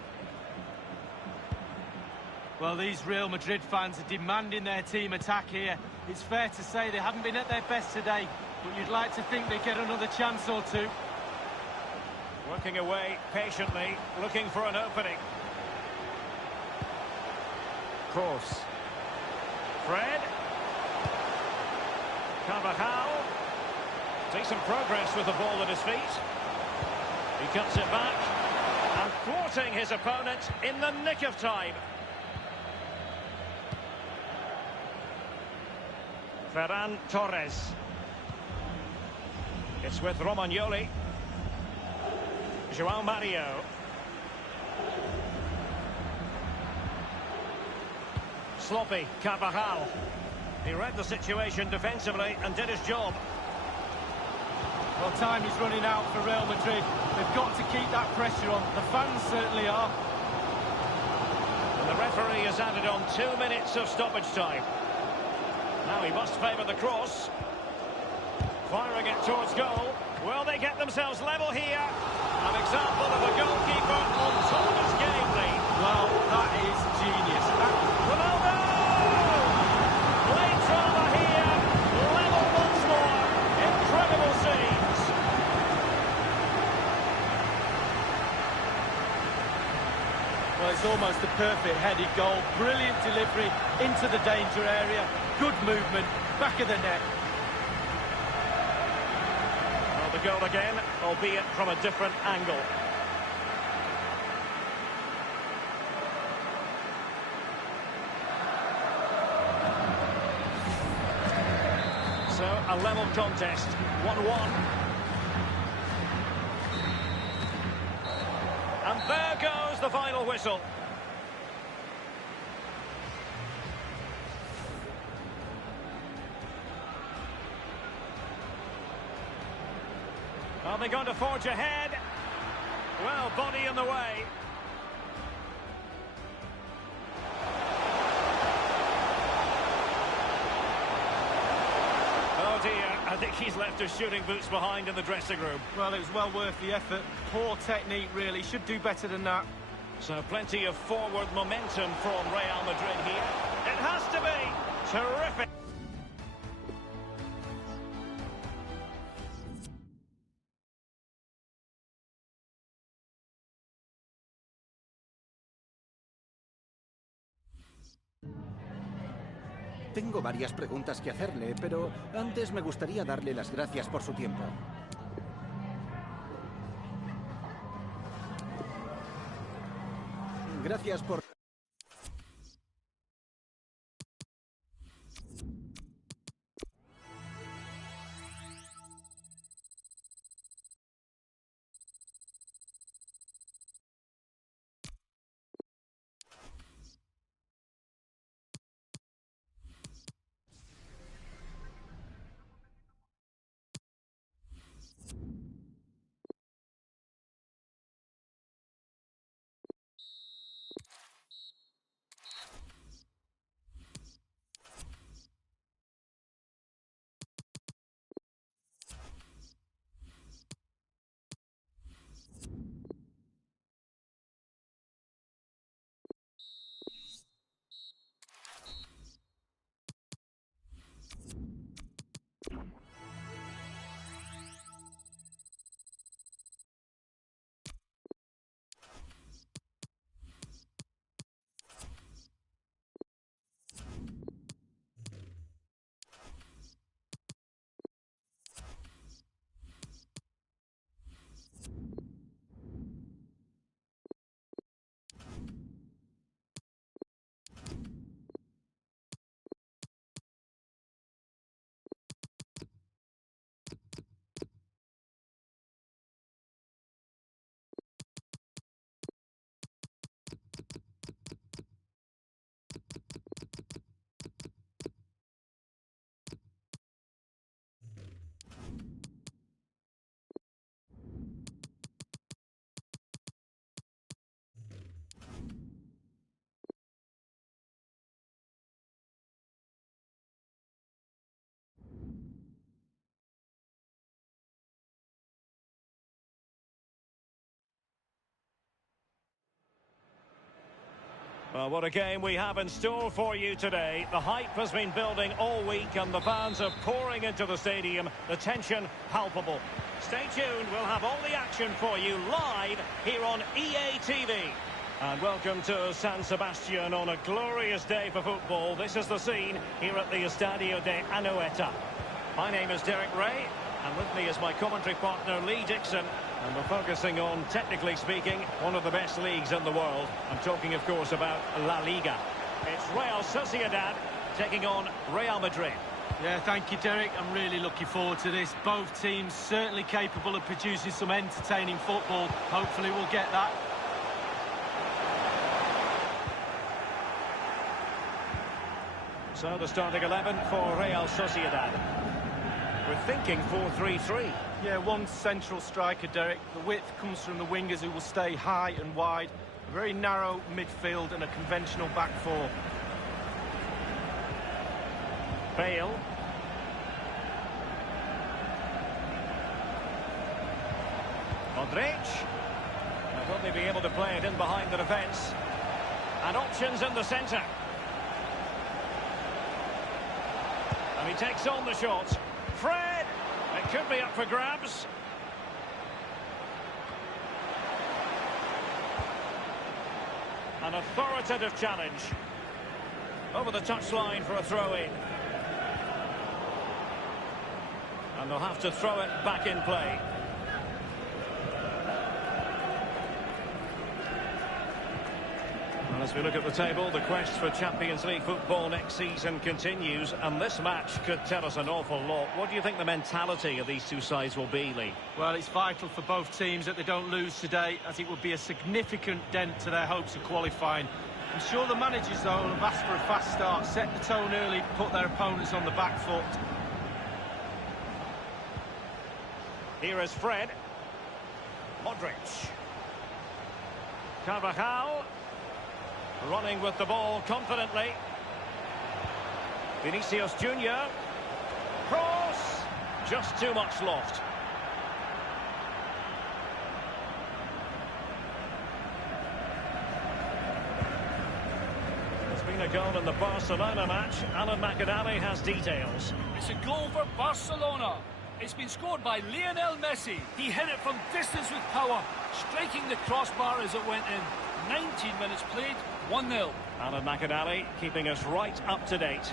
Well, these Real Madrid fans are demanding their team attack here. It's fair to say they haven't been at their best today, but you'd like to think they get another chance or two. Working away patiently, looking for an opening. Kroos. Fred. Carvajal. Decent progress with the ball at his feet. He cuts it back. And thwarting his opponent in the nick of time. Ferran Torres. It's with Romagnoli. João Mario. Sloppy, Carvajal. He read the situation defensively and did his job. Well, time is running out for Real Madrid. They've got to keep that pressure on. The fans certainly are. And the referee has added on 2 minutes of stoppage time. Now he must favour the cross. Firing it towards goal. Will they get themselves level here? An example of a goalkeeper on top of his game, Lee. Well, that is genius. Ronaldo! Late drama here. Level once more. Incredible scenes. Well, it's almost a perfect headed goal. Brilliant delivery into the danger area. Good movement. Back of the net. Well, the goal again, albeit from a different angle. So, a level contest, 1-1. And there goes the final whistle. Are they going to forge ahead? Well, body in the way. Oh dear, I think he's left his shooting boots behind in the dressing room. Well, it was well worth the effort. Poor technique, really. Should do better than that. So plenty of forward momentum from Real Madrid here. It has to be. Terrific. Tengo varias preguntas que hacerle, pero antes me gustaría darle las gracias por su tiempo. Gracias por... Well, what a game we have in store for you today. The hype has been building all week and the fans are pouring into the stadium. The tension palpable. Stay tuned, we'll have all the action for you live here on EA TV. And welcome to San Sebastian on a glorious day for football. This is the scene here at the Estadio de Anoeta. My name is Derek Ray, and with me is my commentary partner Lee Dixon. And we're focusing on, technically speaking, one of the best leagues in the world. I'm talking, of course, about La Liga. It's Real Sociedad taking on Real Madrid. Yeah, thank you, Derek. I'm really looking forward to this. Both teams certainly capable of producing some entertaining football. Hopefully we'll get that. So the starting 11 for Real Sociedad. We're thinking 4-3-3. Yeah, one central striker, Derek. The width comes from the wingers who will stay high and wide. A very narrow midfield and a conventional back four. Bale. Madrid. Will they be able to play it in behind the defence? And options in the centre. And he takes on the shot. Fred! It could be up for grabs. An authoritative challenge. Over the touchline for a throw-in. And they'll have to throw it back in play. As we look at the table, the quest for Champions League football next season continues, and this match could tell us an awful lot. What do you think the mentality of these two sides will be, Lee? Well, it's vital for both teams that they don't lose today, as it would be a significant dent to their hopes of qualifying. I'm sure the managers, though, will have asked for a fast start, set the tone early, put their opponents on the back foot. Here is Fred. Modric. Carvajal. Running with the ball confidently. Vinicius Junior. Cross. Just too much loft. There's been a goal in the Barcelona match. Alan McAnally has details. It's a goal for Barcelona. It's been scored by Lionel Messi. He hit it from distance with power, striking the crossbar as it went in. 19 minutes played, 1-0. Alan McAnally keeping us right up to date.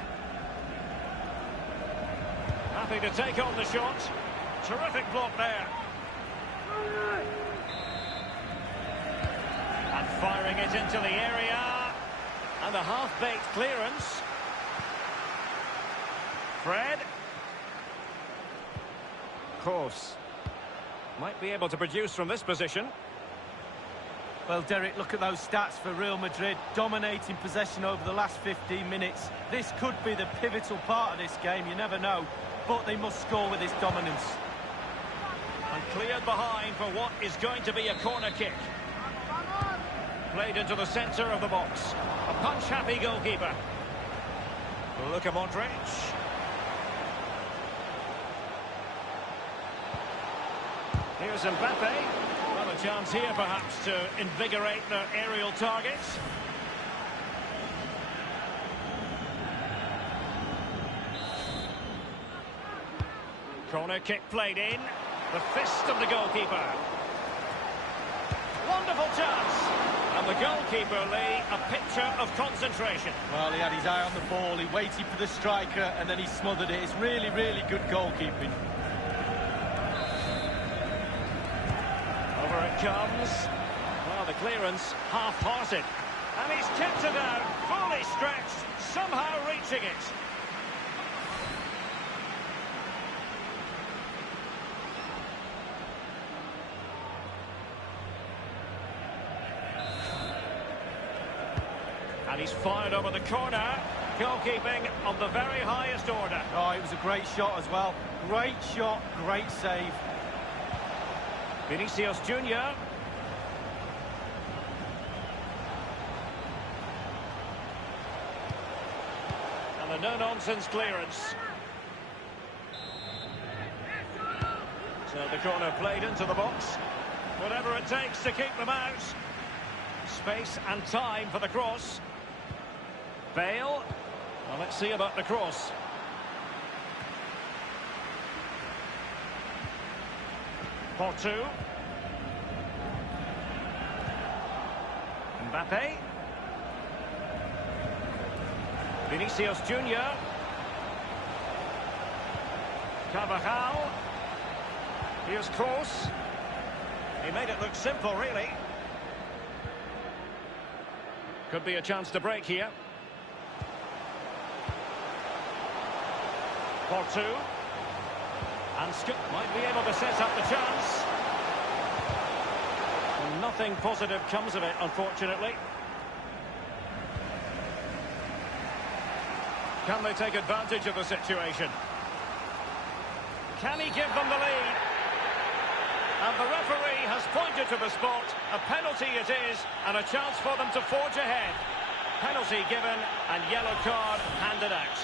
Happy to take on the shot. Terrific block there. And firing it into the area. And a half-baked clearance. Fred. Course. Might be able to produce from this position. Well, Derek, look at those stats for Real Madrid, dominating possession over the last 15 minutes. This could be the pivotal part of this game, you never know, but they must score with this dominance. And cleared behind for what is going to be a corner kick. Played into the centre of the box. A punch-happy goalkeeper. Look at Modric. Here's Mbappe. Well, a chance here, perhaps, to invigorate their aerial targets. Corner kick played in. The fist of the goalkeeper. Wonderful chance. And the goalkeeper, Lee, a picture of concentration. Well, he had his eye on the ball, he waited for the striker, and then he smothered it. It's really, really good goalkeeping. Over it comes. Well, the clearance half-hearted. And he's kept it out, fully stretched, somehow reaching it. And he's fired over the corner. Goalkeeping of the very highest order. Oh, it was a great shot as well. Great shot, great save. Vinicius Junior. And a no-nonsense clearance. So the corner played into the box. Whatever it takes to keep them out. Space and time for the cross. Bale. Well, let's see about the cross. Portu. Mbappe. Vinicius Junior. Carvajal. Here's Kroos. He made it look simple, really. Could be a chance to break here. Portu. And Scoop might be able to set up the chance. And nothing positive comes of it, unfortunately. Can they take advantage of the situation? Can he give them the lead? And the referee has pointed to the spot. A penalty it is, and a chance for them to forge ahead. Penalty given, and yellow card handed out.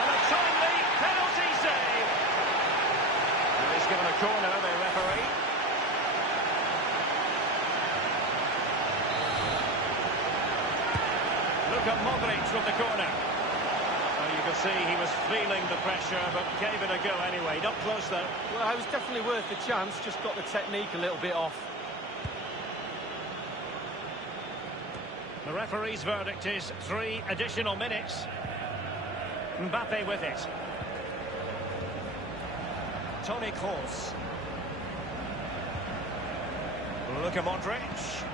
And a timely penalty save. And he's given a corner, the referee. Look at Madrid with the corner. Well, you can see he was feeling the pressure, but gave it a go anyway. Not close, though. Well, it was definitely worth the chance, just got the technique a little bit off. The referee's verdict is 3 additional minutes. Mbappe with it. Toni Kroos. Look at Modric.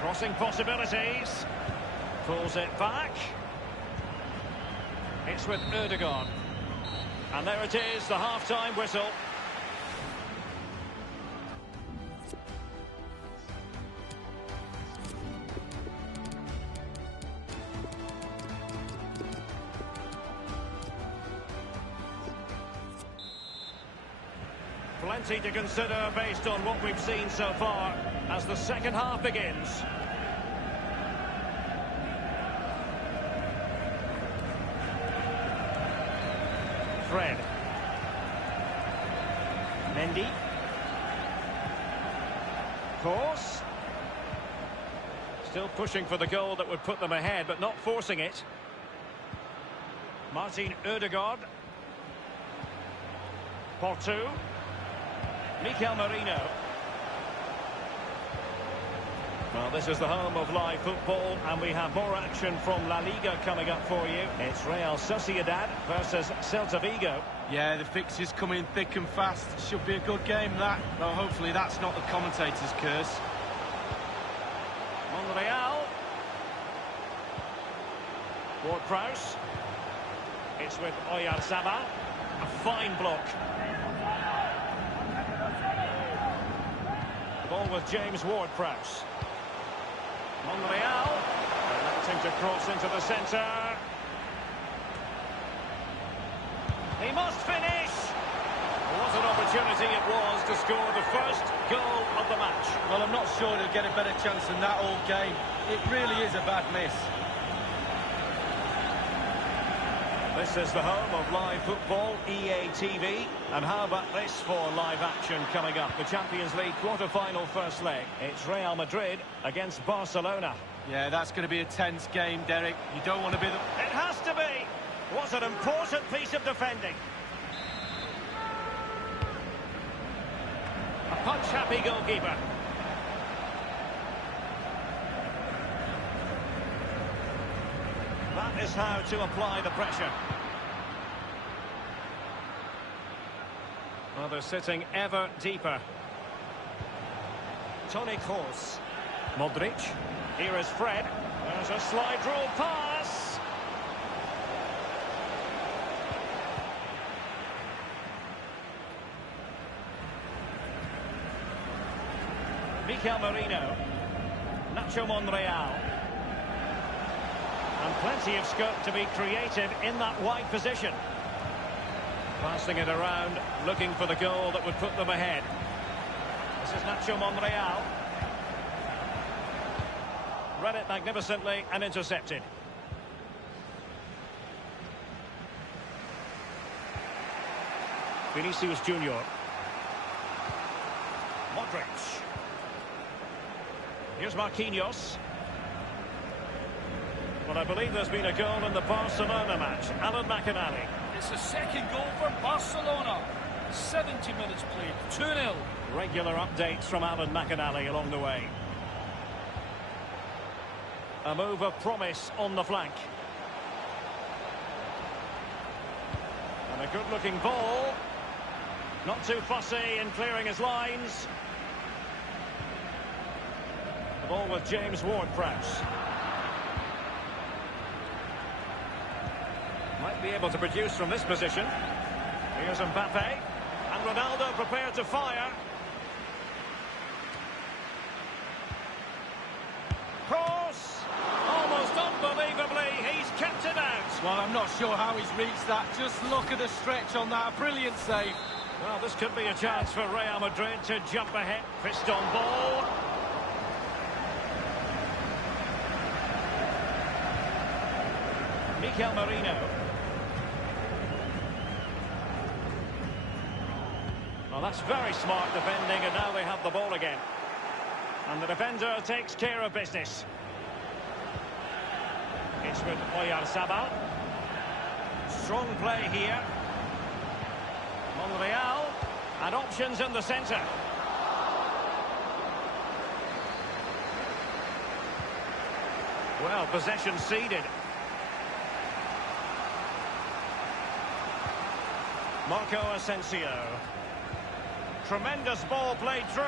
Crossing possibilities. Pulls it back. It's with Ødegaard. And there it is, the half-time whistle. Plenty to consider based on what we've seen so far as the second half begins. Fred. Mendy. Kroos. Still pushing for the goal that would put them ahead, but not forcing it. Martin Ødegaard. Porto. Mikel Merino. Well, this is the home of live football, and we have more action from La Liga coming up for you. It's Real Sociedad versus Celta Vigo. Yeah, the fixtures come in thick and fast. Should be a good game, that. Though hopefully that's not the commentator's curse. Monreal. Ward-Prowse. It's with Oyarzabal. A fine block. The ball with James Ward-Prowse. Monreal, electing to cross into the centre. He must finish! What an opportunity it was to score the first goal of the match. Well, I'm not sure he'll get a better chance than that all game. It really is a bad miss. This is the home of live football, EA TV. And how about this for live action coming up? The Champions League quarter-final first leg. It's Real Madrid against Barcelona. Yeah, that's going to be a tense game, Derek. You don't want to be the... It has to be! What an important piece of defending. A punch-happy goalkeeper. That is how to apply the pressure. Well, they're sitting ever deeper. Toni Kroos. Modric. Here is Fred. There's a slide rule pass. Mikel Merino. Nacho Monreal. And plenty of scope to be creative in that wide position. Passing it around, looking for the goal that would put them ahead. This is Nacho Monreal. Read it magnificently and intercepted. Vinicius Junior. Modric. Here's Marquinhos. Well, I believe there's been a goal in the Barcelona match. Alan McInally. It's a second goal for Barcelona. 70 minutes played, 2-0. Regular updates from Alan McInally along the way. A move of promise on the flank. And a good-looking ball. Not too fussy in clearing his lines. The ball with James Ward-Prowse. Might be able to produce from this position. Here's Mbappe. And Ronaldo prepared to fire. Cross! Almost unbelievably, he's kept it out. Well, I'm not sure how he's reached that. Just look at the stretch on that. A brilliant save. Well, this could be a chance for Real Madrid to jump ahead. Fist on ball. Mikel Merino. Well, that's very smart defending, and now they have the ball again. And the defender takes care of business. It's with Oyarzabal. Strong play here. Monreal. And options in the centre. Well, possession ceded. Marco Asensio. Tremendous ball played through.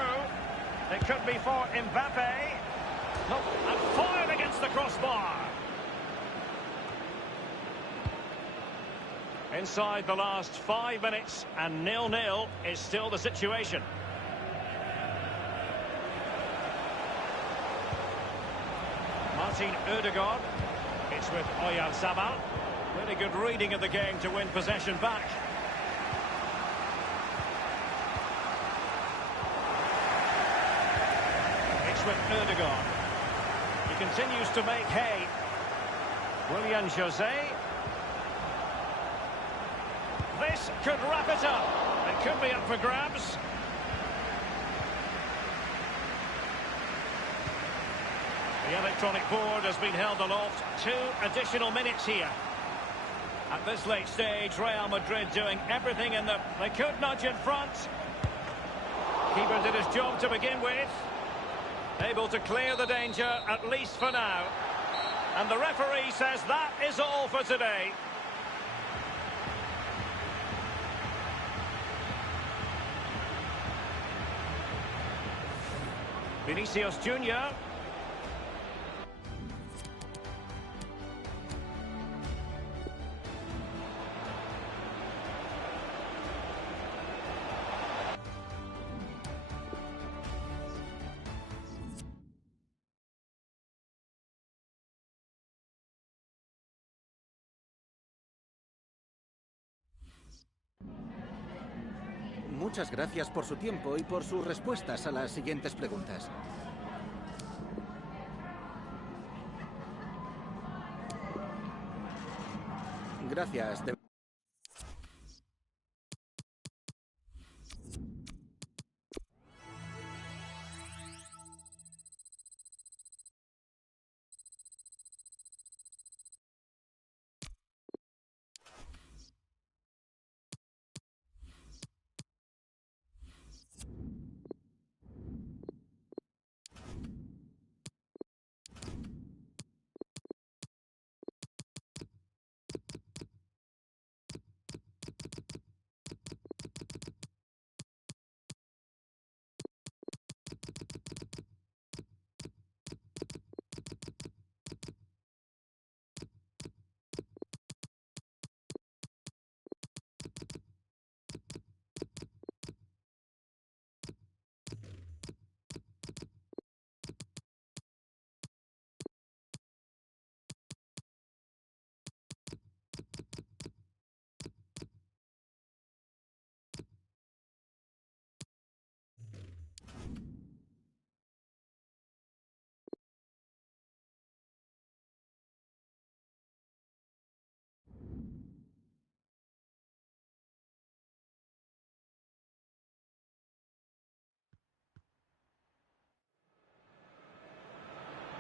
It could be for Mbappe. Oh, and fired against the crossbar. Inside the last 5 minutes, and 0-0 is still the situation. Martin Ødegaard. It's with Oyarzabal. Really good reading of the game to win possession back. It's with Ødegaard. He continues to make hay. Willian José. This could wrap it up. It could be up for grabs. The electronic board has been held aloft. 2 additional minutes here. At this late stage, Real Madrid doing everything in them. They could nudge in front. Keeper did his job to begin with. Able to clear the danger, at least for now. And the referee says that is all for today. Vinicius Junior. Muchas gracias por su tiempo y por sus respuestas a las siguientes preguntas. Gracias.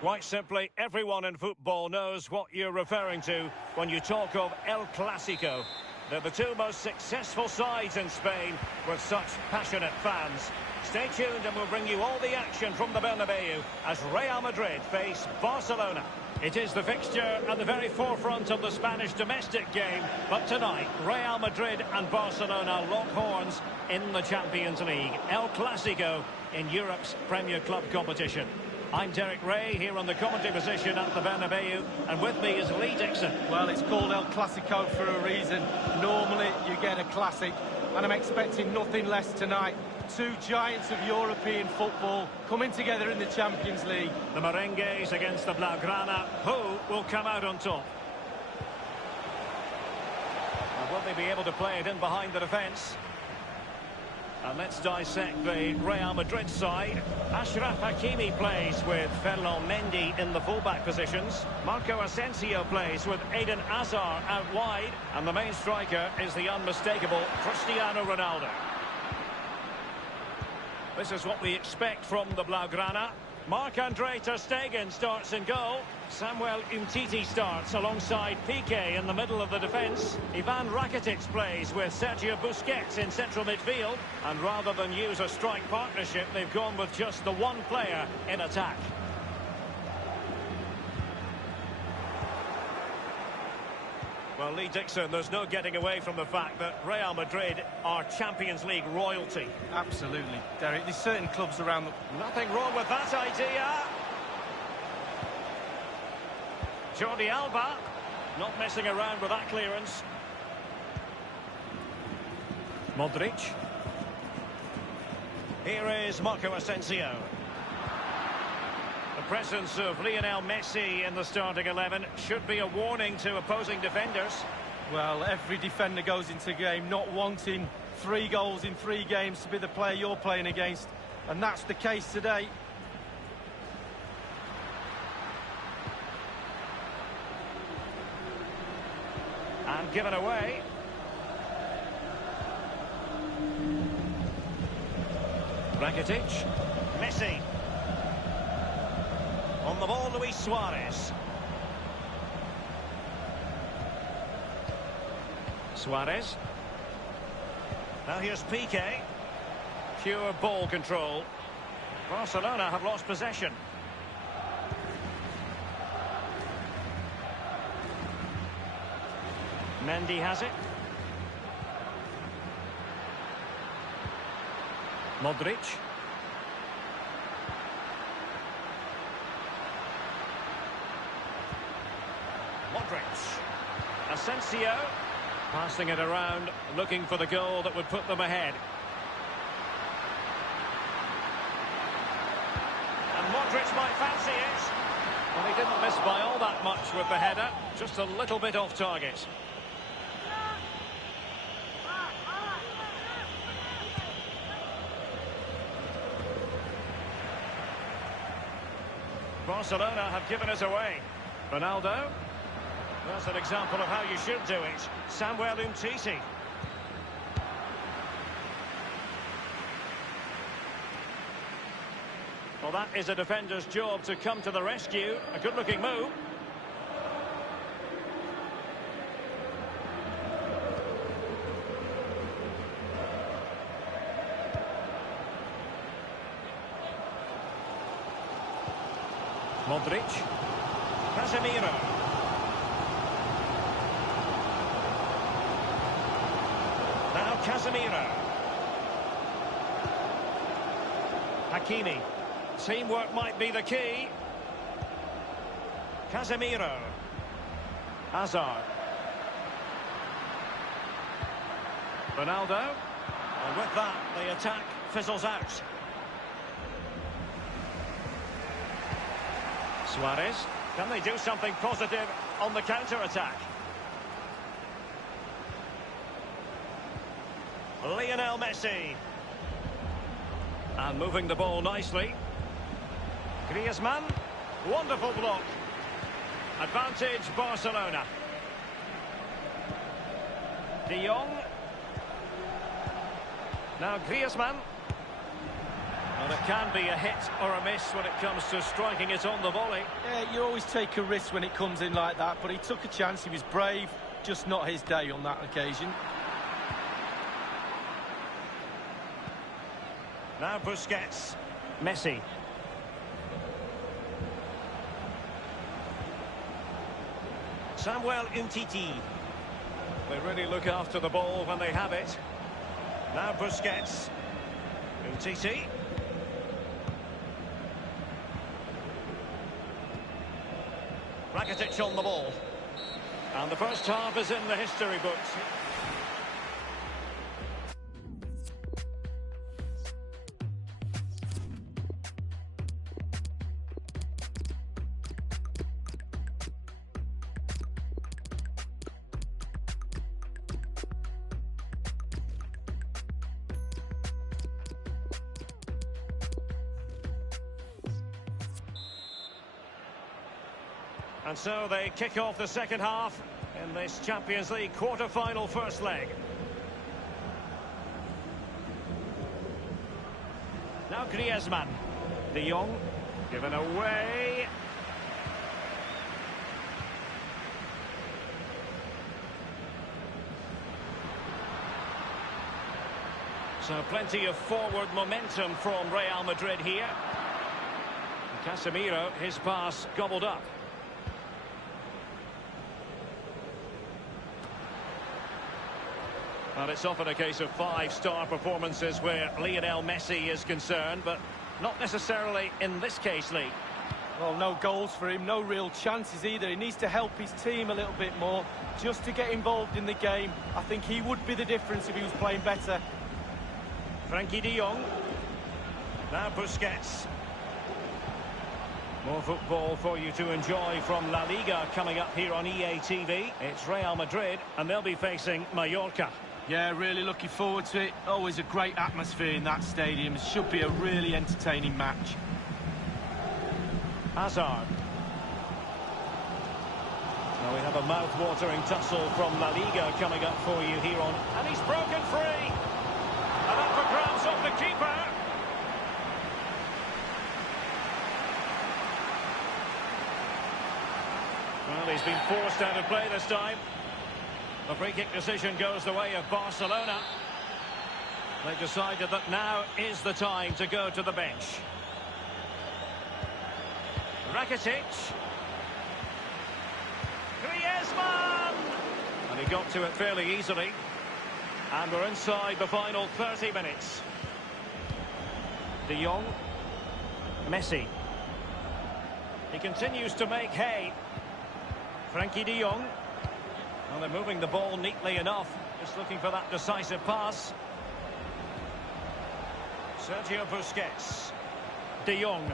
Quite simply, everyone in football knows what you're referring to when you talk of El Clásico. They're the 2 most successful sides in Spain with such passionate fans. Stay tuned and we'll bring you all the action from the Bernabeu as Real Madrid face Barcelona. It is the fixture at the very forefront of the Spanish domestic game, but tonight, Real Madrid and Barcelona lock horns in the Champions League. El Clásico in Europe's Premier Club competition. I'm Derek Ray here on the commentary position at the Bernabeu, and with me is Lee Dixon. Well, it's called El Clasico for a reason. Normally you get a classic, and I'm expecting nothing less tonight. Two giants of European football coming together in the Champions League. The Merengues against the Blaugrana. Who will come out on top? And will they be able to play it in behind the defence? And let's dissect the Real Madrid side. Achraf Hakimi plays with Ferland Mendy in the fullback positions. Marco Asensio plays with Eden Hazard out wide. And the main striker is the unmistakable Cristiano Ronaldo. This is what we expect from the Blaugrana. Marc-Andre ter Stegen starts in goal. Samuel Umtiti starts alongside Piqué in the middle of the defence. Ivan Rakitic plays with Sergio Busquets in central midfield. And rather than use a strike partnership, they've gone with just the one player in attack. Well, Lee Dixon, there's no getting away from the fact that Real Madrid are Champions League royalty. Absolutely, Derek. There's certain clubs around the... Nothing wrong with that idea. Jordi Alba, not messing around with that clearance. Modric. Here is Marco Asensio. The presence of Lionel Messi in the starting 11 should be a warning to opposing defenders. Well, every defender goes into game not wanting 3 goals in 3 games to be the player you're playing against. And that's the case today. And given away. Rakitic. Messi. On the ball, Luis Suarez. Suarez. Now here's Piqué. Pure ball control. Barcelona have lost possession. Mendy has it. Modric. Modric. Asensio. Passing it around, looking for the goal that would put them ahead. And Modric might fancy it. Well, he didn't miss by all that much with the header. Just a little bit off target. Barcelona have given us away. Ronaldo. That's an example of how you should do it. Samuel Umtiti. Well, that is a defender's job to come to the rescue. A good-looking move. Modric. Casemiro. Now Casemiro. Hakimi. Teamwork might be the key. Casemiro. Hazard. Ronaldo. And with that, the attack fizzles out. Suarez. Can they do something positive on the counter-attack? Lionel Messi. And moving the ball nicely. Griezmann. Wonderful block. Advantage Barcelona. De Jong. Now Griezmann. Well, it can be a hit or a miss when it comes to striking it on the volley. Yeah, you always take a risk when it comes in like that, but he took a chance, he was brave, just not his day on that occasion. Now Busquets. Messi. Samuel Umtiti. They really look after the ball when they have it. Now Busquets. Umtiti. Rakitic on the ball. And the first half is in the history books. And so they kick off the second half in this Champions League quarter-final first leg. Now Griezmann. De Jong, given away. So plenty of forward momentum from Real Madrid here. Casemiro, his pass gobbled up. And it's often a case of five-star performances where Lionel Messi is concerned, but not necessarily in this case, Lee. Well, no goals for him, no real chances either. He needs to help his team a little bit more just to get involved in the game. I think he would be the difference if he was playing better. Frankie de Jong. Now Busquets. More football for you to enjoy from La Liga coming up here on EA TV. It's Real Madrid, and they'll be facing Mallorca. Yeah, really looking forward to it. Always a great atmosphere in that stadium. It should be a really entertaining match. Hazard. Now we have a mouth-watering tussle from La Liga coming up for you here on... And he's broken free! And up for grabs off the keeper! Well, he's been forced out of play this time. The free-kick decision goes the way of Barcelona. They've decided that now is the time to go to the bench. Rakitic. Griezmann! And he got to it fairly easily. And we're inside the final 30 minutes. De Jong. Messi. He continues to make hay. Frankie de Jong. Well, they're moving the ball neatly enough. Just looking for that decisive pass. Sergio Busquets. De Jong.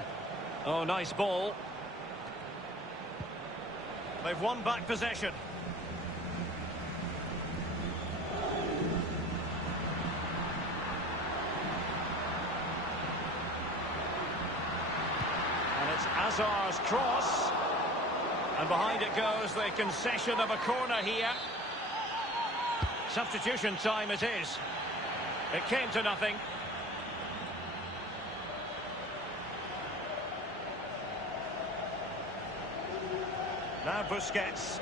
Oh, nice ball. They've won back possession. And it's Hazard's cross. And behind it goes the concession of a corner here. Substitution time it is. It came to nothing. Now Busquets.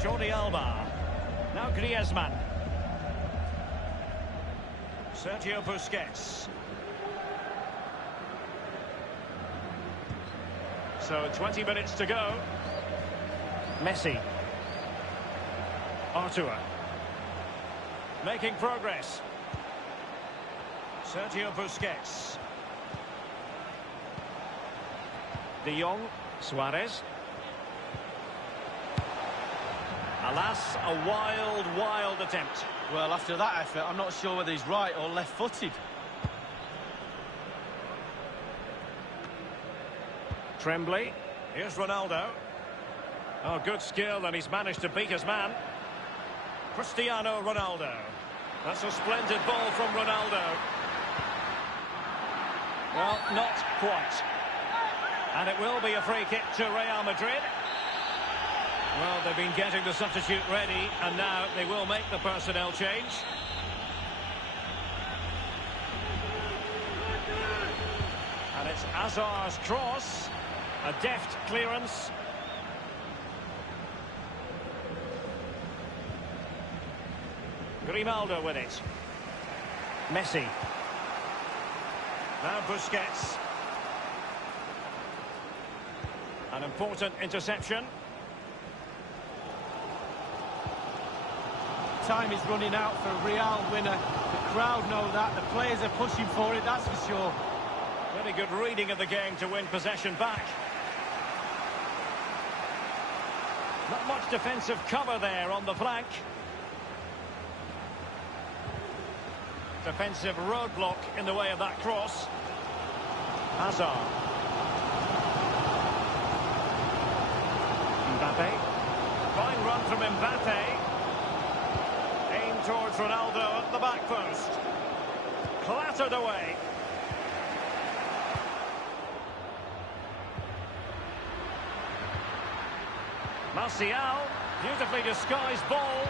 Jordi Alba. Now Griezmann. Sergio Busquets. So 20 minutes to go. Messi. Artur. Making progress. Sergio Busquets. De Jong. Suarez. Alas, a wild attempt. Well, after that effort, I'm not sure whether he's right or left-footed. Tremblay. Here's Ronaldo. Oh, good skill, and he's managed to beat his man. Cristiano Ronaldo. That's a splendid ball from Ronaldo. Well, not quite. And it will be a free kick to Real Madrid. Well, they've been getting the substitute ready, and now they will make the personnel change. And it's Hazard's cross. A deft clearance. Grimaldo with it. Messi. Now Busquets. An important interception. Time is running out for a Real winner. The crowd know that. The players are pushing for it, that's for sure. Very good reading of the game to win possession back. Not much defensive cover there on the flank. Defensive roadblock in the way of that cross. Hazard. Mbappe. Fine run from Mbappe. Aimed towards Ronaldo at the back post. Clattered away. Martial, beautifully disguised ball.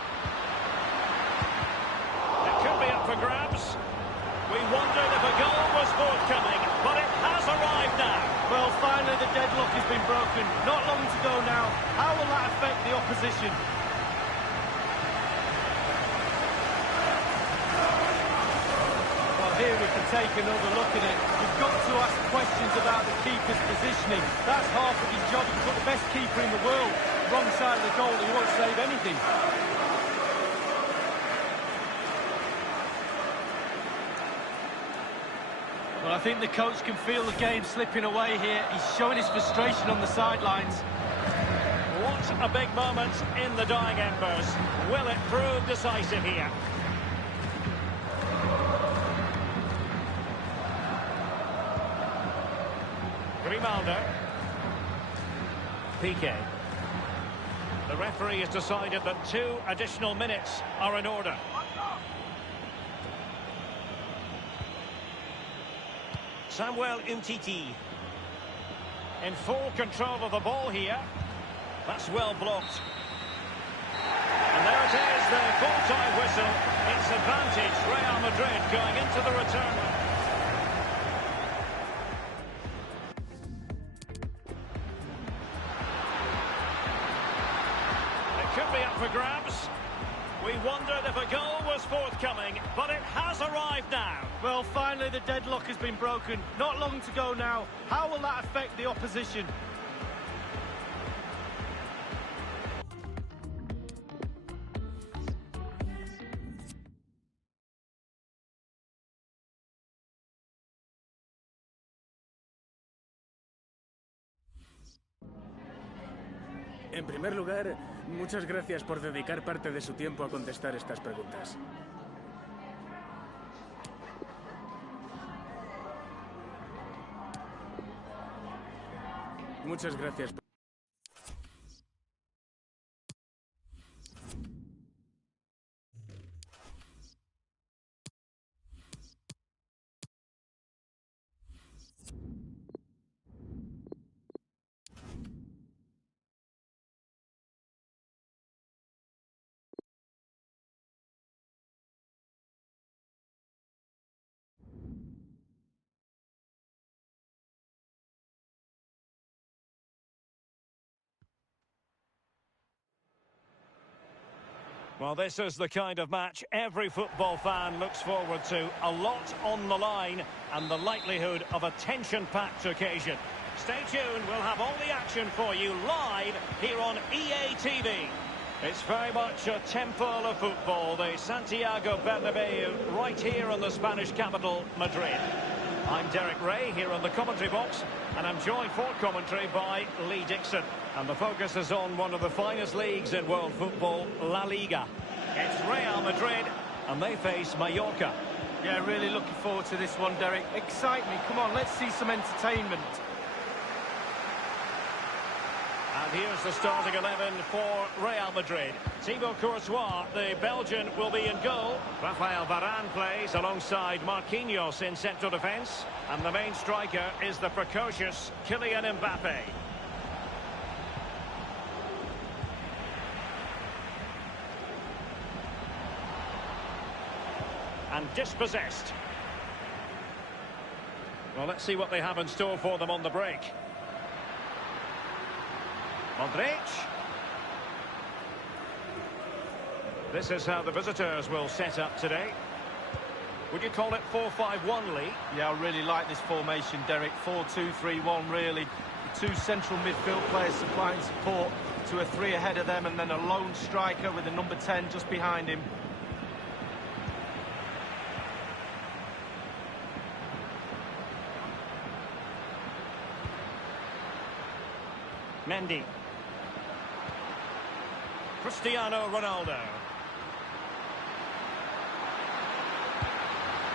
It could be up for grabs. We wondered if a goal was forthcoming, but it has arrived now. Well, finally the deadlock has been broken. Not long to go now. How will that affect the opposition? Well, here we can take another look at it. You've got to ask questions about the keeper's positioning. That's half of his job. He's got the best keeper in the world. Wrong side of the goal, he won't save anything. Well, I think the coach can feel the game slipping away here. He's showing his frustration on the sidelines. What a big moment in the dying embers. Will it prove decisive here? Grimaldo. Piqué. The referee has decided that 2 additional minutes are in order. Samuel Umtiti in full control of the ball here. That's well blocked. And there it is, the full-time whistle. It's advantage, Real Madrid going into the return. It could be up for grabs. We wondered if a goal was forthcoming, but it has arrived now. Well, finally the deadlock has been broken. Not long to go now. How will that affect the opposition? En primer lugar, muchas gracias por dedicar parte de su tiempo a contestar estas preguntas. Muchas gracias. Well, this is the kind of match every football fan looks forward to. A lot on the line and the likelihood of a tension-packed occasion. Stay tuned, we'll have all the action for you live here on EA TV. It's very much a temple of football, the Santiago Bernabeu, right here in the Spanish capital, Madrid. I'm Derek Ray here on the commentary box, and I'm joined for commentary by Lee Dixon. And the focus is on one of the finest leagues in world football, La Liga. It's Real Madrid, and they face Mallorca. Yeah, really looking forward to this one, Derek. Excite me. Come on, let's see some entertainment. And here's the starting 11 for Real Madrid. Thibaut Courtois, the Belgian, will be in goal. Rafael Varane plays alongside Marquinhos in central defence. And the main striker is the precocious Kylian Mbappe. And dispossessed. Well, let's see what they have in store for them on the break. Modric. This is how the visitors will set up today. Would you call it 4-5-1, Lee? Yeah, I really like this formation, Derek. 4-2-3-1, really. The 2 central midfield players supplying support to a 3 ahead of them, and then a lone striker with a number 10 just behind him. Mendy. Cristiano Ronaldo.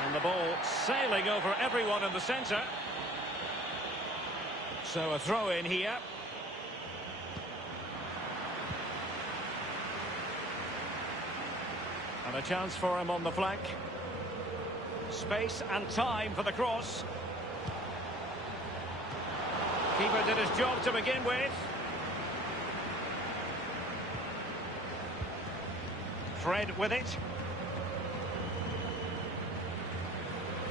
And the ball sailing over everyone in the centre. So a throw in here. And a chance for him on the flank. Space and time for the cross. Keeper did his job to begin with. Fred with it.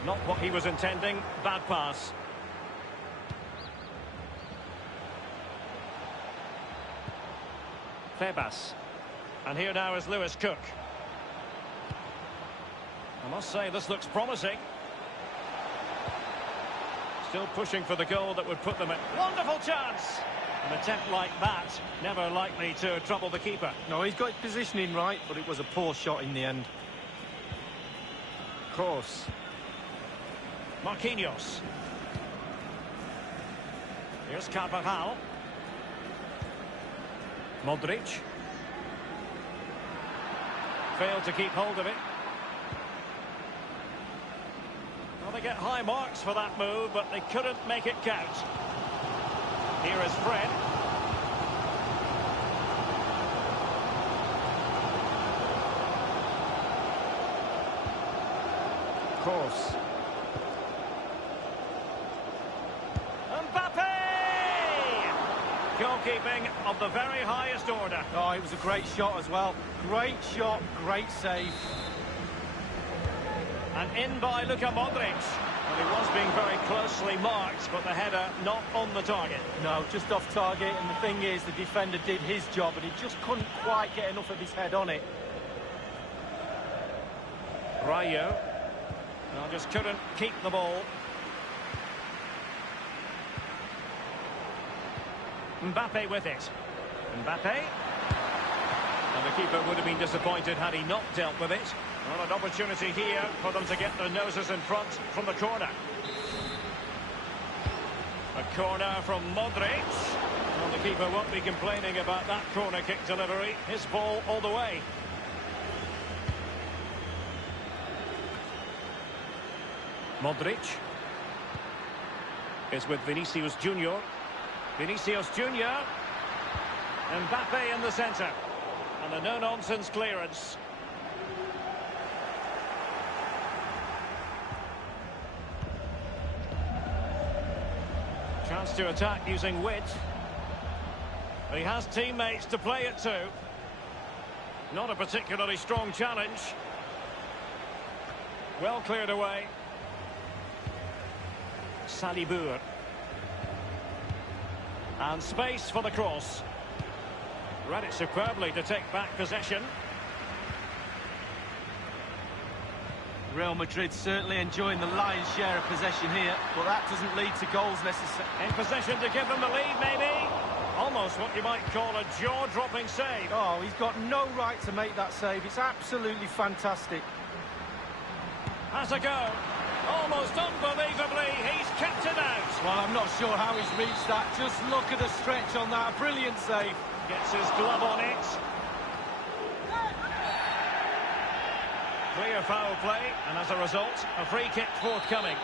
Not what he was intending. Bad pass. Febas. And here now is Lewis Cook. I must say, this looks promising. Still pushing for the goal that would put them at... Wonderful chance! An attempt like that, never likely to trouble the keeper. No, he's got his positioning right, but it was a poor shot in the end. Kroos. Marquinhos. Here's Carvajal. Modric. Failed to keep hold of it. Well, they get high marks for that move, but they couldn't make it count. Here is Fred. Kroos. Mbappe! Goalkeeping of the very highest order. Oh, it was a great shot as well. Great shot, great save. And in by Luka Modric. Well, he was being very closely marked, but the header not on the target. No, just off target, and the thing is, the defender did his job, and he just couldn't quite get enough of his head on it. Rayo. No, just couldn't keep the ball. Mbappe with it. Mbappe. And the keeper would have been disappointed had he not dealt with it. Well, an opportunity here for them to get their noses in front from the corner. A corner from Modric. Well, the keeper won't be complaining about that corner kick delivery. His ball all the way. Modric is with Vinicius Junior. Vinicius Junior. Mbappe in the centre. And a no-nonsense clearance. Chance to attack using width. He has teammates to play it to. Not a particularly strong challenge. Well cleared away. Salibur. And space for the cross. Read it superbly to take back possession. Real Madrid certainly enjoying the lion's share of possession here, but that doesn't lead to goals necessarily. In possession to give them the lead, maybe. Almost what you might call a jaw-dropping save. Oh, he's got no right to make that save. It's absolutely fantastic. Has a go. Almost unbelievably, he's kept it out. Well, I'm not sure how he's reached that. Just look at the stretch on that. A brilliant save. Gets his glove on it. Clear foul play, and as a result, a free kick forthcoming.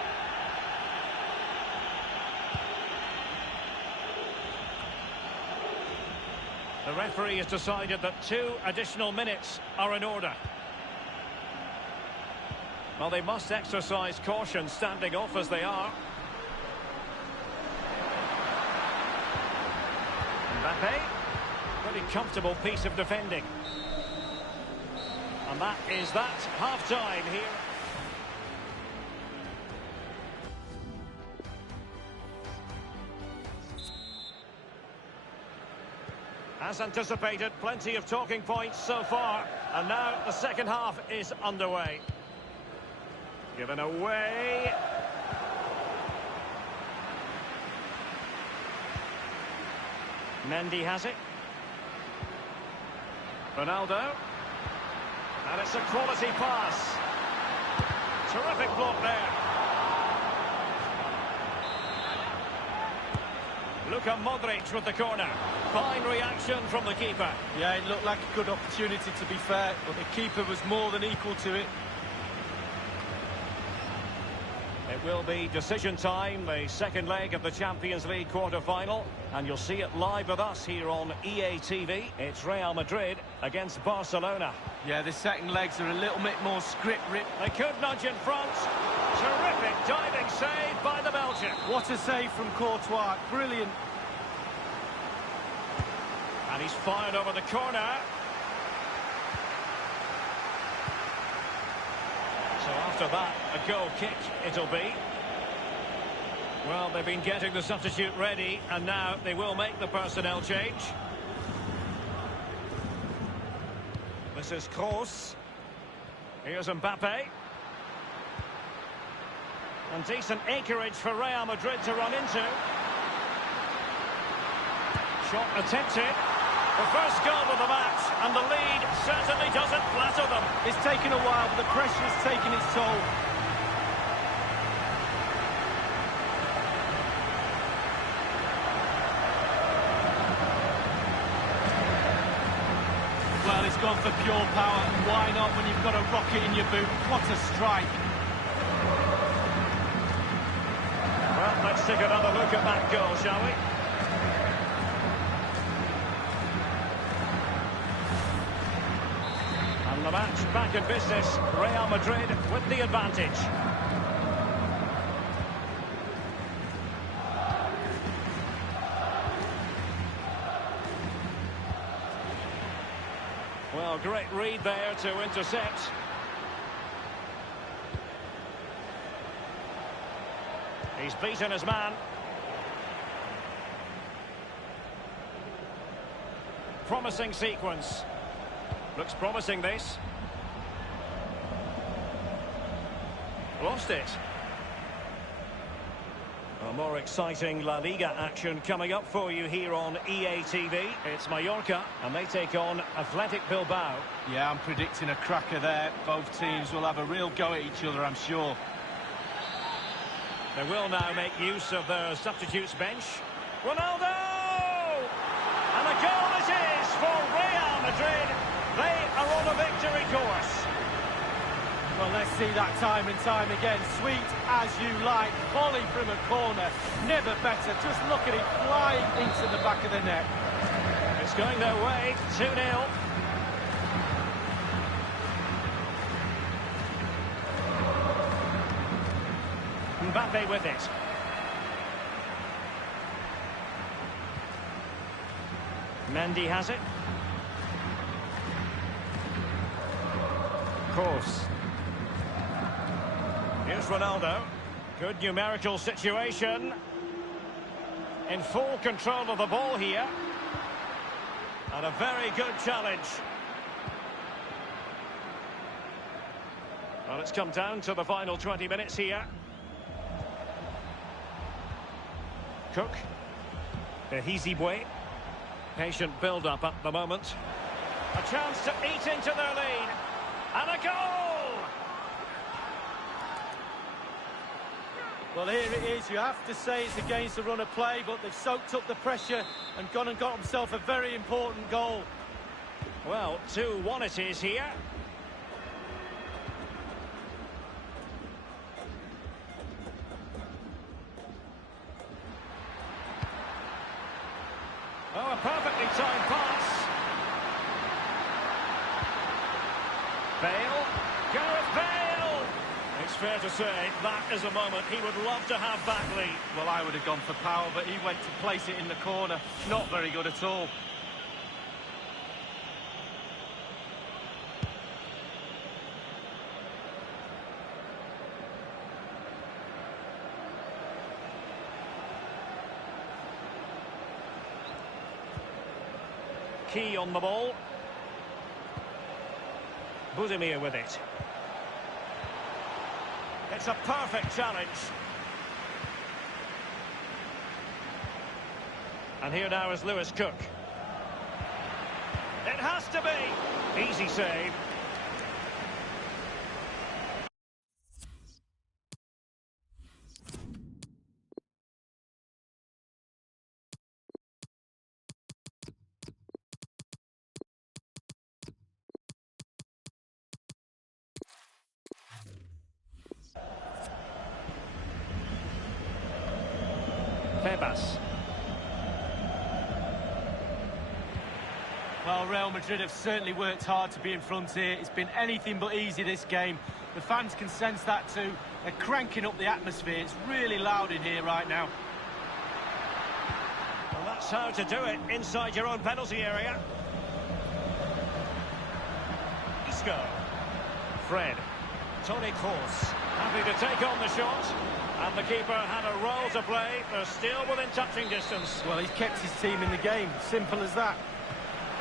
The referee has decided that 2 additional minutes are in order. Well, they must exercise caution standing off as they are. Mbappe. Pretty comfortable piece of defending. And that is that. Half-time here. As anticipated, plenty of talking points so far. And now the second half is underway. Given away. Mendy has it. Ronaldo. And it's a quality pass. Terrific block there. Luka Modric with the corner. Fine reaction from the keeper. Yeah, it looked like a good opportunity to be fair, but the keeper was more than equal to it. It will be decision time, the second leg of the Champions League quarter-final, and you'll see it live with us here on EA TV. It's Real Madrid against Barcelona. Yeah, the second legs are a little bit more script-ripped. They could nudge in front. Terrific diving save by the Belgian. What a save from Courtois. Brilliant. And he's fired over the corner. after that, a goal kick it'll be. Well, they've been getting the substitute ready, and now they will make the personnel change. This is Kroos. Here's Mbappe. And decent acreage for Real Madrid to run into. Shot attempted. The first goal of the match, and the lead certainly doesn't flatter them. It's taken a while, but the pressure's taken its toll. Well, it's gone for pure power. Why not when you've got a rocket in your boot? What a strike. Well, let's take another look at that goal, shall we? And the match back in business. Real Madrid with the advantage. Well, great read there to intercept. He's beaten his man. Promising sequence. Looks promising, this. Lost it. A more exciting La Liga action coming up for you here on EA TV. It's Mallorca, and they take on Athletic Bilbao. Yeah, I'm predicting a cracker there. Both teams will have a real go at each other, I'm sure. They will now make use of their substitutes bench. Ronaldo! And a goal it is for Real Madrid. They are on a victory course. Well, let's see that time and time again. Sweet as you like. Volley from a corner. Never better. Just look at it flying into the back of the net. It's going their way. 2-0. Mbappe with it. Mendy has it. Kroos. Here's Ronaldo. Good numerical situation. In full control of the ball here. And a very good challenge. Well, it's come down to the final 20 minutes here. Cook. Hizibwe. Patient build-up at the moment. A chance to eat into their lead. And a goal! Well, here it is. You have to say it's against the run of play, but they've soaked up the pressure and gone and got themselves a very important goal. Well, 2-1 it is here. Oh, a perfectly timed pass. Bale. Gareth Bale! It's fair to say that is a moment he would love to have back, Lee. Well, I would have gone for power, but he went to place it in the corner. Not very good at all. Key on the ball. Budimir with it. It's a perfect challenge. And here now is Lewis Cook. It has to be. Easy save. Febas. Well, Real Madrid have certainly worked hard to be in front here. It's been anything but easy, this game. The fans can sense that too. They're cranking up the atmosphere. It's really loud in here right now. Well, that's how to do it inside your own penalty area. Isco. Fred. Toni Kroos, happy to take on the shot. And the keeper had a role to play. They're still within touching distance. Well, he's kept his team in the game. Simple as that.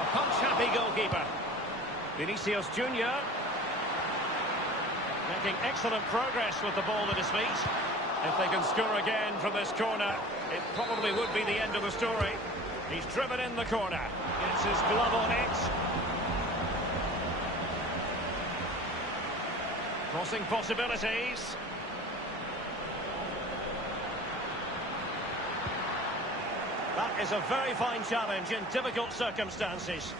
A punch-happy goalkeeper. Vinicius Junior making excellent progress with the ball at his feet. If they can score again from this corner, it probably would be the end of the story. He's driven in the corner. Gets his glove on it. Crossing possibilities. That is a very fine challenge in difficult circumstances.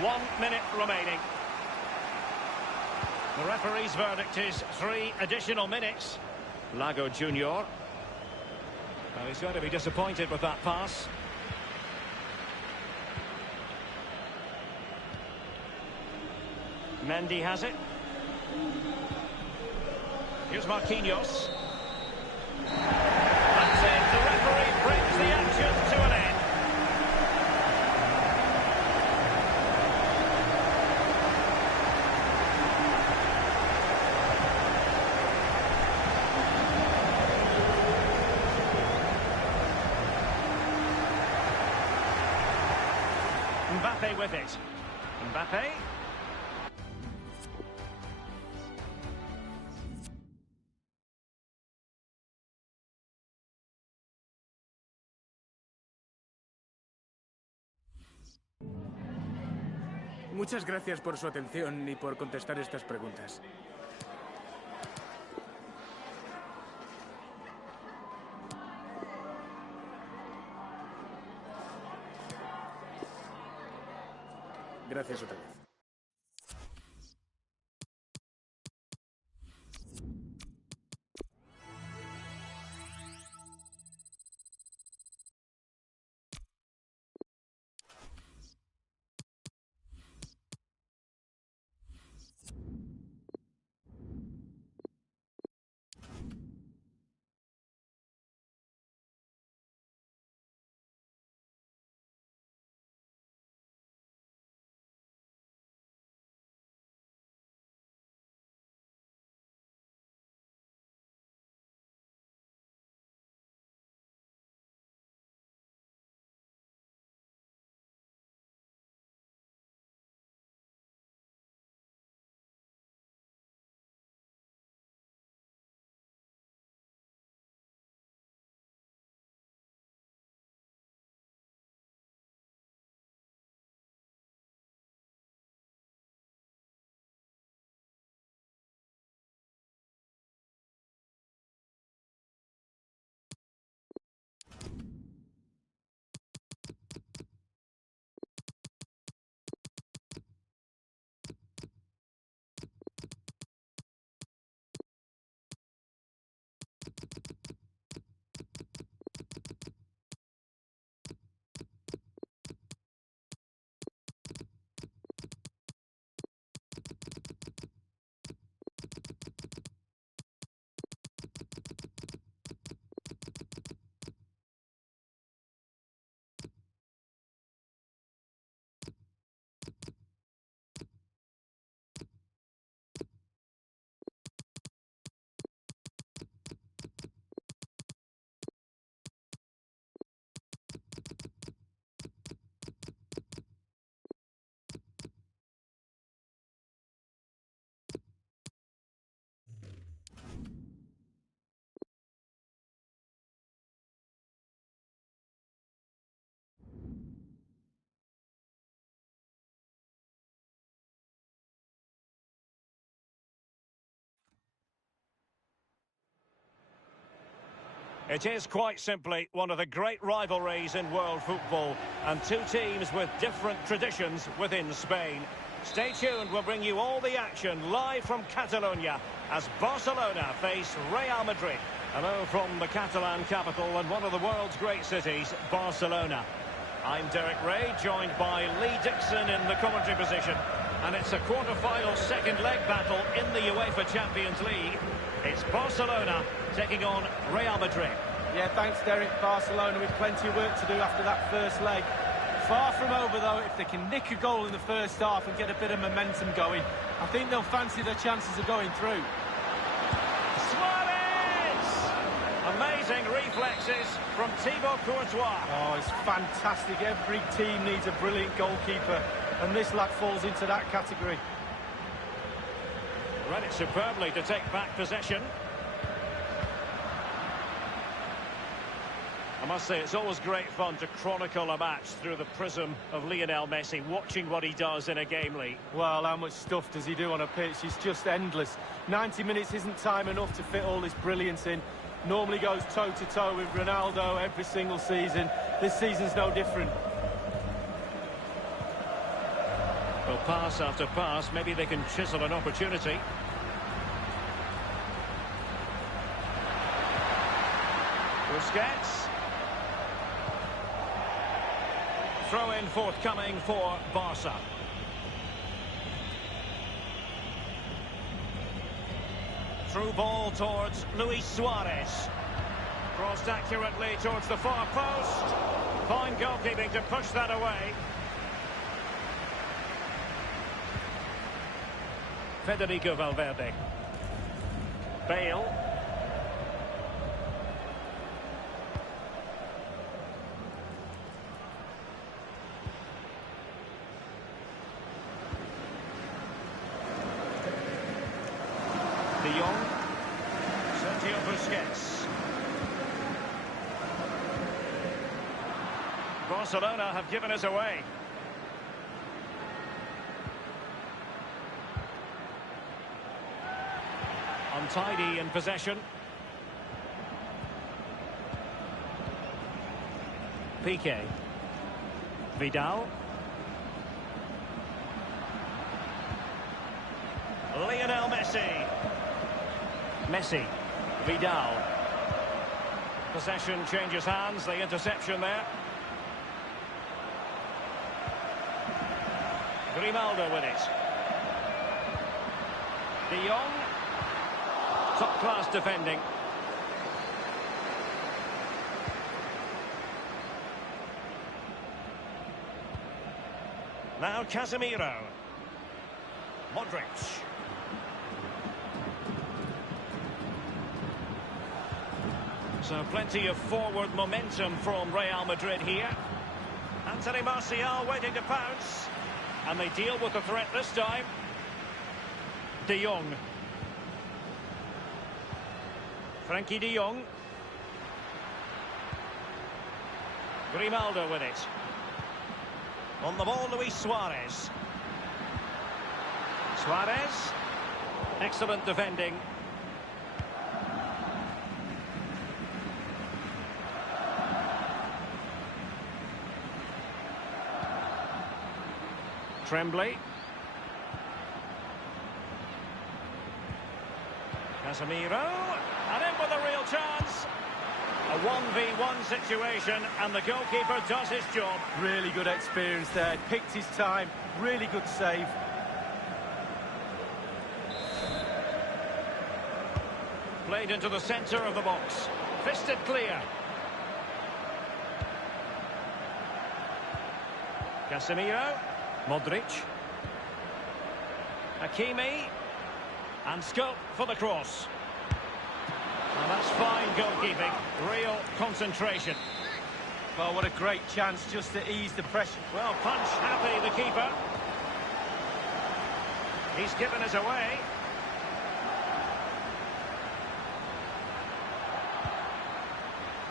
1 minute remaining. The referee's verdict is 3 additional minutes. Lago Junior. Well, he's going to be disappointed with that pass. Mendy has it. Here's Marquinhos. That's it. The referee brings the action to an end. Mbappe with it. Mbappe. Muchas gracias por su atención y por contestar estas preguntas. Gracias otra vez. It is quite simply one of the great rivalries in world football, and two teams with different traditions within Spain. Stay tuned, we'll bring you all the action live from Catalonia as Barcelona face Real Madrid. Hello from the Catalan capital and one of the world's great cities, Barcelona. I'm Derek Ray, joined by Lee Dixon in the commentary position. And it's a quarter-final second leg battle in the UEFA Champions League. It's Barcelona taking on Real Madrid. Yeah, thanks, Derek. Barcelona with plenty of work to do after that first leg. Far from over, though. If they can nick a goal in the first half and get a bit of momentum going, I think they'll fancy their chances of going through. Suarez! Amazing reflexes from Thibaut Courtois. Oh, it's fantastic. Every team needs a brilliant goalkeeper, and this lad falls into that category. Read it superbly to take back possession. I must say, it's always great fun to chronicle a match through the prism of Lionel Messi, watching what he does in a game, Lee. Well, how much stuff does he do on a pitch? He's just endless. 90 minutes isn't time enough to fit all this brilliance in. Normally goes toe-to-toe with Ronaldo every single season. This season's no different. Well, pass after pass, maybe they can chisel an opportunity. Busquets. Throw-in forthcoming for Barca. Through ball towards Luis Suarez. Crossed accurately towards the far post. Fine goalkeeping to push that away. Federico Valverde. Bale. De Jong. Sergio Busquets. Barcelona have given us away. Untidy in possession. Piqué. Vidal. Lionel Messi. Messi. Vidal. Possession changes hands. The interception there. Grimaldo with it. De Jong. Top-class defending. Now Casemiro. Modric. So plenty of forward momentum from Real Madrid here. Anthony Martial waiting to pounce. And they deal with the threat this time. De Jong. Frankie de Jong. Grimaldo with it. On the ball, Luis Suarez. Suarez. Excellent defending. Tremblay. Casemiro. And in with a real chance. A 1v1 situation, and the goalkeeper does his job. Really good experience there. Picked his time. Really good save. Played into the centre of the box. Fisted clear. Casemiro. Modric. Hakimi. And scope for the cross. And that's fine goalkeeping. Real concentration. Well, what a great chance just to ease the pressure. Well, punch happy, the keeper. He's given us away.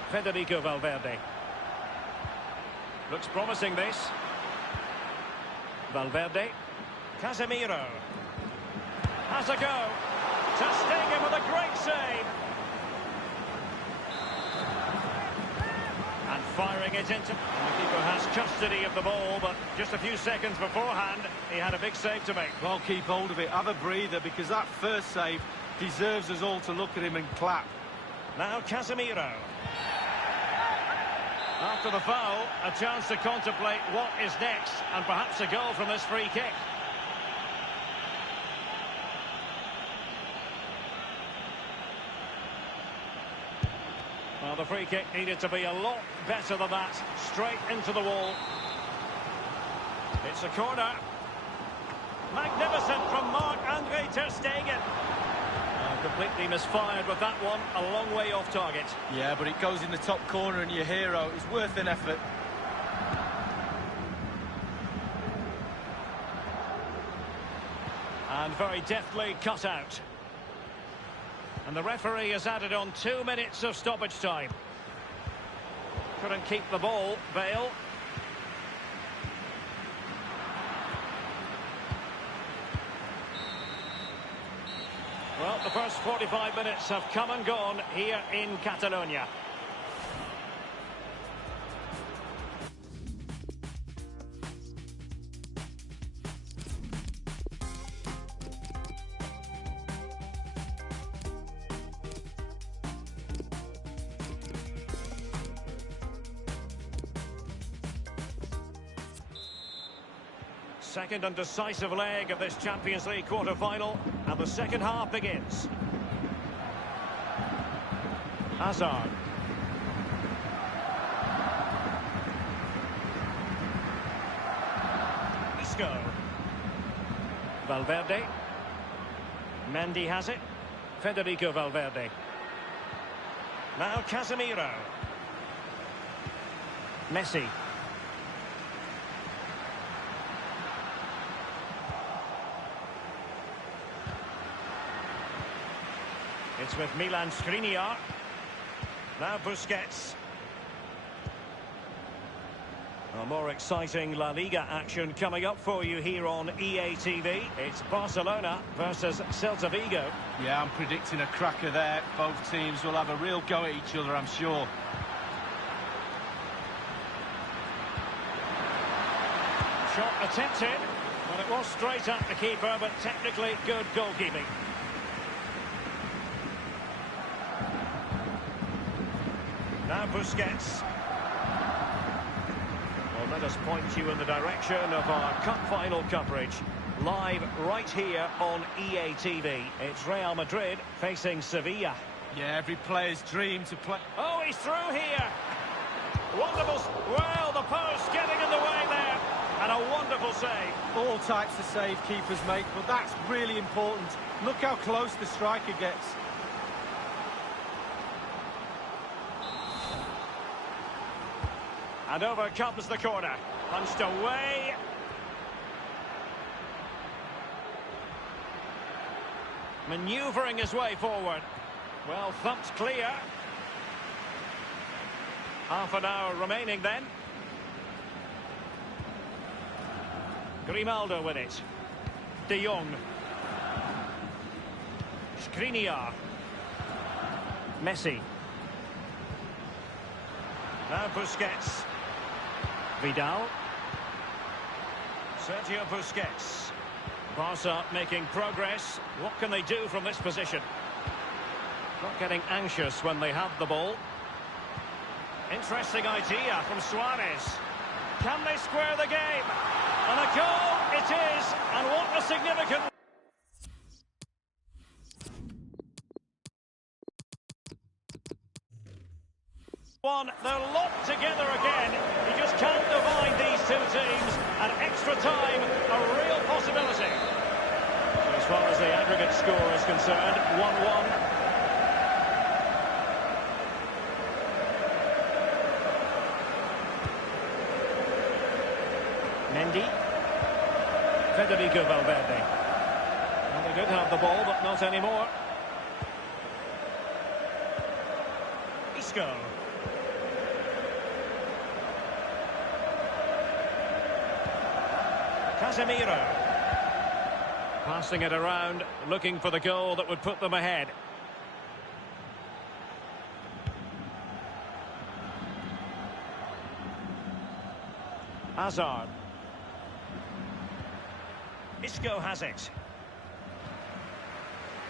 Federico Valverde. Looks promising, this. Valverde. Casemiro. Has a go. Ter Stegen with a great save. And firing it into... And the keeper has custody of the ball, but just a few seconds beforehand, he had a big save to make. Well, keep hold of it. Have a breather, because that first save deserves us all to look at him and clap. Now Casemiro. After the foul, a chance to contemplate what is next, and perhaps a goal from this free kick. Well, the free kick needed to be a lot better than that. Straight into the wall. It's a corner. Magnificent from Marc-Andre ter Stegen. Completely misfired with that one, a long way off target. Yeah, but it goes in the top corner and your hero is worth an effort. And very deftly cut out. And the referee has added on 2 minutes of stoppage time. Couldn't keep the ball, Bale. Well, the first 45 minutes have come and gone here in Catalonia. Second and decisive leg of this Champions League quarter-final, and the second half begins. Hazard. Isco. Valverde. Mendy has it. Federico Valverde. Now Casemiro. Messi. It's with Milan Skriniar. Now Busquets. A more exciting La Liga action coming up for you here on EA TV. It's Barcelona versus Celta Vigo. Yeah, I'm predicting a cracker there. Both teams will have a real go at each other, I'm sure. Shot attempted, but it was straight at the keeper, but technically good goalkeeping. Now Busquets. Well, let us point you in the direction of our cup final coverage. Live right here on EA TV. It's Real Madrid facing Sevilla. Yeah, every player's dream to play. Oh, he's through here. Wonderful. Well, the post getting in the way there. And a wonderful save. All types of save keepers make, but that's really important. Look how close the striker gets. And over comes the corner. Punched away. Manoeuvring his way forward. Well, thumped clear. Half an hour remaining then. Grimaldo with it. De Jong. Skriniar. Messi. Now Busquets. Vidal. Sergio Busquets. Barca making progress. What can they do from this position? Not getting anxious when they have the ball. Interesting idea from Suarez. Can they square the game? And a goal it is. And what a significant... one. They're locked together again. You just can't divide these two teams. And extra time, a real possibility. So as far as the aggregate score is concerned, 1-1. Mendy. Federico Valverde. Well, they did have the ball, but not anymore. Isco. Casemiro. Passing it around, looking for the goal that would put them ahead. Hazard. Isco has it.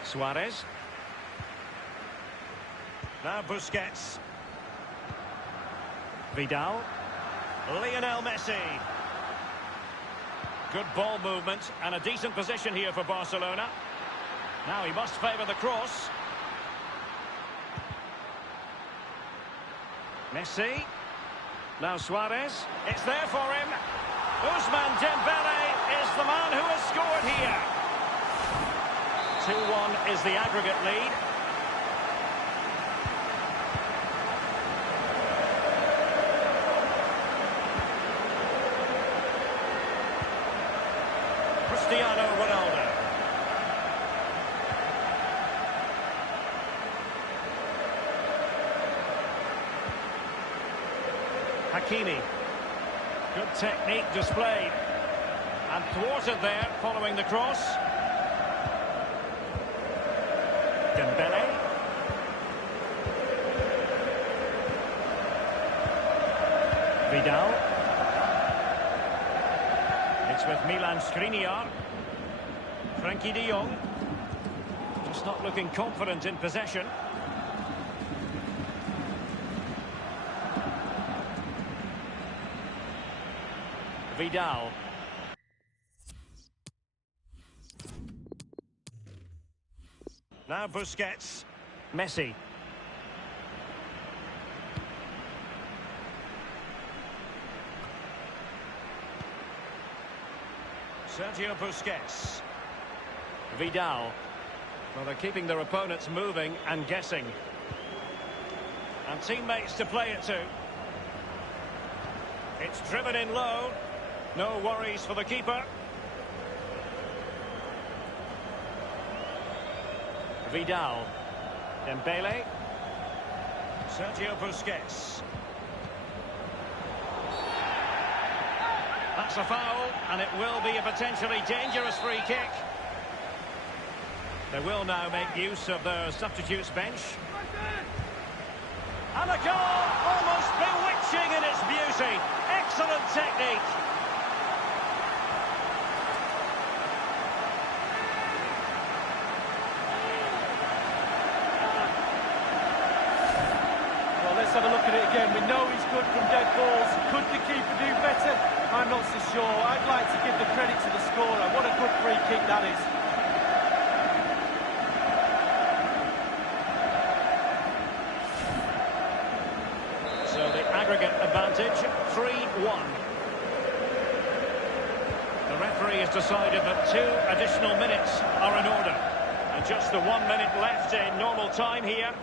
Suarez. Now Busquets. Vidal. Lionel Messi. Good ball movement and a decent position here for Barcelona. Now he must favour the cross. Messi. Now Suarez. It's there for him. Ousmane Dembele is the man who has scored here. 2-1 is the aggregate lead. Cristiano Ronaldo. Hakimi. Good technique displayed. And thwarted there following the cross. Dembele. Vidal. It's with Milan Skriniar. Frankie de Jong. Just not looking confident in possession. Vidal. Now Busquets. Messi. Sergio Busquets. Vidal. Well, they're keeping their opponents moving and guessing. And teammates to play it to. It's driven in low. No worries for the keeper. Vidal. Dembele. Sergio Busquets. That's a foul, and it will be a potentially dangerous free kick. They will now make use of their substitutes bench. And a goal, almost bewitching in its beauty. Excellent technique. Well, let's have a look at it again. We know he's good from dead balls. Could the keeper do better? I'm not so sure. I'd like to give the credit to the scorer. What a good free kick that is. So the aggregate advantage, 3-1. The referee has decided that 2 additional minutes are in order. And just the 1 minute left in normal time here.